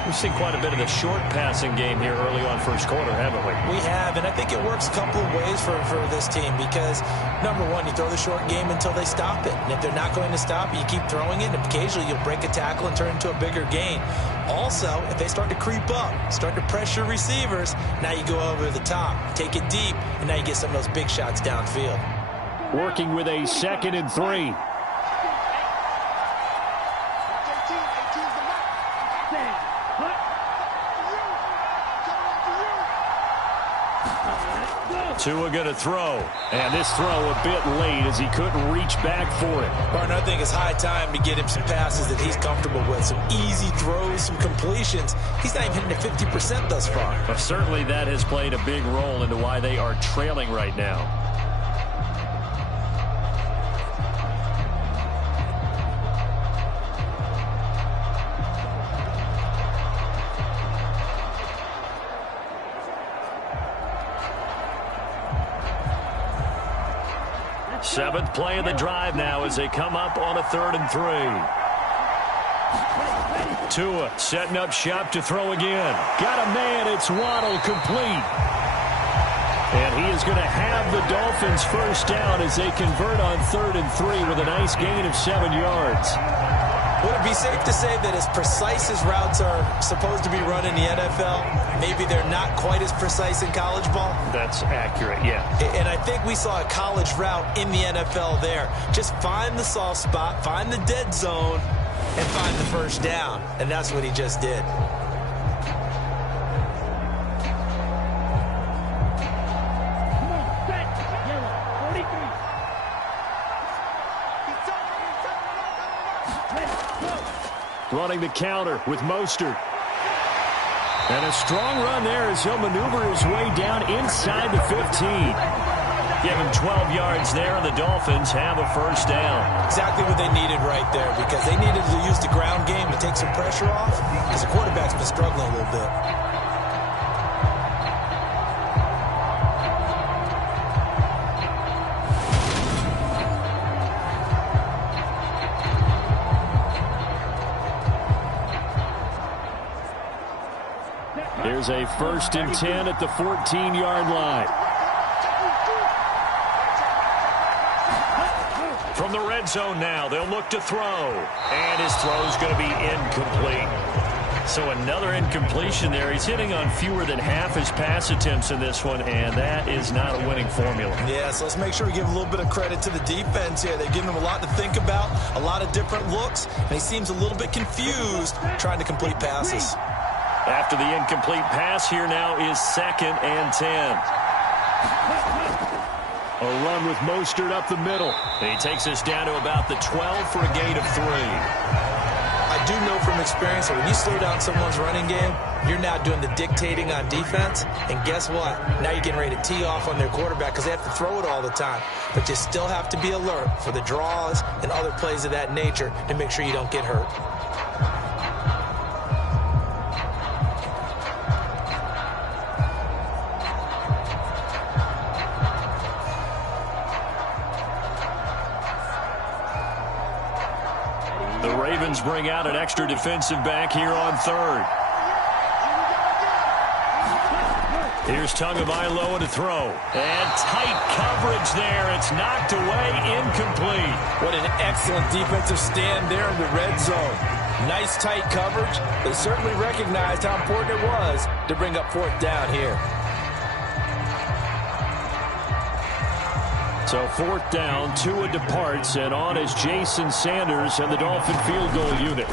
We've seen quite a bit of the short passing game here early on 1st quarter, haven't we? We have, and I think it works a couple of ways for this team because, number one, you throw the short game until they stop it. And if they're not going to stop it, you keep throwing it, and occasionally you'll break a tackle and turn it into a bigger gain. Also, if they start to creep up, start to pressure receivers, now you go over the top, take it deep, and now you get some of those big shots downfield. Working with a 2nd and 3. Tua going to throw. And this throw a bit late as he couldn't reach back for it. Partner, I think it's high time to get him some passes that he's comfortable with. Some easy throws, some completions. He's not even hitting the 50% thus far. But certainly that has played a big role into why they are trailing right now. Seventh play of the drive now as they come up on a 3rd and 3. Tua setting up shop to throw again. Got a man. It's Waddle complete. And he is going to have the Dolphins 1st down as they convert on 3rd and 3 with a nice gain of 7 yards. Would it be safe to say that as precise as routes are supposed to be run in the NFL, maybe they're not quite as precise in college ball? That's accurate, yeah. And I think we saw a college route in the NFL there. Just find the soft spot, find the dead zone, and find the 1st down. And that's what he just did. Running the counter with Mostert. And a strong run there as he'll maneuver his way down inside the 15. Give him 12 yards there, and the Dolphins have a 1st down. Exactly what they needed right there because they needed to use the ground game to take some pressure off because the quarterback's been struggling a little bit. is a 1st and 10 at the 14-yard line. From the red zone now, they'll look to throw. And his throw is going to be incomplete. So another incompletion there. He's hitting on fewer than half his pass attempts in this one, and that is not a winning formula. Yeah, so let's make sure we give a little bit of credit to the defense here. They're giving him a lot to think about, a lot of different looks, and he seems a little bit confused trying to complete passes. After the incomplete pass, here now is 2nd and 10. A run with Mostert up the middle. He takes us down to about the 12 for a gain of 3. I do know from experience that when you slow down someone's running game, you're now doing the dictating on defense. And guess what? Now you're getting ready to tee off on their quarterback because they have to throw it all the time. But you still have to be alert for the draws and other plays of that nature to make sure you don't get hurt. Bring out an extra defensive back here on 3rd. Here's Tagovailoa to throw. And tight coverage there. It's knocked away, incomplete. What an excellent defensive stand there in the red zone. Nice tight coverage. They certainly recognized how important it was to bring up 4th down here. So 4th down, Tua departs, and on is Jason Sanders and the Dolphin field goal unit.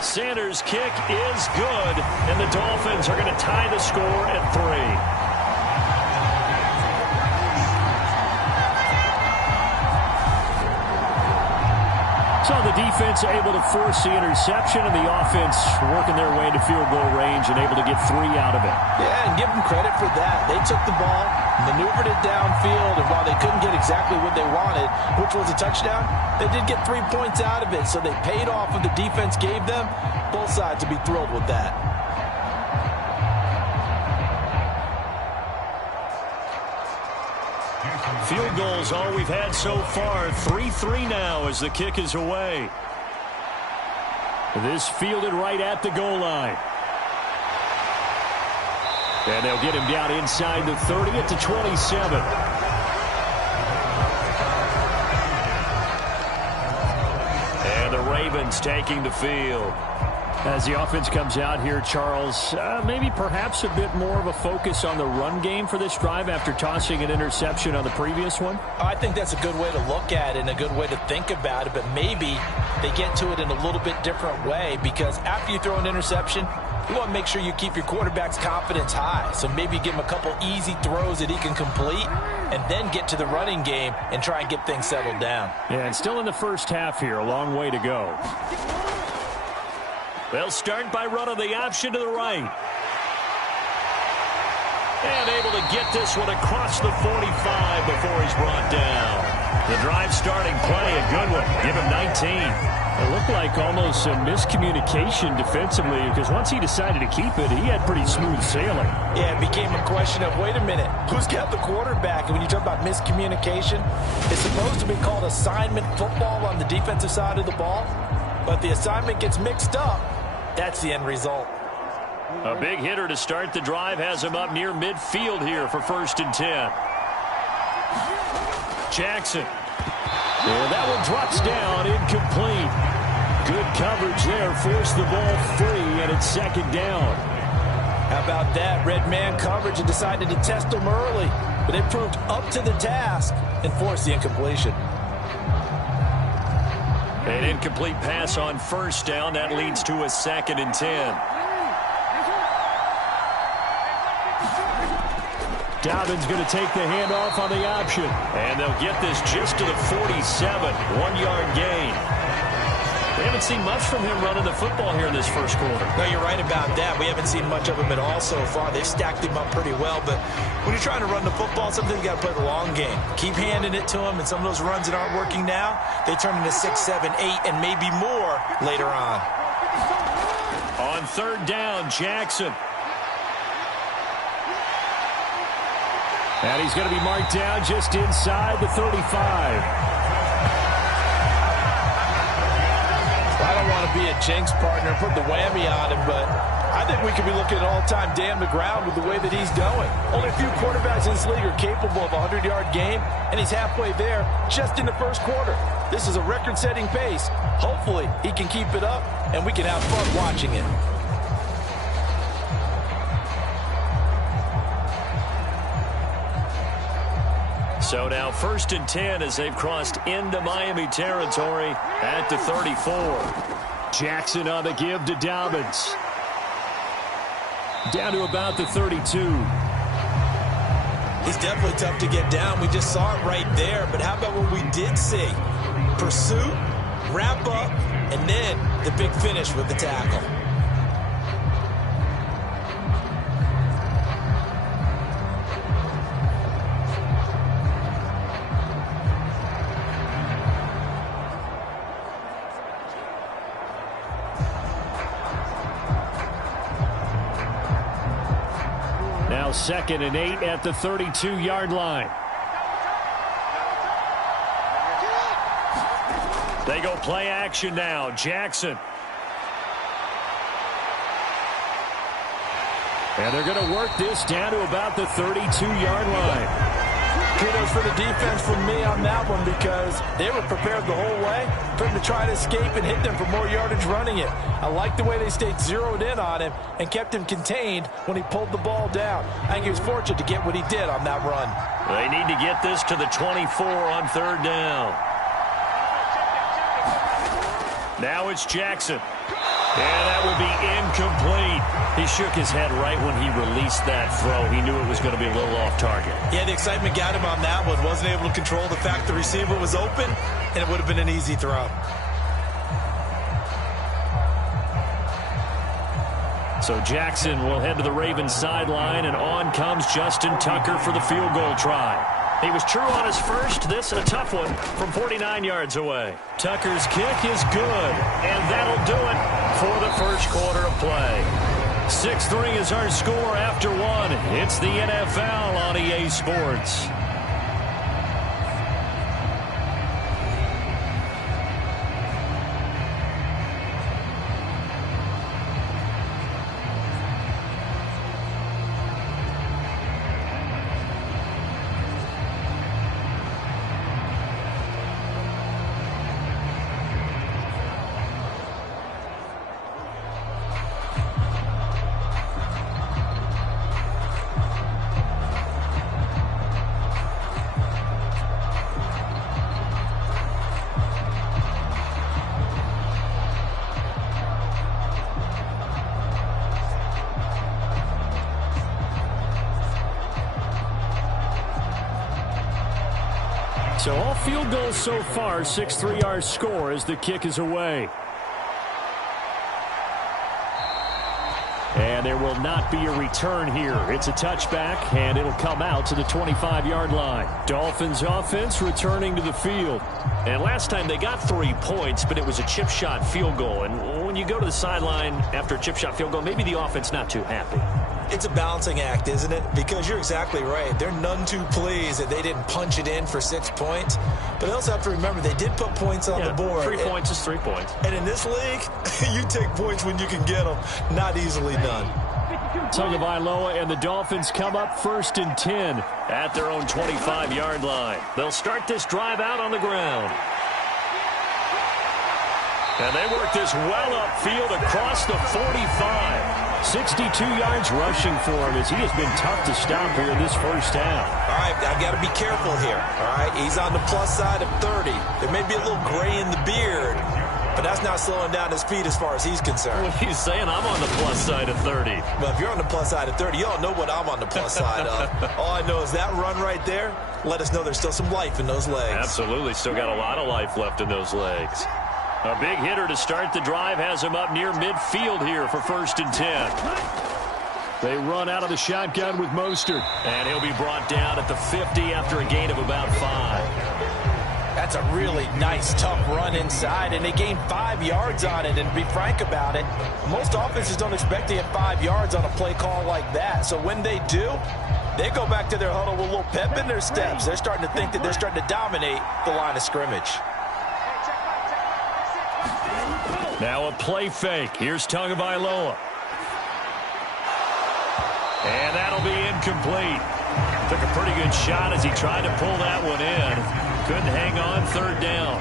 Sanders' kick is good, and the Dolphins are going to tie the score at 3. So the defense able to force the interception, and the offense working their way into field goal range and able to get 3 out of it. Yeah, and give them credit for that. They took the ball, maneuvered it downfield, and while they couldn't get exactly what they wanted, which was a touchdown, they did get 3 points out of it. So they paid off what the defense gave them. Both sides would be thrilled with that. Field goals all we've had so far. 3-3 now as the kick is away. This fielded right at the goal line. And they'll get him down inside the 30 at the 27. And the Ravens taking the field. As the offense comes out here, Charles, maybe perhaps a bit more of a focus on the run game for this drive after tossing an interception on the previous one? I think that's a good way to look at it and a good way to think about it, but maybe they get to it in a little bit different way because after you throw an interception, you want to make sure you keep your quarterback's confidence high. So maybe give him a couple easy throws that he can complete and then get to the running game and try and get things settled down. Yeah, and still in the first half here, a long way to go. They'll start by running the option to the right. And able to get this one across the 45 before he's brought down. The drive starting play, a good one. Give him 19. It looked like almost a miscommunication defensively because once he decided to keep it, he had pretty smooth sailing. Yeah, it became a question of, wait a minute, who's got the quarterback? And when you talk about miscommunication, it's supposed to be called assignment football on the defensive side of the ball. But the assignment gets mixed up. That's the end result. A big hitter to start the drive has him up near midfield here for 1st and 10. Jackson. Well, that one drops down, incomplete. Good coverage there, forced the ball free, and it's 2nd down. How about that? Red man coverage and decided to test them early. But they proved up to the task and forced the incompletion. An incomplete pass on 1st down. That leads to a 2nd and 10. Dobbins going to take the handoff on the option. And they'll get this just to the 47. 1-yard gain. We haven't seen much from him running the football here in this first quarter. No, you're right about that. We haven't seen much of him at all so far. They've stacked him up pretty well. But when you're trying to run the football, sometimes you got to play the long game. Keep handing it to him, and some of those runs that aren't working now, they turn into 6, 7, 8, and maybe more later on. On 3rd down, Jackson. And he's going to be marked down just inside the 35. I don't want to be a jinx partner and put the whammy on him, but I think we could be looking at all-time Dan McGround with the way that he's going. Only a few quarterbacks in this league are capable of a 100-yard game, and he's halfway there just in the first quarter. This is a record-setting pace. Hopefully, he can keep it up, and we can have fun watching it. So now 1st and 10 as they've crossed into Miami territory at the 34. Jackson on the give to Dolphins. Down to about the 32. He's definitely tough to get down. We just saw it right there. But how about what we did see? Pursuit, wrap up, and then the big finish with the tackle. Now 2nd and 8 at the 32-yard line. They go play action now. Jackson. And they're going to work this down to about the 32-yard line. Kudos for the defense from me on that one because they were prepared the whole way for him to try to escape and hit them for more yardage running it. I like the way they stayed zeroed in on him and kept him contained when he pulled the ball down. I think he was fortunate to get what he did on that run. They need to get this to the 24 on 3rd down. Now it's Jackson. And that would be incomplete. He shook his head right when he released that throw. He knew it was going to be a little off target. Yeah, the excitement got him on that one. Wasn't able to control the fact the receiver was open, and it would have been an easy throw. So Jackson will head to the Ravens sideline, and on comes Justin Tucker for the field goal try. He was true on his first. This a tough one from 49 yards away. Tucker's kick is good, and that'll do it for the first quarter of play. 6-3 is our score after one. It's the NFL on EA Sports. So all field goals so far, 6-3 our score as the kick is away. And there will not be a return here. It's a touchback, and it'll come out to the 25-yard line. Dolphins offense returning to the field. And last time they got 3 points, but it was a chip shot field goal. And when you go to the sideline after a chip shot field goal, maybe the offense not too happy. It's a balancing act, isn't it? Because you're exactly right. They're none too pleased that they didn't punch it in for 6 points. But they also have to remember they did put points on the board. 3 points is 3 points. And in this league, you take points when you can get them. Not easily done. Tagovailoa and the Dolphins come up 1st and 10 at their own 25-yard line. They'll start this drive out on the ground. And they work this well upfield across the 45. 62 yards rushing for him as he has been tough to stop here in this first half. All right, I've got to be careful here. All right, he's on the plus side of 30. There may be a little gray in the beard, but that's not slowing down his speed as far as he's concerned. What he's saying, I'm on the plus side of 30. Well, if you're on the plus side of 30, you don't know what I'm on the plus side of. All I know is that run right there let us know there's still some life in those legs. Absolutely, still got a lot of life left in those legs. A big hitter to start the drive has him up near midfield here for 1st and 10. They run out of the shotgun with Mostert. And he'll be brought down at the 50 after a gain of about 5. That's a really nice, tough run inside, and they gained 5 yards on it. And to be frank about it, most offenses don't expect to get 5 yards on a play call like that. So when they do, they go back to their huddle with a little pep in their steps. They're starting to think that they're starting to dominate the line of scrimmage. Now a play fake. Here's Tagovailoa. And that'll be incomplete. Took a pretty good shot as he tried to pull that one in. Couldn't hang on, third down.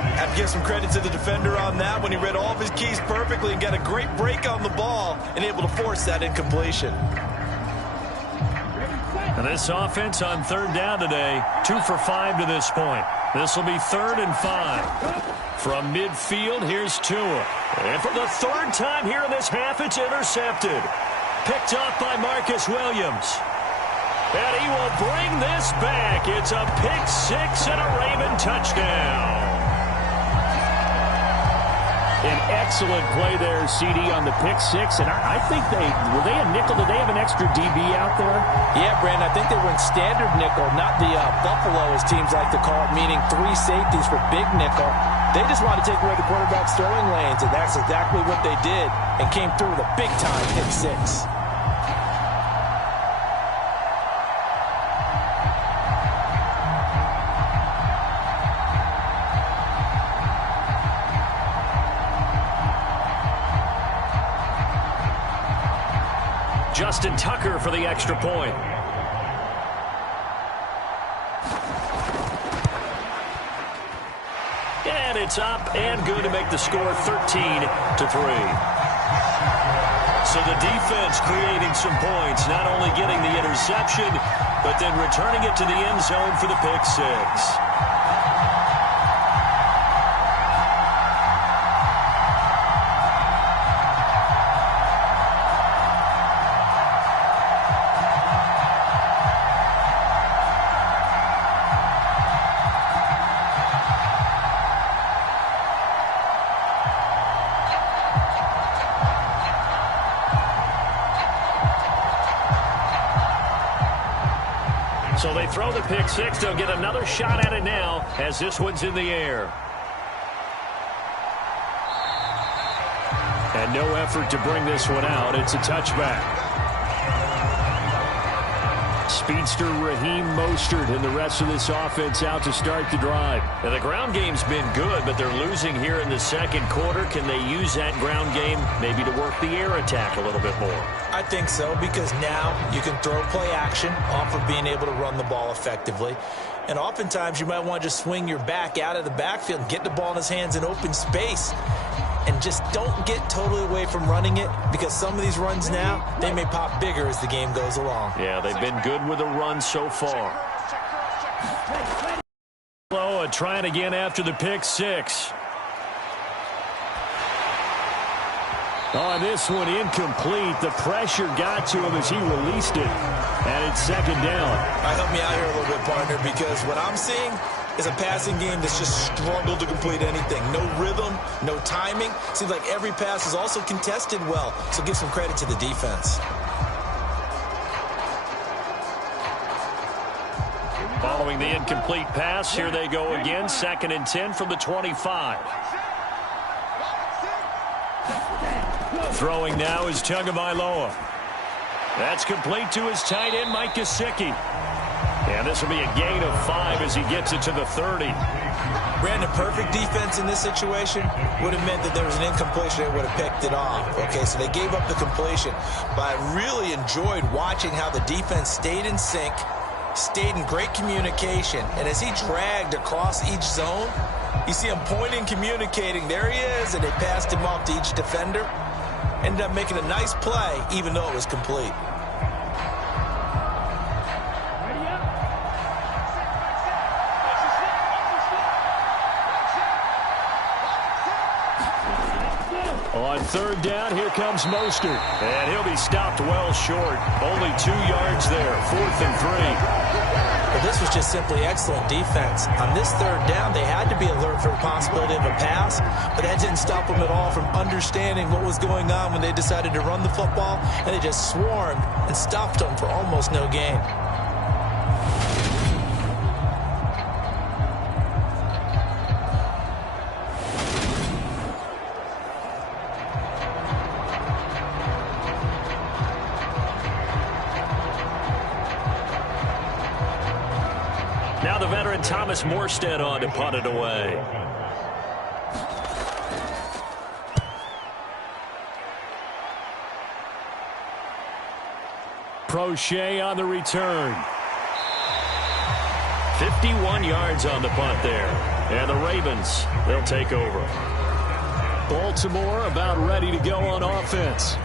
I have to give some credit to the defender on that when he read all of his keys perfectly and got a great break on the ball and able to force that incompletion. And this offense on third down today, 2 for 5 to this point. This will be 3rd and 5. From midfield, here's Tua. And for the 3rd time here in this half, it's intercepted. Picked off by Marcus Williams. And he will bring this back. It's a pick 6 and a Raven touchdown. An excellent play there, CD, on the pick 6. And I think were they a nickel? Did they have an extra DB out there? Yeah, Brandon, I think they went standard nickel, not the Buffalo, as teams like to call it, meaning 3 safeties for big nickel. They just wanted to take away the quarterback's throwing lanes, and that's exactly what they did, and came through with a big-time pick 6. Justin Tucker for the extra point. And it's up and good to make the score 13-3. So the defense creating some points, not only getting the interception, but then returning it to the end zone for the pick 6. So they throw the pick 6. They'll get another shot at it now as this one's in the air. And no effort to bring this one out. It's a touchback. Speedster Raheem Mostert and the rest of this offense out to start the drive. Now, the ground game's been good, but they're losing here in the second quarter. Can they use that ground game maybe to work the air attack a little bit more? I think so, because now you can throw play action off of being able to run the ball effectively. And oftentimes you might want to just swing your back out of the backfield and get the ball in his hands in open space. And just don't get totally away from running it, because some of these runs now, they may pop bigger as the game goes along. Yeah, they've been good with the run so far. Loa trying again after the pick 6. On this one, incomplete. The pressure got to him as he released it. And it's second down. All right, help me out here a little bit, partner, because what I'm seeing is a passing game that's just struggled to complete anything. No rhythm, no timing. Seems like every pass is also contested well. So give some credit to the defense. Following the incomplete pass, here they go again. 2nd and 10 from the 25. Throwing now is Tagovailoa. That's complete to his tight end, Mike Gesicki. And this will be a gain of 5 as he gets it to the 30. Brandon, perfect defense in this situation would have meant that there was an incompletion that would have picked it off. Okay, so they gave up the completion. But I really enjoyed watching how the defense stayed in sync, stayed in great communication. And as he dragged across each zone, you see him pointing, communicating. There he is, and they passed him off to each defender. Ended up making a nice play, even though it was complete. On third down, here comes Mostert. And he'll be stopped well short. Only 2 yards there. 4th and 3. But this was just simply excellent defense. On this third down, they had to be alert for the possibility of a pass, but that didn't stop them at all from understanding what was going on when they decided to run the football, and they just swarmed and stopped them for almost no gain. Now the veteran Thomas Morstead on to punt it away. Prochet on the return. 51 yards on the punt there. And the Ravens, they'll take over. Baltimore about ready to go on offense.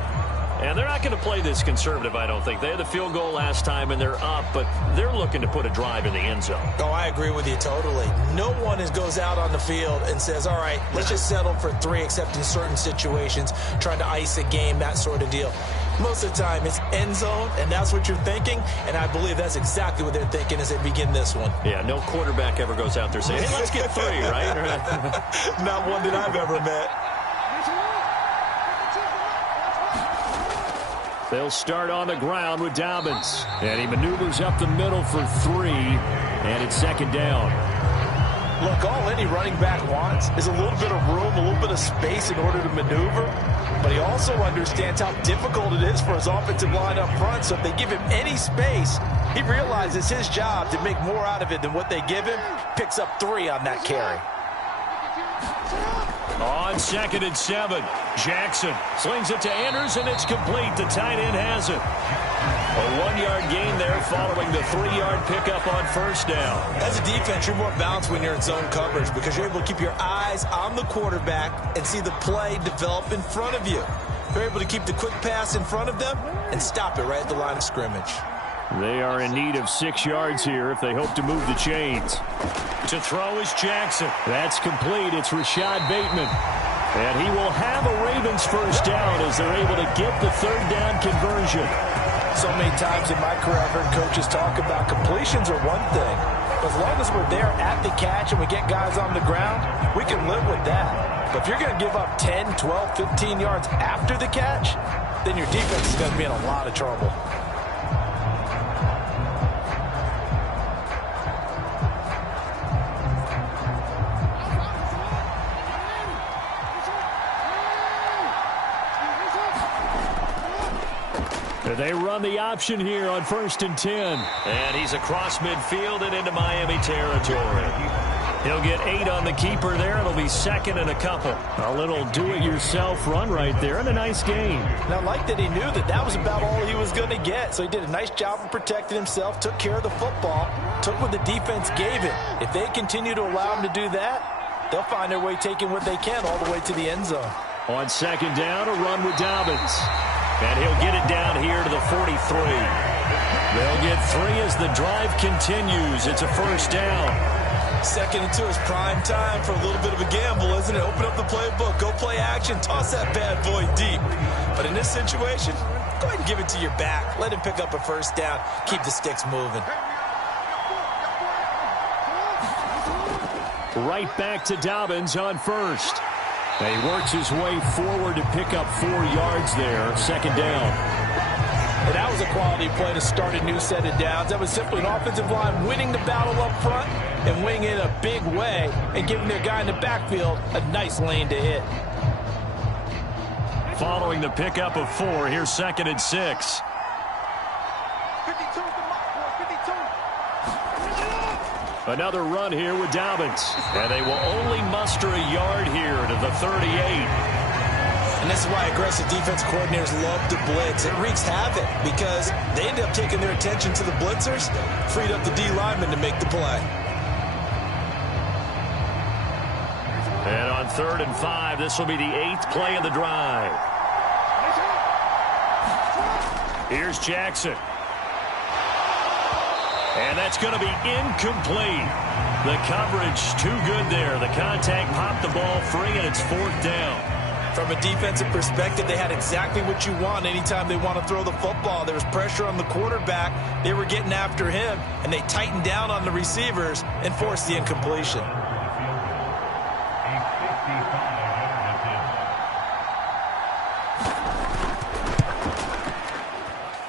And they're not going to play this conservative, I don't think. They had the field goal last time, and they're up, but they're looking to put a drive in the end zone. Oh, I agree with you totally. No one goes out on the field and says, all right, let's just settle for 3, except in certain situations, trying to ice a game, that sort of deal. Most of the time, it's end zone, and that's what you're thinking, and I believe that's exactly what they're thinking as they begin this one. Yeah, no quarterback ever goes out there saying, hey, let's get 3, right? Not one that I've ever met. They'll start on the ground with Dobbins. And he maneuvers up the middle for 3, and it's second down. Look, all any running back wants is a little bit of room, a little bit of space in order to maneuver. But he also understands how difficult it is for his offensive line up front. So if they give him any space, he realizes his job to make more out of it than what they give him. Picks up 3 on that carry. On 2nd and 7, Jackson slings it to Andrews, and it's complete. The tight end has it. A 1-yard gain there following the 3-yard pickup on first down. As a defense, you're more balanced when you're in zone coverage because you're able to keep your eyes on the quarterback and see the play develop in front of you. You're able to keep the quick pass in front of them and stop it right at the line of scrimmage. They are in need of 6 yards here if they hope to move the chains. To throw is Jackson. That's complete. It's Rashad Bateman. And he will have a Ravens first down as they're able to get the 3rd down conversion. So many times in my career, I've heard coaches talk about completions are one thing. But as long as we're there at the catch and we get guys on the ground, we can live with that. But if you're going to give up 10, 12, 15 yards after the catch, then your defense is going to be in a lot of trouble. They run the option here on 1st and 10. And he's across midfield and into Miami territory. He'll get 8 on the keeper there. It'll be 2nd and a couple. A little do-it-yourself run right there and a nice gain. Now, I like that he knew that that was about all he was going to get. So he did a nice job of protecting himself, took care of the football, took what the defense gave him. If they continue to allow him to do that, they'll find their way taking what they can all the way to the end zone. On 2nd down, a run with Dobbins. And he'll get it down here to the 43. They'll get 3 as the drive continues. It's a first down. 2nd and 2 is prime time for a little bit of a gamble, isn't it? Open up the playbook, go play action, toss that bad boy deep. But in this situation, go ahead and give it to your back. Let him pick up a first down. Keep the sticks moving. Right back to Dobbins on 1st. And he works his way forward to pick up 4 yards there. 2nd down. And that was a quality play to start a new set of downs. That was simply an offensive line winning the battle up front and winning it in a big way and giving their guy in the backfield a nice lane to hit. Following the pickup of 4, here's 2nd and 6. 52. Another run here with Dobbins. And they will only muster a yard here to the 38. And this is why aggressive defense coordinators love to blitz. It wreaks havoc because they end up taking their attention to the blitzers, freed up the D lineman to make the play. And on 3rd and 5, this will be the 8th play of the drive. Here's Jackson. And that's going to be incomplete. The coverage too good there. The contact popped the ball free, and it's 4th down. From a defensive perspective, they had exactly what you want anytime they want to throw the football. There was pressure on the quarterback. They were getting after him, and they tightened down on the receivers and forced the incompletion.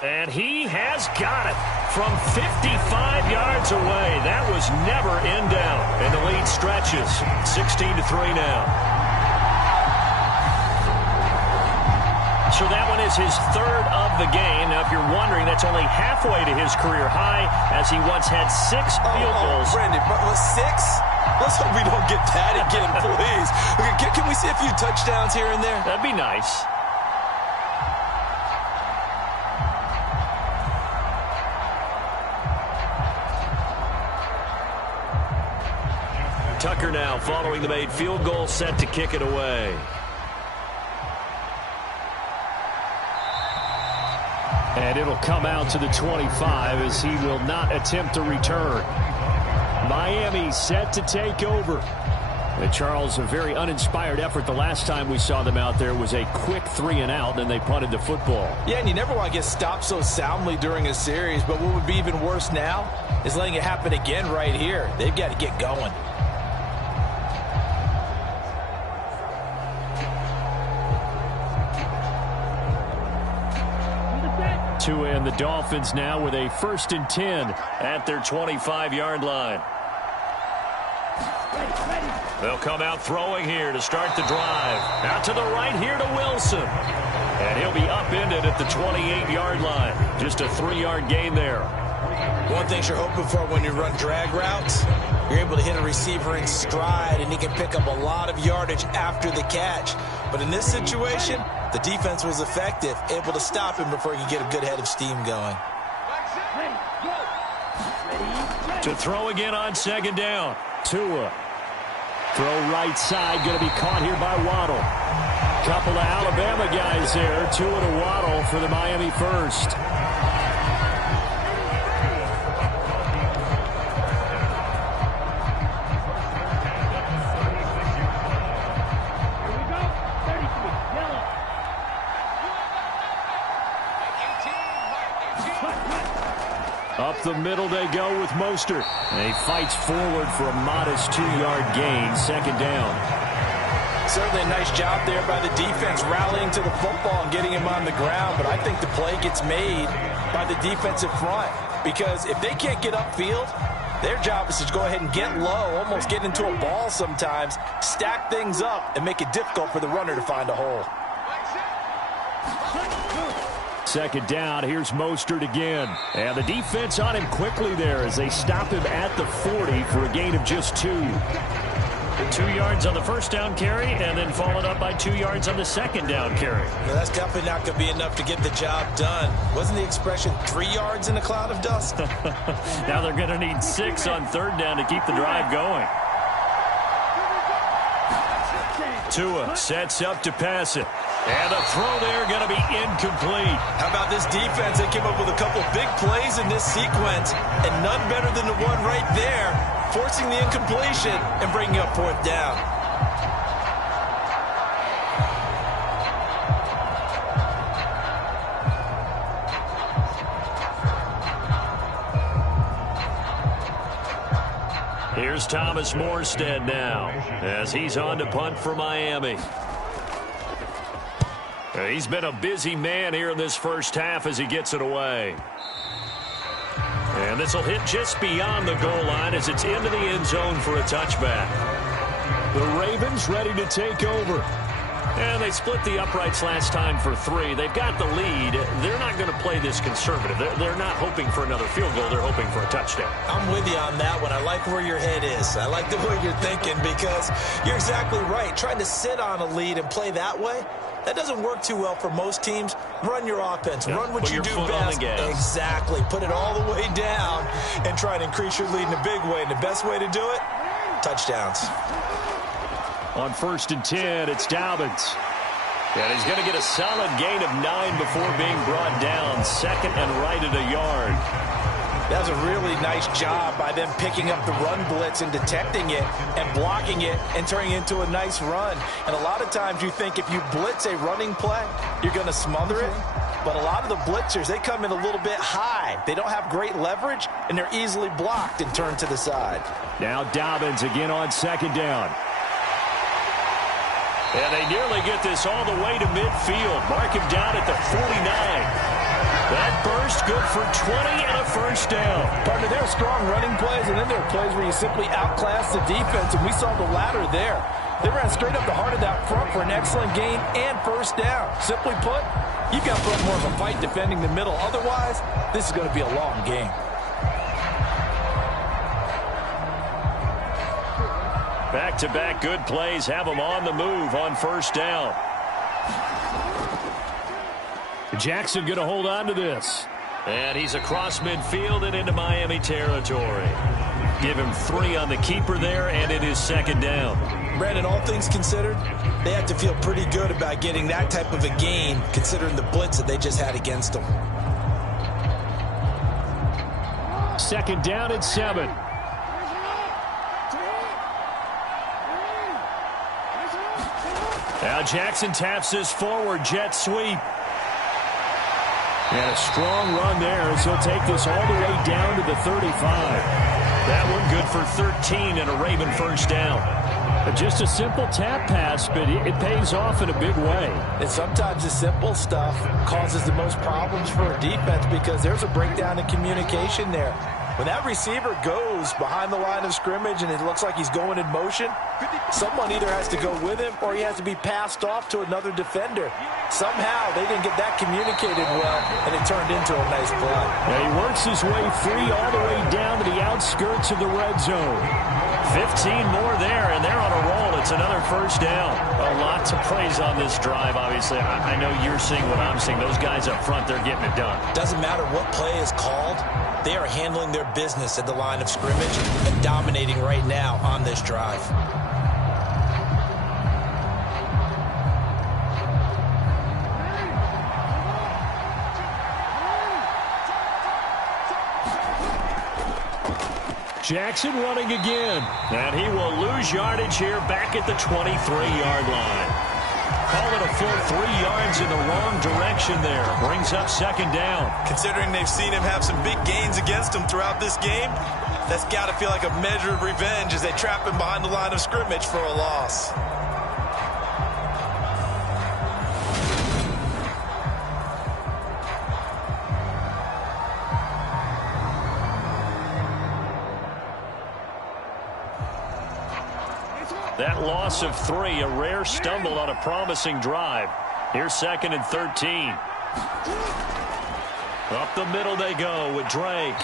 And he has got it from 55 yards away. That was never in down. And the lead stretches 16-3 now. So that one is his 3rd of the game. Now, if you're wondering, that's only halfway to his career high, as he once had 6 field goals. Brandon, 6? Let's hope we don't get that again, please. Okay, can we see a few touchdowns here and there? That'd be nice. Tucker now following the made field goal, set to kick it away. And it'll come out to the 25 as he will not attempt to return. Miami set to take over. And Charles, a very uninspired effort the last time we saw them out there was a quick 3-and-out, and they punted the football. Yeah, and you never want to get stopped so soundly during a series, but what would be even worse now is letting it happen again right here. They've got to get going. Tua and the Dolphins now with a 1st and 10 at their 25-yard line. They'll come out throwing here to start the drive. Out to the right here to Wilson. And he'll be upended at the 28-yard line. Just a 3-yard gain there. One thing you're hoping for when you run drag routes, you're able to hit a receiver in stride, and he can pick up a lot of yardage after the catch. But in this situation, the defense was effective, able to stop him before he could get a good head of steam going. To throw again on 2nd down. Tua. Throw right side, going to be caught here by Waddle. Couple of Alabama guys there. Tua to Waddle for the Miami first. Up the middle they go with Mostert. And he fights forward for a modest 2-yard gain. 2nd down. Certainly a nice job there by the defense rallying to the football and getting him on the ground. But I think the play gets made by the defensive front. Because if they can't get upfield, their job is to go ahead and get low, almost get into a ball sometimes, stack things up, and make it difficult for the runner to find a hole. 2nd down, here's Mostert again. And the defense on him quickly there as they stop him at the 40 for a gain of just 2. 2 yards on the 1st down carry, and then followed up by 2 yards on the 2nd down carry. Yeah, that's definitely not going to be enough to get the job done. Wasn't the expression 3 yards in a cloud of dust? Now they're going to need 6 on 3rd down to keep the drive going. Tua sets up to pass it. And the throw there going to be incomplete. How about this defense? They came up with a couple big plays in this sequence, and none better than the one right there, forcing the incompletion and bringing up 4th down. Here's Thomas Morstead now as he's on to punt for Miami. He's been a busy man here in this first half as he gets it away. And this will hit just beyond the goal line as it's into the end zone for a touchback. The Ravens ready to take over. And they split the uprights last time for 3. They've got the lead. They're not going to play this conservative. They're not hoping for another field goal. They're hoping for a touchdown. I'm with you on that one. I like where your head is. I like the way you're thinking because you're exactly right. Trying to sit on a lead and play that way, that doesn't work too well for most teams. Run your offense. Run what you do best. Exactly. Put it all the way down and try to increase your lead in a big way. And the best way to do it, touchdowns. On 1st and 10, it's Dobbins. And he's going to get a solid gain of 9 before being brought down. 2nd and right at a yard. That was a really nice job by them picking up the run blitz and detecting it and blocking it and turning it into a nice run. And a lot of times you think if you blitz a running play, you're going to smother it. But a lot of the blitzers, they come in a little bit high. They don't have great leverage, and they're easily blocked and turned to the side. Now Dobbins again on 2nd down. And they nearly get this all the way to midfield. Mark him down at the 49. That burst good for 20 and a 1st down. Partner, there are strong running plays, and then there are plays where you simply outclass the defense, and we saw the latter there. They ran straight up the heart of that front for an excellent gain and 1st down. Simply put, you've got to put more of a fight defending the middle. Otherwise, this is going to be a long game. Back-to-back good plays have them on the move on 1st down. Jackson going to hold on to this. And he's across midfield and into Miami territory. Give him 3 on the keeper there, and it is second down. Brandon, all things considered, they have to feel pretty good about getting that type of a gain, considering the blitz that they just had against them. Second down at 7. Now Jackson taps his forward jet sweep. And a strong run there as he'll take this all the way down to the 35. That one good for 13 and a Raven first down. Just a simple tap pass, but it pays off in a big way. And sometimes the simple stuff causes the most problems for a defense because there's a breakdown in communication there. When that receiver goes behind the line of scrimmage and it looks like he's going in motion, someone either has to go with him or he has to be passed off to another defender. Somehow they didn't get that communicated well, and it turned into a nice play. Now he works his way free all the way down to the outskirts of the red zone. 15 more there, and they're on a roll. It's another first down. A lot to praise on this drive, obviously. I know you're seeing what I'm seeing. Those guys up front, they're getting it done. Doesn't matter what play is called. They are handling their business at the line of scrimmage and dominating right now on this drive. Jackson running again. And he will lose yardage here back at the 23-yard line. Call it a full 3 yards in the wrong direction there. Brings up second down. Considering they've seen him have some big gains against him throughout this game, that's got to feel like a measure of revenge as they trap him behind the line of scrimmage for a loss. That loss of 3, a rare stumble on a promising drive. Here's second and 13. Up the middle they go with Drake.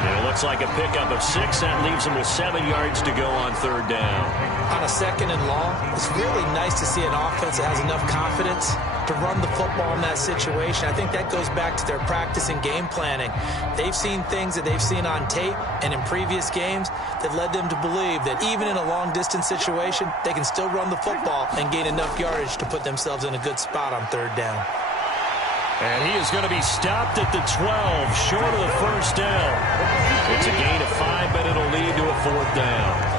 And it looks like a pickup of 6. That leaves him with 7 yards to go on third down. On a second and long, it's really nice to see an offense that has enough confidence to run the football in that situation. I think that goes back to their practice and game planning. They've seen things that they've seen on tape and in previous games that led them to believe that even in a long-distance situation, they can still run the football and gain enough yardage to put themselves in a good spot on third down. And he is going to be stopped at the 12, short of the first down. It's a gain of 5, but it'll lead to a fourth down.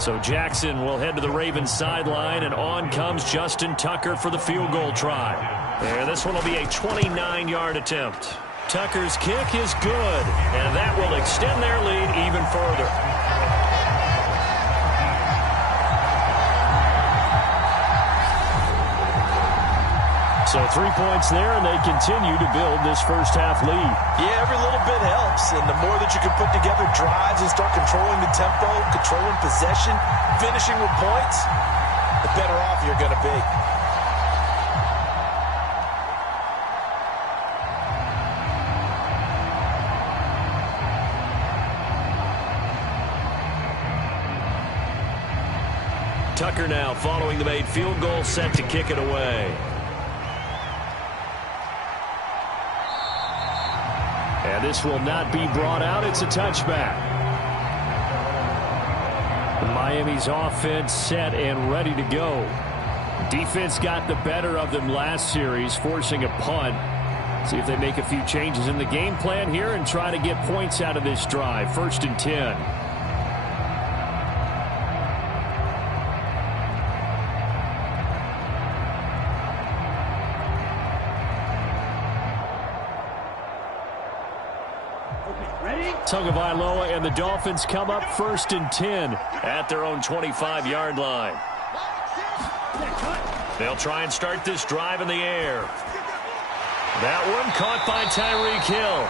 So Jackson will head to the Ravens sideline, and on comes Justin Tucker for the field goal try. And this one will be a 29-yard attempt. Tucker's kick is good, and that will extend their lead even further. So 3 points there, and they continue to build this first half lead. Yeah, every little bit helps, and the more that you can put together drives and start controlling the tempo, controlling possession, finishing with points, the better off you're going to be. Tucker now following the made field goal, set to kick it away. And this will not be brought out. It's a touchback. Miami's offense set and ready to go. Defense got the better of them last series, forcing a punt. See if they make a few changes in the game plan here and try to get points out of this drive. 1st and 10. Tagovailoa and the Dolphins come up 1st and 10 at their own 25-yard line. They'll try and start this drive in the air. That one caught by Tyreek Hill.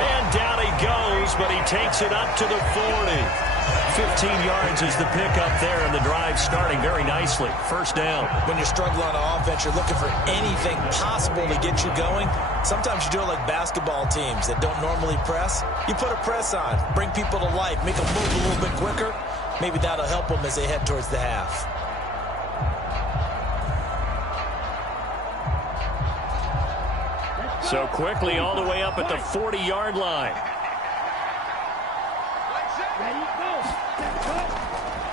And down he goes, but he takes it up to the 40. 15 yards is the pickup there, and the drive starting very nicely. First down. When you're struggling on offense, you're looking for anything possible to get you going. Sometimes you do it like basketball teams that don't normally press. You put a press on, bring people to life, make them move a little bit quicker. Maybe that'll help them as they head towards the half. So quickly all the way up at the 40-yard line.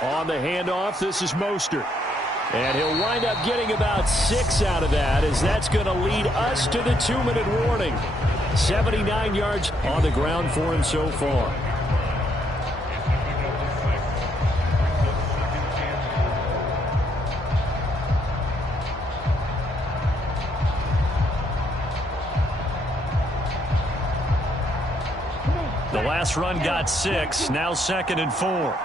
On the handoff, this is Mostert. And he'll wind up getting about 6 out of that, as that's going to lead us to the 2-minute warning. 79 yards on the ground for him so far. The last run got 6, now 2nd and 4.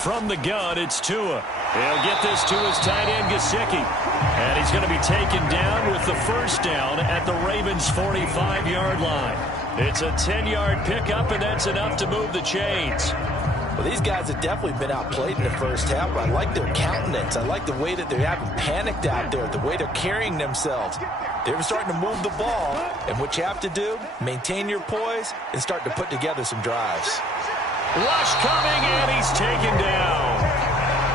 From the gun, it's Tua. He'll get this to his tight end, Gesicki. And he's going to be taken down with the first down at the Ravens' 45-yard line. It's a 10-yard pickup, and that's enough to move the chains. Well, these guys have definitely been outplayed in the first half, but I like their countenance. I like the way that they haven't panicked out there, the way they're carrying themselves. They're starting to move the ball, and what you have to do, maintain your poise and start to put together some drives. Rush coming, and he's taken down.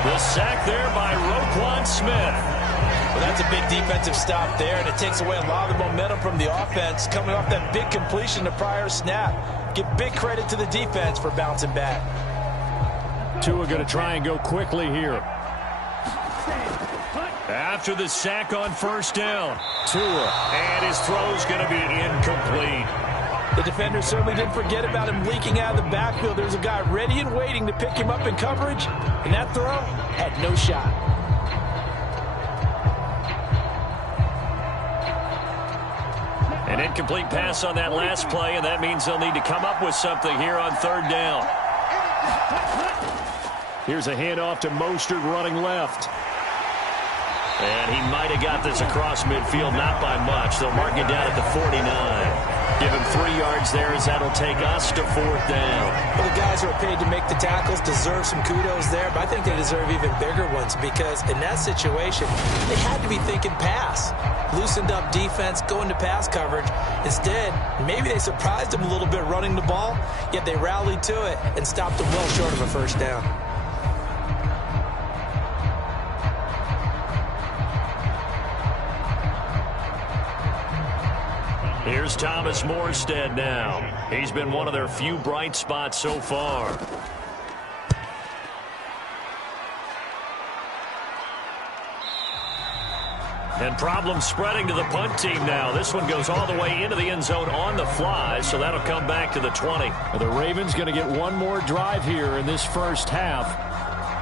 The sack there by Roquan Smith. Well, that's a big defensive stop there, and it takes away a lot of the momentum from the offense coming off that big completion the prior snap. Give big credit to the defense for bouncing back. Tua going to try and go quickly here. After the sack on first down, Tua, and his throw's going to be incomplete. The defender certainly didn't forget about him leaking out of the backfield. There's a guy ready and waiting to pick him up in coverage, and that throw had no shot. An incomplete pass on that last play, and that means they'll need to come up with something here on third down. Here's a handoff to Mostert running left. And he might have got this across midfield, not by much. They'll mark it down at the 49. Give him 3 yards there, as that'll take us to fourth down. Well, the guys who are paid to make the tackles deserve some kudos there, but I think they deserve even bigger ones, because in that situation, they had to be thinking pass. Loosened up defense, going to pass coverage. Instead, maybe they surprised them a little bit running the ball, yet they rallied to it and stopped them well short of a first down. Here's Thomas Morstead now. He's been one of their few bright spots so far. And problems spreading to the punt team now. This one goes all the way into the end zone on the fly, so that'll come back to the 20. The Ravens going to get one more drive here in this first half.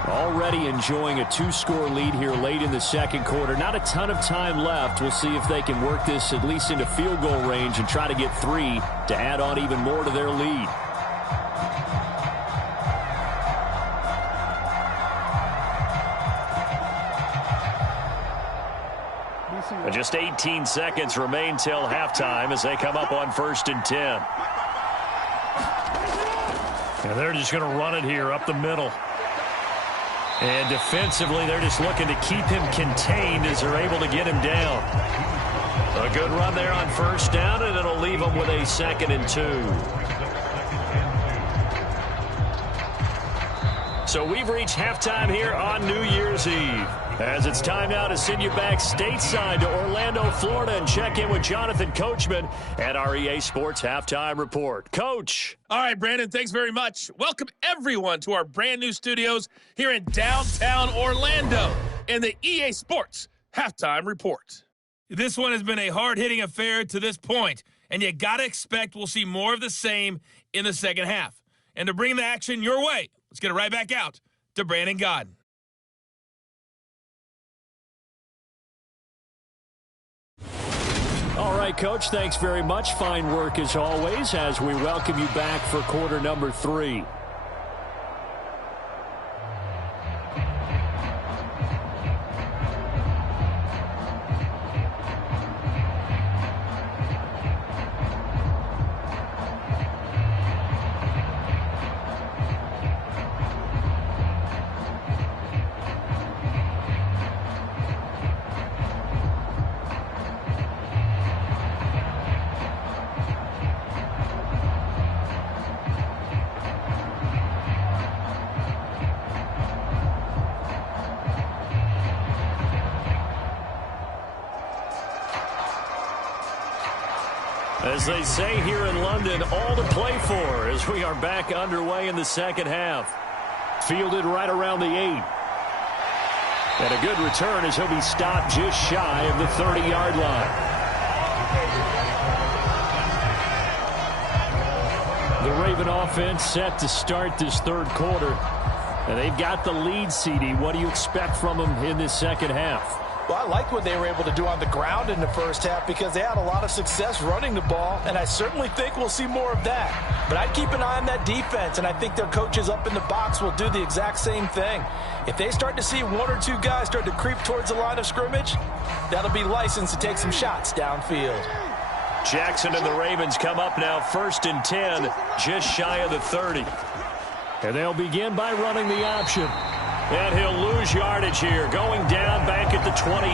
Already enjoying a 2-score lead here late in the second quarter. Not a ton of time left. We'll see if they can work this at least into field goal range and try to get 3 to add on even more to their lead. Just 18 seconds remain till halftime as they come up on 1st and 10. And they're just going to run it here up the middle. And defensively, they're just looking to keep him contained as they're able to get him down. A good run there on first down, and it'll leave them with a 2nd and 2. So we've reached halftime here on New Year's Eve, as it's time now to send you back stateside to Orlando, Florida, and check in with Jonathan Coachman at our EA Sports Halftime Report. Coach. All right, Brandon, thanks very much. Welcome, everyone, to our brand new studios here in downtown Orlando in the EA Sports Halftime Report. This one has been a hard-hitting affair to this point, and you got to expect we'll see more of the same in the second half. And to bring the action your way, let's get it right back out to Brandon Godden. All right, Coach, thanks very much. Fine work as always as we welcome you back for quarter number 3. As they say here in London, all to play for as we are back underway in the second half. Fielded right around the 8. And a good return as he'll be stopped just shy of the 30-yard line. The Raven offense set to start this third quarter. And they've got the lead, CD. What do you expect from them in this second half? Well, I like what they were able to do on the ground in the first half because they had a lot of success running the ball, and I certainly think we'll see more of that. But I'd keep an eye on that defense, and I think their coaches up in the box will do the exact same thing. If they start to see one or two guys start to creep towards the line of scrimmage, that'll be licensed to take some shots downfield. Jackson and the Ravens come up now 1st and 10, just shy of the 30. And they'll begin by running the option. And he'll lose yardage here, going down back at the 28.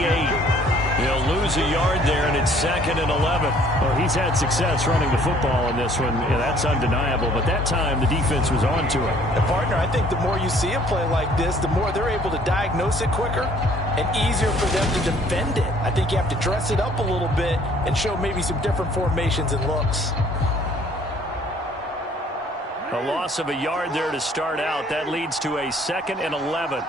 He'll lose a yard there, and it's 2nd and 11. Well, he's had success running the football in this one. Yeah, that's undeniable. But that time, the defense was on to it. And, partner, I think the more you see a play like this, the more they're able to diagnose it quicker and easier for them to defend it. I think you have to dress it up a little bit and show maybe some different formations and looks. A loss of a yard there to start out. That leads to a 2nd and 11.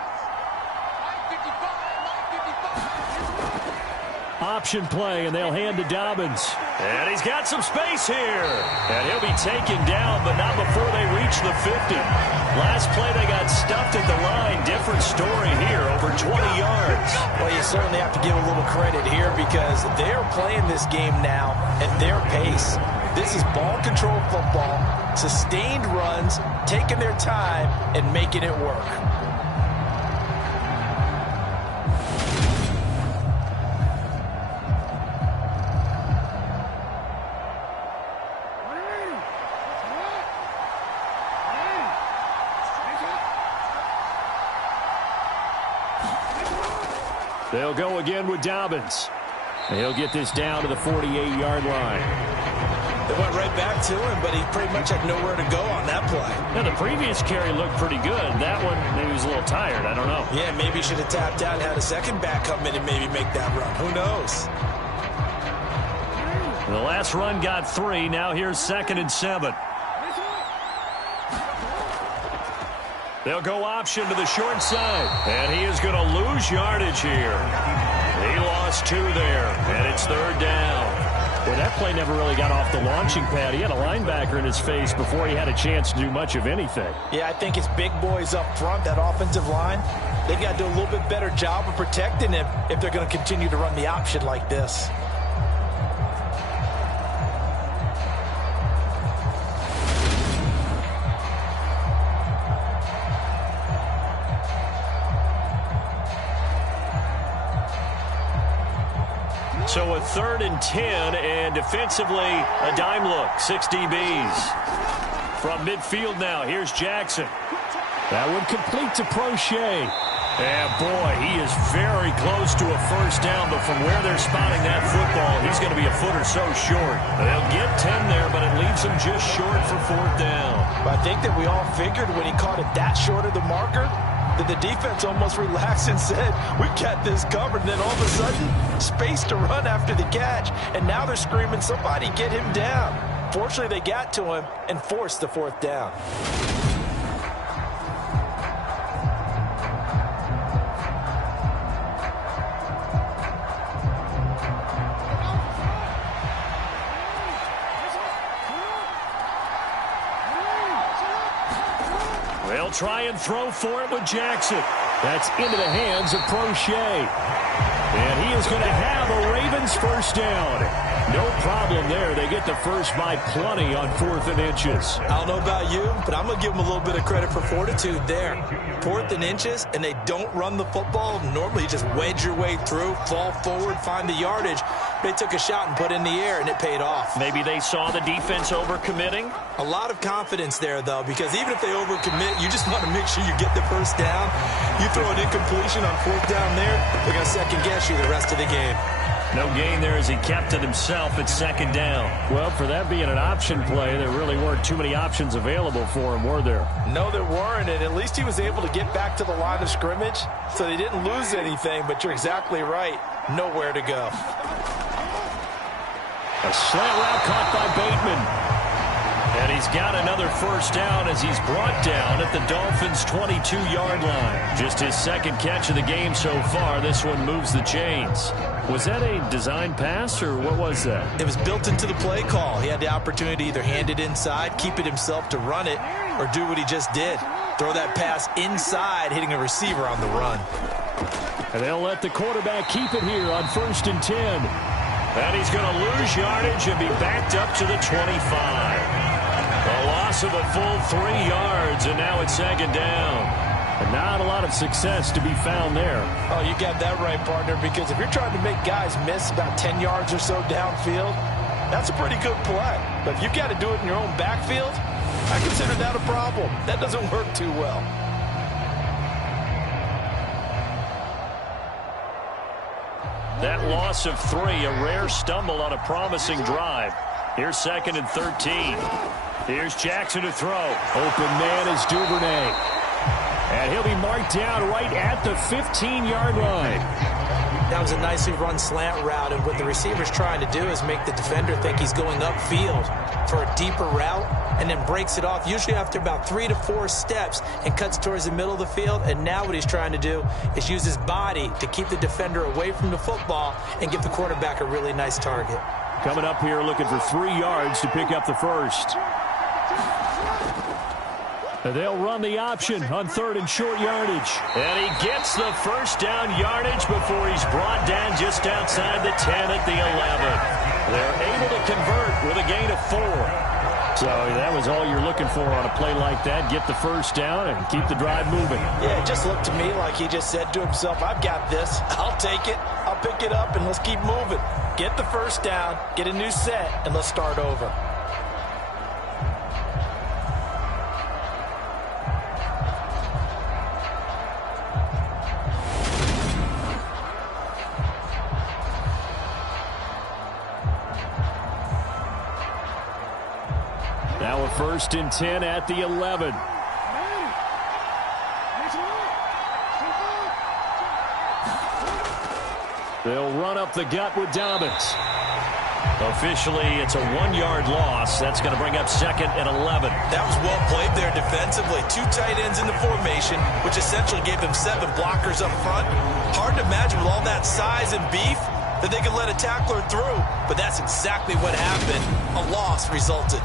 Option play, and they'll hand to Dobbins. And he's got some space here. And he'll be taken down, but not before they reach the 50. Last play, they got stuffed at the line. Different story here, over 20 yards. Well, you certainly have to give a little credit here because they're playing this game now at their pace. This is ball control football, sustained runs, taking their time, and making it work. They'll go again with Dobbins. He'll get this down to the 48-yard line. They went right back to him, but he pretty much had nowhere to go on that play. Now, the previous carry looked pretty good. That one, maybe he was a little tired. I don't know. Yeah, maybe he should have tapped out and had a second back come in and maybe make that run. Who knows? The last run got 3. Now here's 2nd and 7. They'll go option to the short side. And he is going to lose yardage here. He lost 2 there, and it's 3rd down. Well, that play never really got off the launching pad. He had a linebacker in his face before he had a chance to do much of anything. Yeah, I think it's big boys up front, that offensive line. They've got to do a little bit better job of protecting him if they're going to continue to run the option like this. So a 3rd and 10, and defensively, a dime look. 6 DBs. From midfield now, here's Jackson. That one complete to Prochet. And boy, he is very close to a first down, but from where they're spotting that football, he's going to be a foot or so short. They'll get 10 there, but it leaves him just short for 4th down. But I think that we all figured when he caught it that short of the marker, that the defense almost relaxed and said, we've got this covered. And then all of a sudden, space to run after the catch. And now they're screaming, somebody get him down. Fortunately, they got to him and forced the 4th down. They'll try and throw for it with Jackson. That's into the hands of Prochet. And he is going to have a Ravens first down. No problem there. They get the first by plenty on 4th and inches. I don't know about you, but I'm going to give them a little bit of credit for fortitude there. 4th and inches, and they don't run the football. Normally, you just wedge your way through, fall forward, find the yardage. They took a shot and put it in the air, and it paid off. Maybe they saw the defense overcommitting. A lot of confidence there, though, because even if they overcommit, you just want to make sure you get the first down. You throw an incompletion on 4th down there, they're going to second-guess you the rest of the game. No gain there as he kept it himself at 2nd down. Well, for that being an option play, there really weren't too many options available for him, were there? No, there weren't, and at least he was able to get back to the line of scrimmage, so they didn't lose anything, but you're exactly right. Nowhere to go. A slant route caught by Bateman. And he's got another first down as he's brought down at the Dolphins' 22-yard line. Just his second catch of the game so far. This one moves the chains. Was that a design pass, or what was that? It was built into the play call. He had the opportunity to either hand it inside, keep it himself to run it, or do what he just did. Throw that pass inside, hitting a receiver on the run. And they'll let the quarterback keep it here on 1st and 10. And he's going to lose yardage and be backed up to the 25. A loss of a full 3 yards, and now it's 2nd down. And not a lot of success to be found there. Oh, you got that right, partner, because if you're trying to make guys miss about 10 yards or so downfield, that's a pretty good play. But if you've got to do it in your own backfield, I consider that a problem. That doesn't work too well. That loss of 3, a rare stumble on a promising drive. Here's 2nd and 13. Here's Jackson to throw. Open man is Duvernay. And he'll be marked down right at the 15-yard line. That was a nicely run slant route, and what the receiver's trying to do is make the defender think he's going upfield for a deeper route, and then breaks it off, usually after about 3 to 4 steps, and cuts towards the middle of the field. And now what he's trying to do is use his body to keep the defender away from the football and give the quarterback a really nice target. Coming up here looking for 3 yards to pick up the first. And they'll run the option on 3rd and short yardage. And he gets the first down yardage before he's brought down just outside the 10 at the 11. They're able to convert with a gain of 4. So that was all you're looking for on a play like that. Get the first down and keep the drive moving. Yeah, it just looked to me like he just said to himself, I've got this. I'll take it. I'll pick it up, and let's keep moving. Get the first down, get a new set, and let's start over. Now a 1st and 10 at the 11. They'll run up the gut with Dobbins. Officially, it's a 1-yard loss. That's going to bring up 2nd and 11. That was well played there defensively. 2 tight ends in the formation, which essentially gave them 7 blockers up front. Hard to imagine with all that size and beef that they could let a tackler through. But that's exactly what happened. A loss resulted.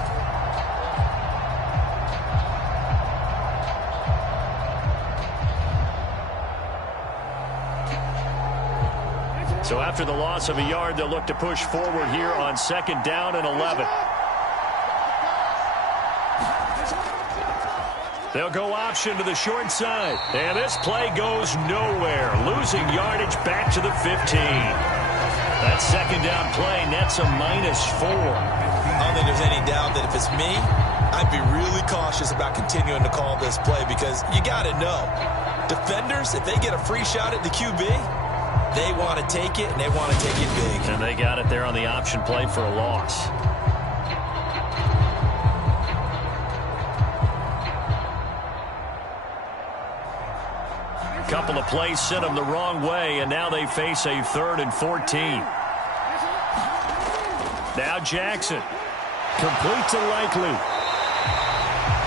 So after the loss of a yard, they'll look to push forward here on 2nd down and 11. They'll go option to the short side. And this play goes nowhere. Losing yardage back to the 15. That 2nd down play nets a -4. I don't think there's any doubt that if it's me, I'd be really cautious about continuing to call this play, because you got to know, defenders, if they get a free shot at the QB, they want to take it, and they want to take it big. And they got it there on the option play for a loss. Couple of plays sent them the wrong way, and now they face a 3rd and 14. Now Jackson. Complete to Likely.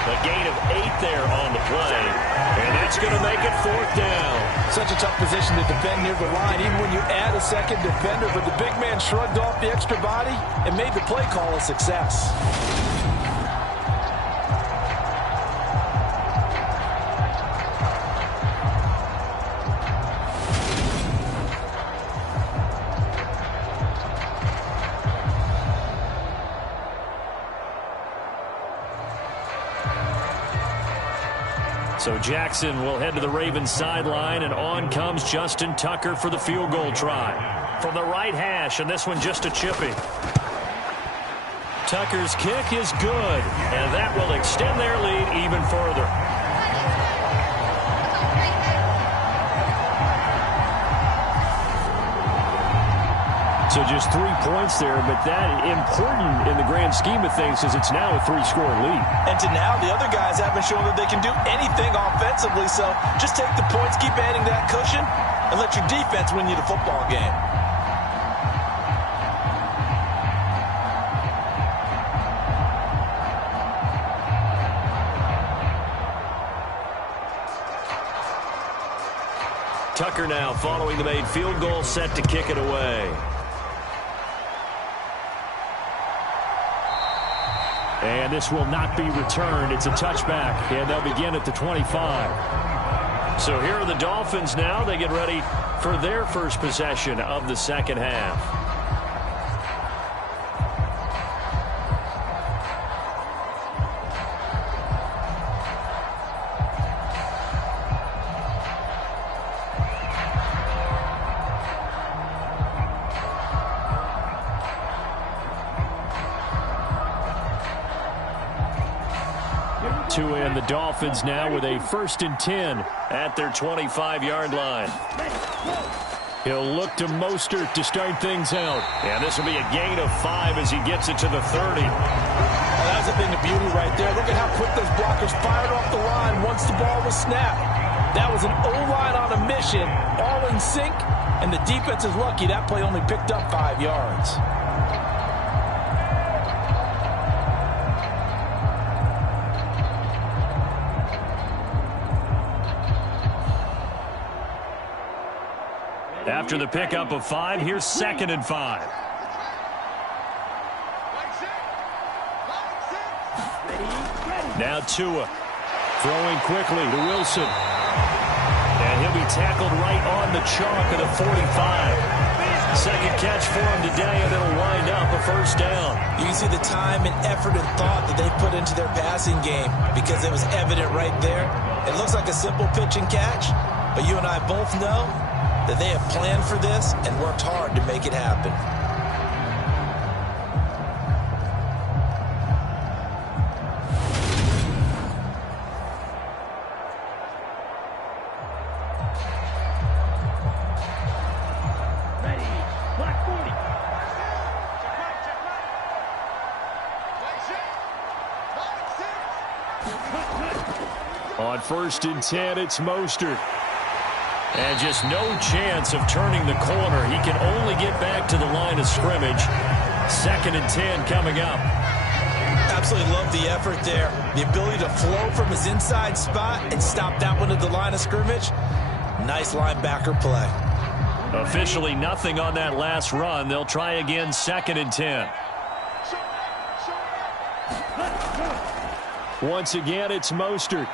A gain of 8 there on the play. And that's going to make it 4th down. Such a tough position to defend near the line, even when you add a second defender. But the big man shrugged off the extra body and made the play call a success. So Jackson will head to the Ravens sideline, and on comes Justin Tucker for the field goal try. From the right hash, and this one just a chipping. Tucker's kick is good, and that will extend their lead even further. So just 3 points there, but that important in the grand scheme of things, as it's now a 3-score lead. And to now, the other guys haven't shown that they can do anything offensively, so just take the points, keep adding that cushion, and let your defense win you the football game. Tucker now following the made field goal, set to kick it away. And this will not be returned. It's a touchback, and they'll begin at the 25. So here are the Dolphins now. They get ready for their first possession of the second half. And the Dolphins now with a 1st and 10 at their 25-yard line. He'll look to Mostert to start things out. And this will be a gain of 5 as he gets it to the 30. Well, that's a thing of beauty right there. Look at how quick those blockers fired off the line once the ball was snapped. That was an O-line on a mission, all in sync, and the defense is lucky that play only picked up 5 yards. After the pickup of 5, here's 2nd and 5. Now Tua throwing quickly to Wilson. And he'll be tackled right on the chalk of the 45. Second catch for him today, and it'll wind up a 1st down. You can see the time and effort and thought that they put into their passing game because it was evident right there. It looks like a simple pitch and catch, but you and I both know that they have planned for this and worked hard to make it happen. Ready, block 40. On 1st and 10, it's Mostert. And just no chance of turning the corner. He can only get back to the line of scrimmage. 2nd and 10 coming up. Absolutely love the effort there. The ability to flow from his inside spot and stop that one at the line of scrimmage. Nice linebacker play. Officially nothing on that last run. They'll try again, 2nd and 10. Once again, it's Mostert.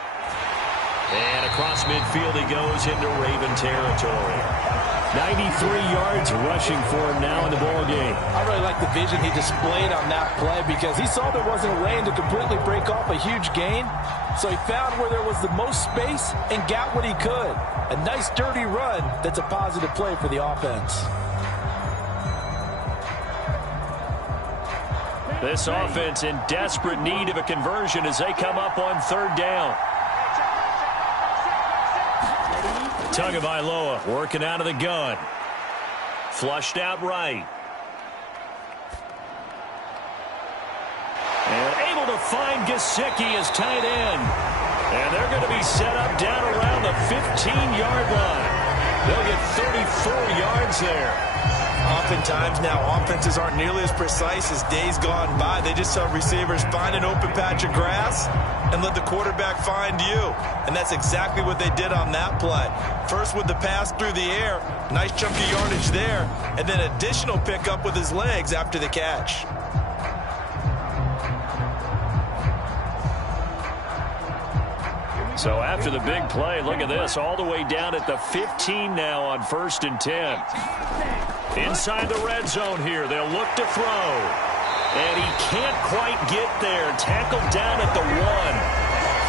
And across midfield he goes into Raven territory. 93 yards rushing for him now in the ball game. I really like the vision he displayed on that play because he saw there wasn't a lane to completely break off a huge gain. So he found where there was the most space and got what he could. A nice dirty run that's a positive play for the offense. This offense in desperate need of a conversion as they come up on 3rd down. Tagovailoa working out of the gun. Flushed out right. And able to find Gesicki as tight end. And they're going to be set up down around the 15-yard line. They'll get 34 yards there. Oftentimes now, offenses aren't nearly as precise as days gone by. They just saw receivers find an open patch of grass and let the quarterback find you. And that's exactly what they did on that play. First with the pass through the air, nice chunk of yardage there, and then additional pickup with his legs after the catch. So after the big play, look at this, all the way down at the 15 now on 1st and 10. Inside the red zone here, they'll look to throw. And he can't quite get there. Tackled down at the 1.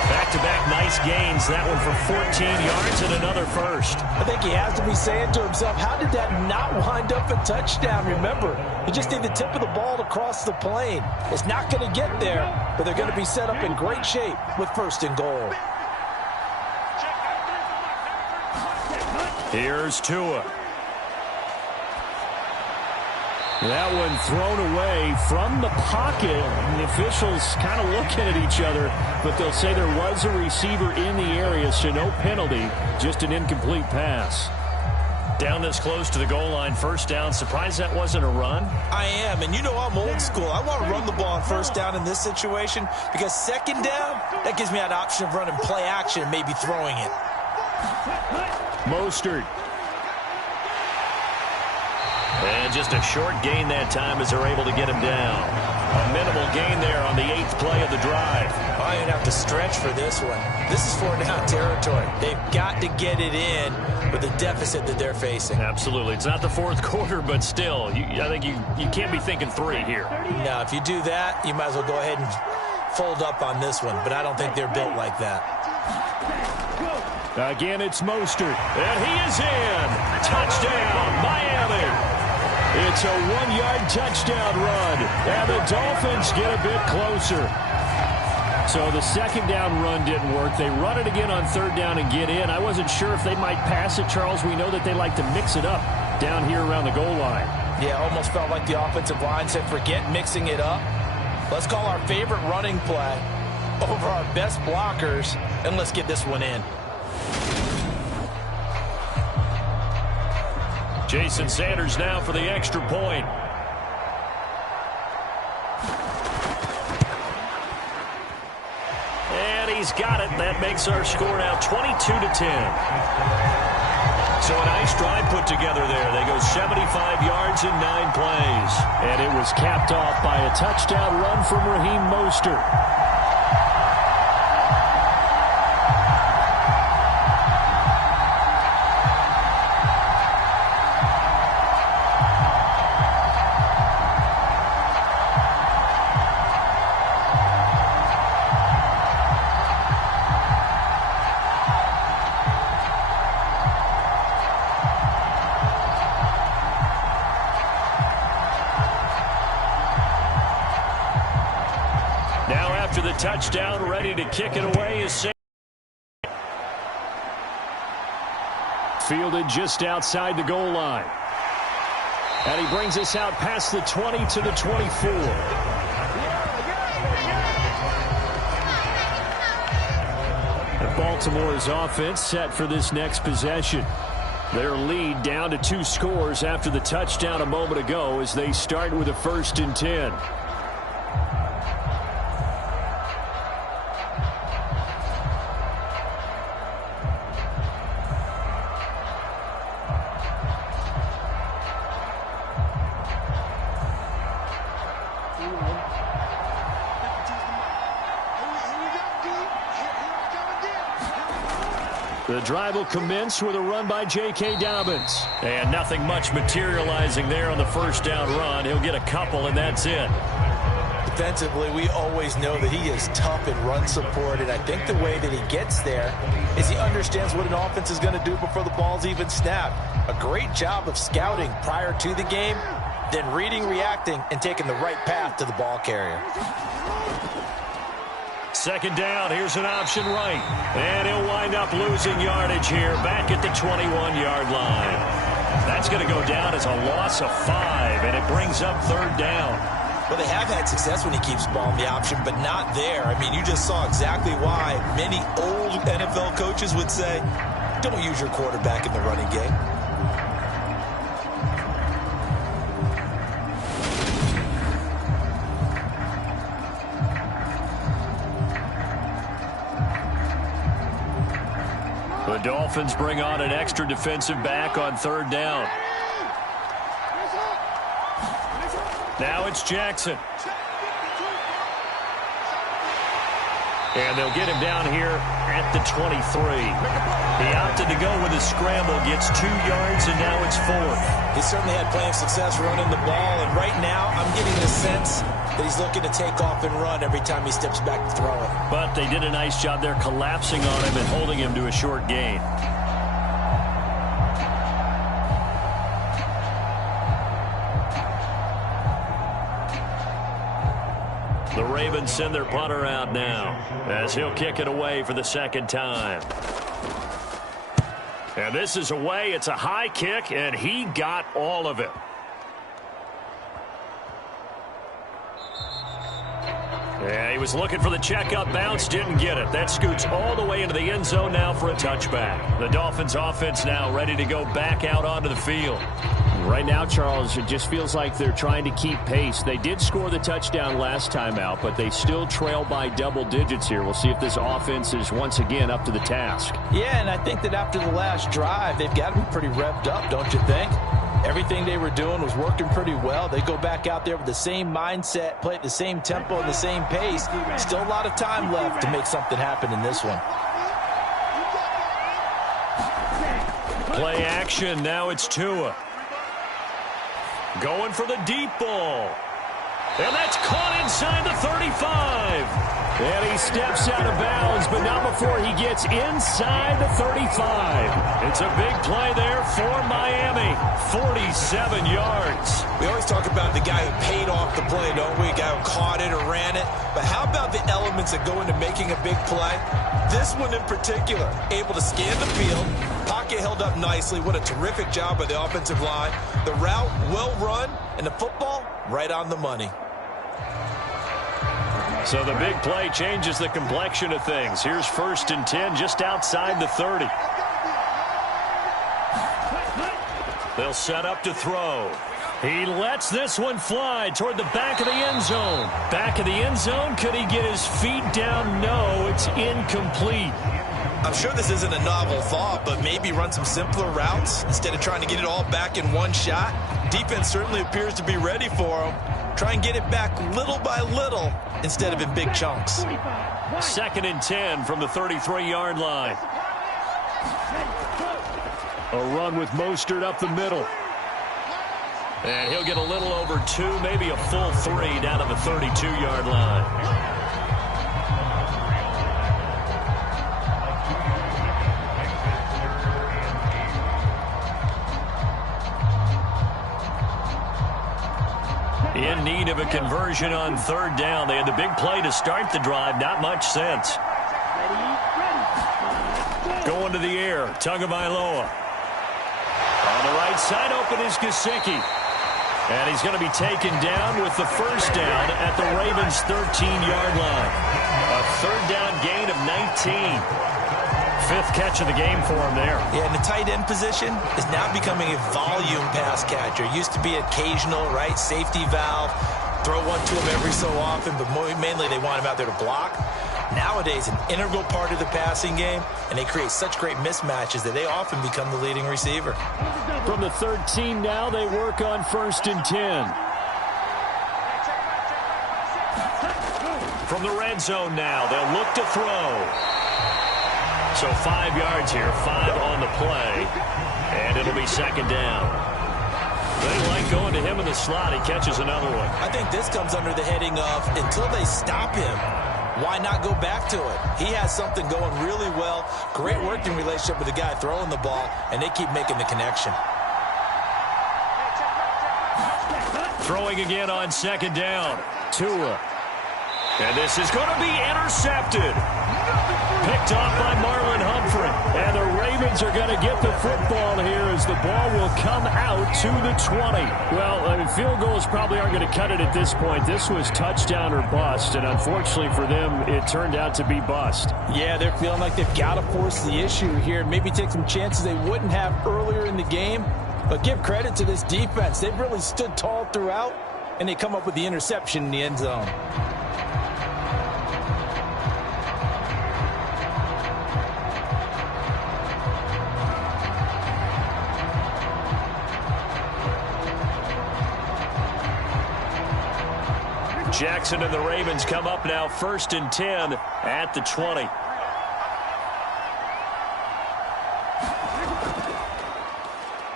Back-to-back nice gains. That one for 14 yards and another 1st. I think he has to be saying to himself, how did that not wind up a touchdown? Remember, you just need the tip of the ball to cross the plane. It's not going to get there, but they're going to be set up in great shape with 1st and goal. Here's Tua. That one thrown away from the pocket. And the officials kind of looking at each other, but they'll say there was a receiver in the area, so no penalty, just an incomplete pass. Down this close to the goal line, 1st down. Surprised that wasn't a run? I am, and you know I'm old school. I want to run the ball on 1st down in this situation because 2nd down, that gives me that option of running play action and maybe throwing it. Mostert And just a short gain that time as they're able to get him down. A minimal gain there on the 8th play of the drive. Oh, you're going to have to stretch for this one. This is 4-down territory. They've got to get it in with the deficit that they're facing. Absolutely. It's not the 4th quarter, but still, I think you can't be thinking 3 here. Now, if you do that, you might as well go ahead and fold up on this one, but I don't think they're built like that. Again, it's Mostert, and he is in. Touchdown, Miami. It's a 1-yard touchdown run, and the Dolphins get a bit closer. So the 2nd down run didn't work. They run it again on 3rd down and get in. I wasn't sure if they might pass it, Charles. We know that they like to mix it up down here around the goal line. Yeah, almost felt like the offensive line said, forget mixing it up. Let's call our favorite running play over our best blockers, and let's get this one in. Jason Sanders now for the extra point. And he's got it. That makes our score now 22-10. So a nice drive put together there. They go 75 yards in 9 plays. And it was capped off by a touchdown run from Raheem Mostert. After the touchdown, ready to kick it away is Sanders. Fielded just outside the goal line. And he brings us out past the 20 to the 24. And Baltimore's offense set for this next possession. Their lead down to 2 scores after the touchdown a moment ago as they start with a 1st and 10. The drive will commence with a run by J.K. Dobbins. And nothing much materializing there on the 1st down run. He'll get a couple, and that's it. Defensively, we always know that he is tough in run support, and I think the way that he gets there is he understands what an offense is going to do before the ball's even snapped. A great job of scouting prior to the game, then reading, reacting, and taking the right path to the ball carrier. 2nd down, here's an option right. And he'll wind up losing yardage here back at the 21-yard line. That's going to go down as a loss of 5, and it brings up 3rd down. Well, they have had success when he keeps the ball in the option, but not there. I mean, you just saw exactly why many old NFL coaches would say, don't use your quarterback in the running game. The Dolphins bring on an extra defensive back on 3rd down. Now it's Jackson. And they'll get him down here at the 23. He opted to go with a scramble, gets 2 yards, and now it's 4th. He certainly had plenty of success running the ball, and right now I'm getting the sense that he's looking to take off and run every time he steps back to throw it. But they did a nice job there collapsing on him and holding him to a short gain. The Ravens send their punter out now as he'll kick it away for the 2nd time. And this is away. It's a high kick, and he got all of it. Yeah, he was looking for the checkup bounce, didn't get it. That scoots all the way into the end zone now for a touchback. The Dolphins offense now ready to go back out onto the field. Right now, Charles, it just feels like they're trying to keep pace. They did score the touchdown last time out, but they still trail by double digits here. We'll see if this offense is once again up to the task. Yeah, and I think that after the last drive, they've got to be pretty revved up, don't you think? Everything they were doing was working pretty well. They go back out there with the same mindset, play at the same tempo and the same pace. Still a lot of time left to make something happen in this one. Play action. Now it's Tua. Going for the deep ball. And that's caught inside the 35. And he steps out of bounds, but not before he gets inside the 35. It's a big play there for Miami. 47 yards. We always talk about the guy who paid off the play, don't we? A guy who caught it or ran it. But how about the elements that go into making a big play? This one in particular, able to scan the field. Pocket held up nicely. What a terrific job by the offensive line. The route well run, and the football right on the money. So the big play changes the complexion of things. Here's 1st and 10 just outside the 30. They'll set up to throw. He lets this one fly toward the back of the end zone. Back of the end zone. Could he get his feet down? No, it's incomplete. I'm sure this isn't a novel thought, but maybe run some simpler routes instead of trying to get it all back in one shot. Defense certainly appears to be ready for him. Try and get it back little by little instead of in big chunks. 2nd and 10 from the 33-yard line. A run with Mostert up the middle. And he'll get a little over 2, maybe a full 3 down to the 32-yard line. In need of a conversion on 3rd down. They had the big play to start the drive. Not much sense. Going to the air. Tagovailoa. On the right side, open is Gesicki. And he's going to be taken down with the 1st down at the Ravens' 13-yard line. A 3rd down gain of 19. 5th catch of the game for him there. Yeah, and the tight end position is now becoming a volume pass catcher. Used to be occasional, right? Safety valve. Throw one to him every so often, but mainly they want him out there to block. Nowadays, an integral part of the passing game, and they create such great mismatches that they often become the leading receiver. From the 13 now, they work on 1st and 10. From the red zone now, they'll look to throw. So 5 yards here, 5 on the play, and it'll be 2nd down. They like going to him in the slot. He catches another one. I think this comes under the heading of until they stop him, why not go back to it? He has something going really well, great working relationship with the guy throwing the ball, and they keep making the connection. Throwing again on 2nd down. Tua. And this is going to be intercepted. Picked off by Marlon Humphrey. And the Ravens are going to get the football here as the ball will come out to the 20. Well, I mean, field goals probably aren't going to cut it at this point. This was touchdown or bust, and unfortunately for them, it turned out to be bust. Yeah, they're feeling like they've got to force the issue here and maybe take some chances they wouldn't have earlier in the game. But give credit to this defense. They've really stood tall throughout, and they come up with the interception in the end zone. Jackson and the Ravens come up now 1st and 10 at the 20.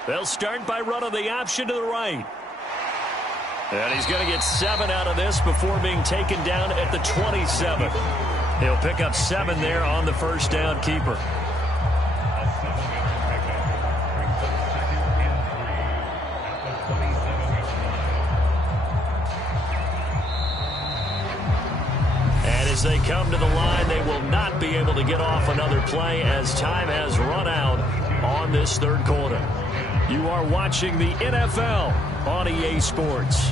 They'll start by running the option to the right. And he's going to get 7 out of this before being taken down at the 27. He'll pick up 7 there on the 1st down keeper. As they come to the line, they will not be able to get off another play as time has run out on this 3rd quarter. You are watching the NFL on EA Sports.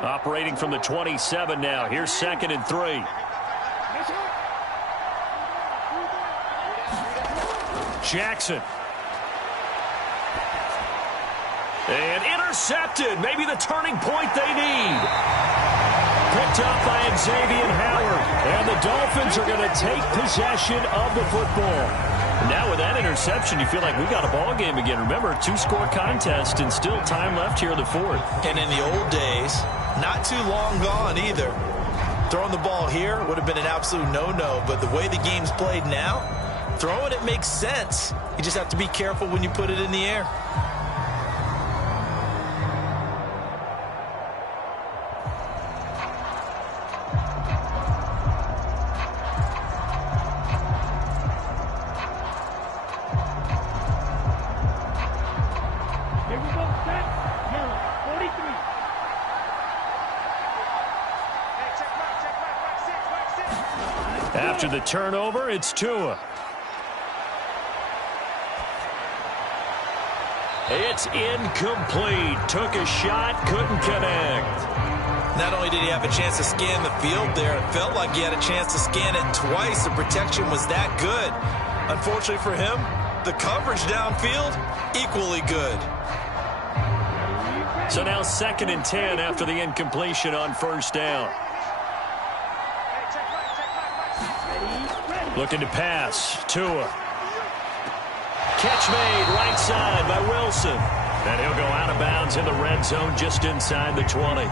Operating from the 27 now. Here's 2nd and 3. Jackson. And intercepted. Maybe the turning point they need. Picked up by Xavier Howard. And the Dolphins are going to take possession of the football. Now with that interception, you feel like we got a ball game again. Remember, 2-score contest and still time left here in the fourth. And in the old days, not too long gone either. Throwing the ball here would have been an absolute no-no, but the way the game's played now, throwing it makes sense. You just have to be careful when you put it in the air. Here we go, set, yellow, 43. After the turnover, it's Tua. It's incomplete. Took a shot, couldn't connect. Not only did he have a chance to scan the field there, it felt like he had a chance to scan it twice. The protection was that good. Unfortunately for him, the coverage downfield, equally good. So now 2nd and 10 after the incompletion on first down. Looking to pass. Tua. Catch made right side by Wilson. And he'll go out of bounds in the red zone just inside the 20.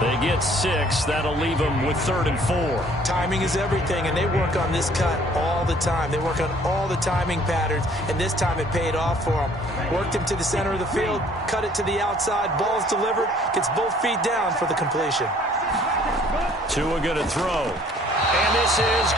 They get 6. That'll leave them with 3rd and 4. Timing is everything, and they work on this cut all the time. They work on all the timing patterns, and this time it paid off for them. Worked him to the center of the field, cut it to the outside, ball's delivered, gets both feet down for the completion. Tua going to throw. And this is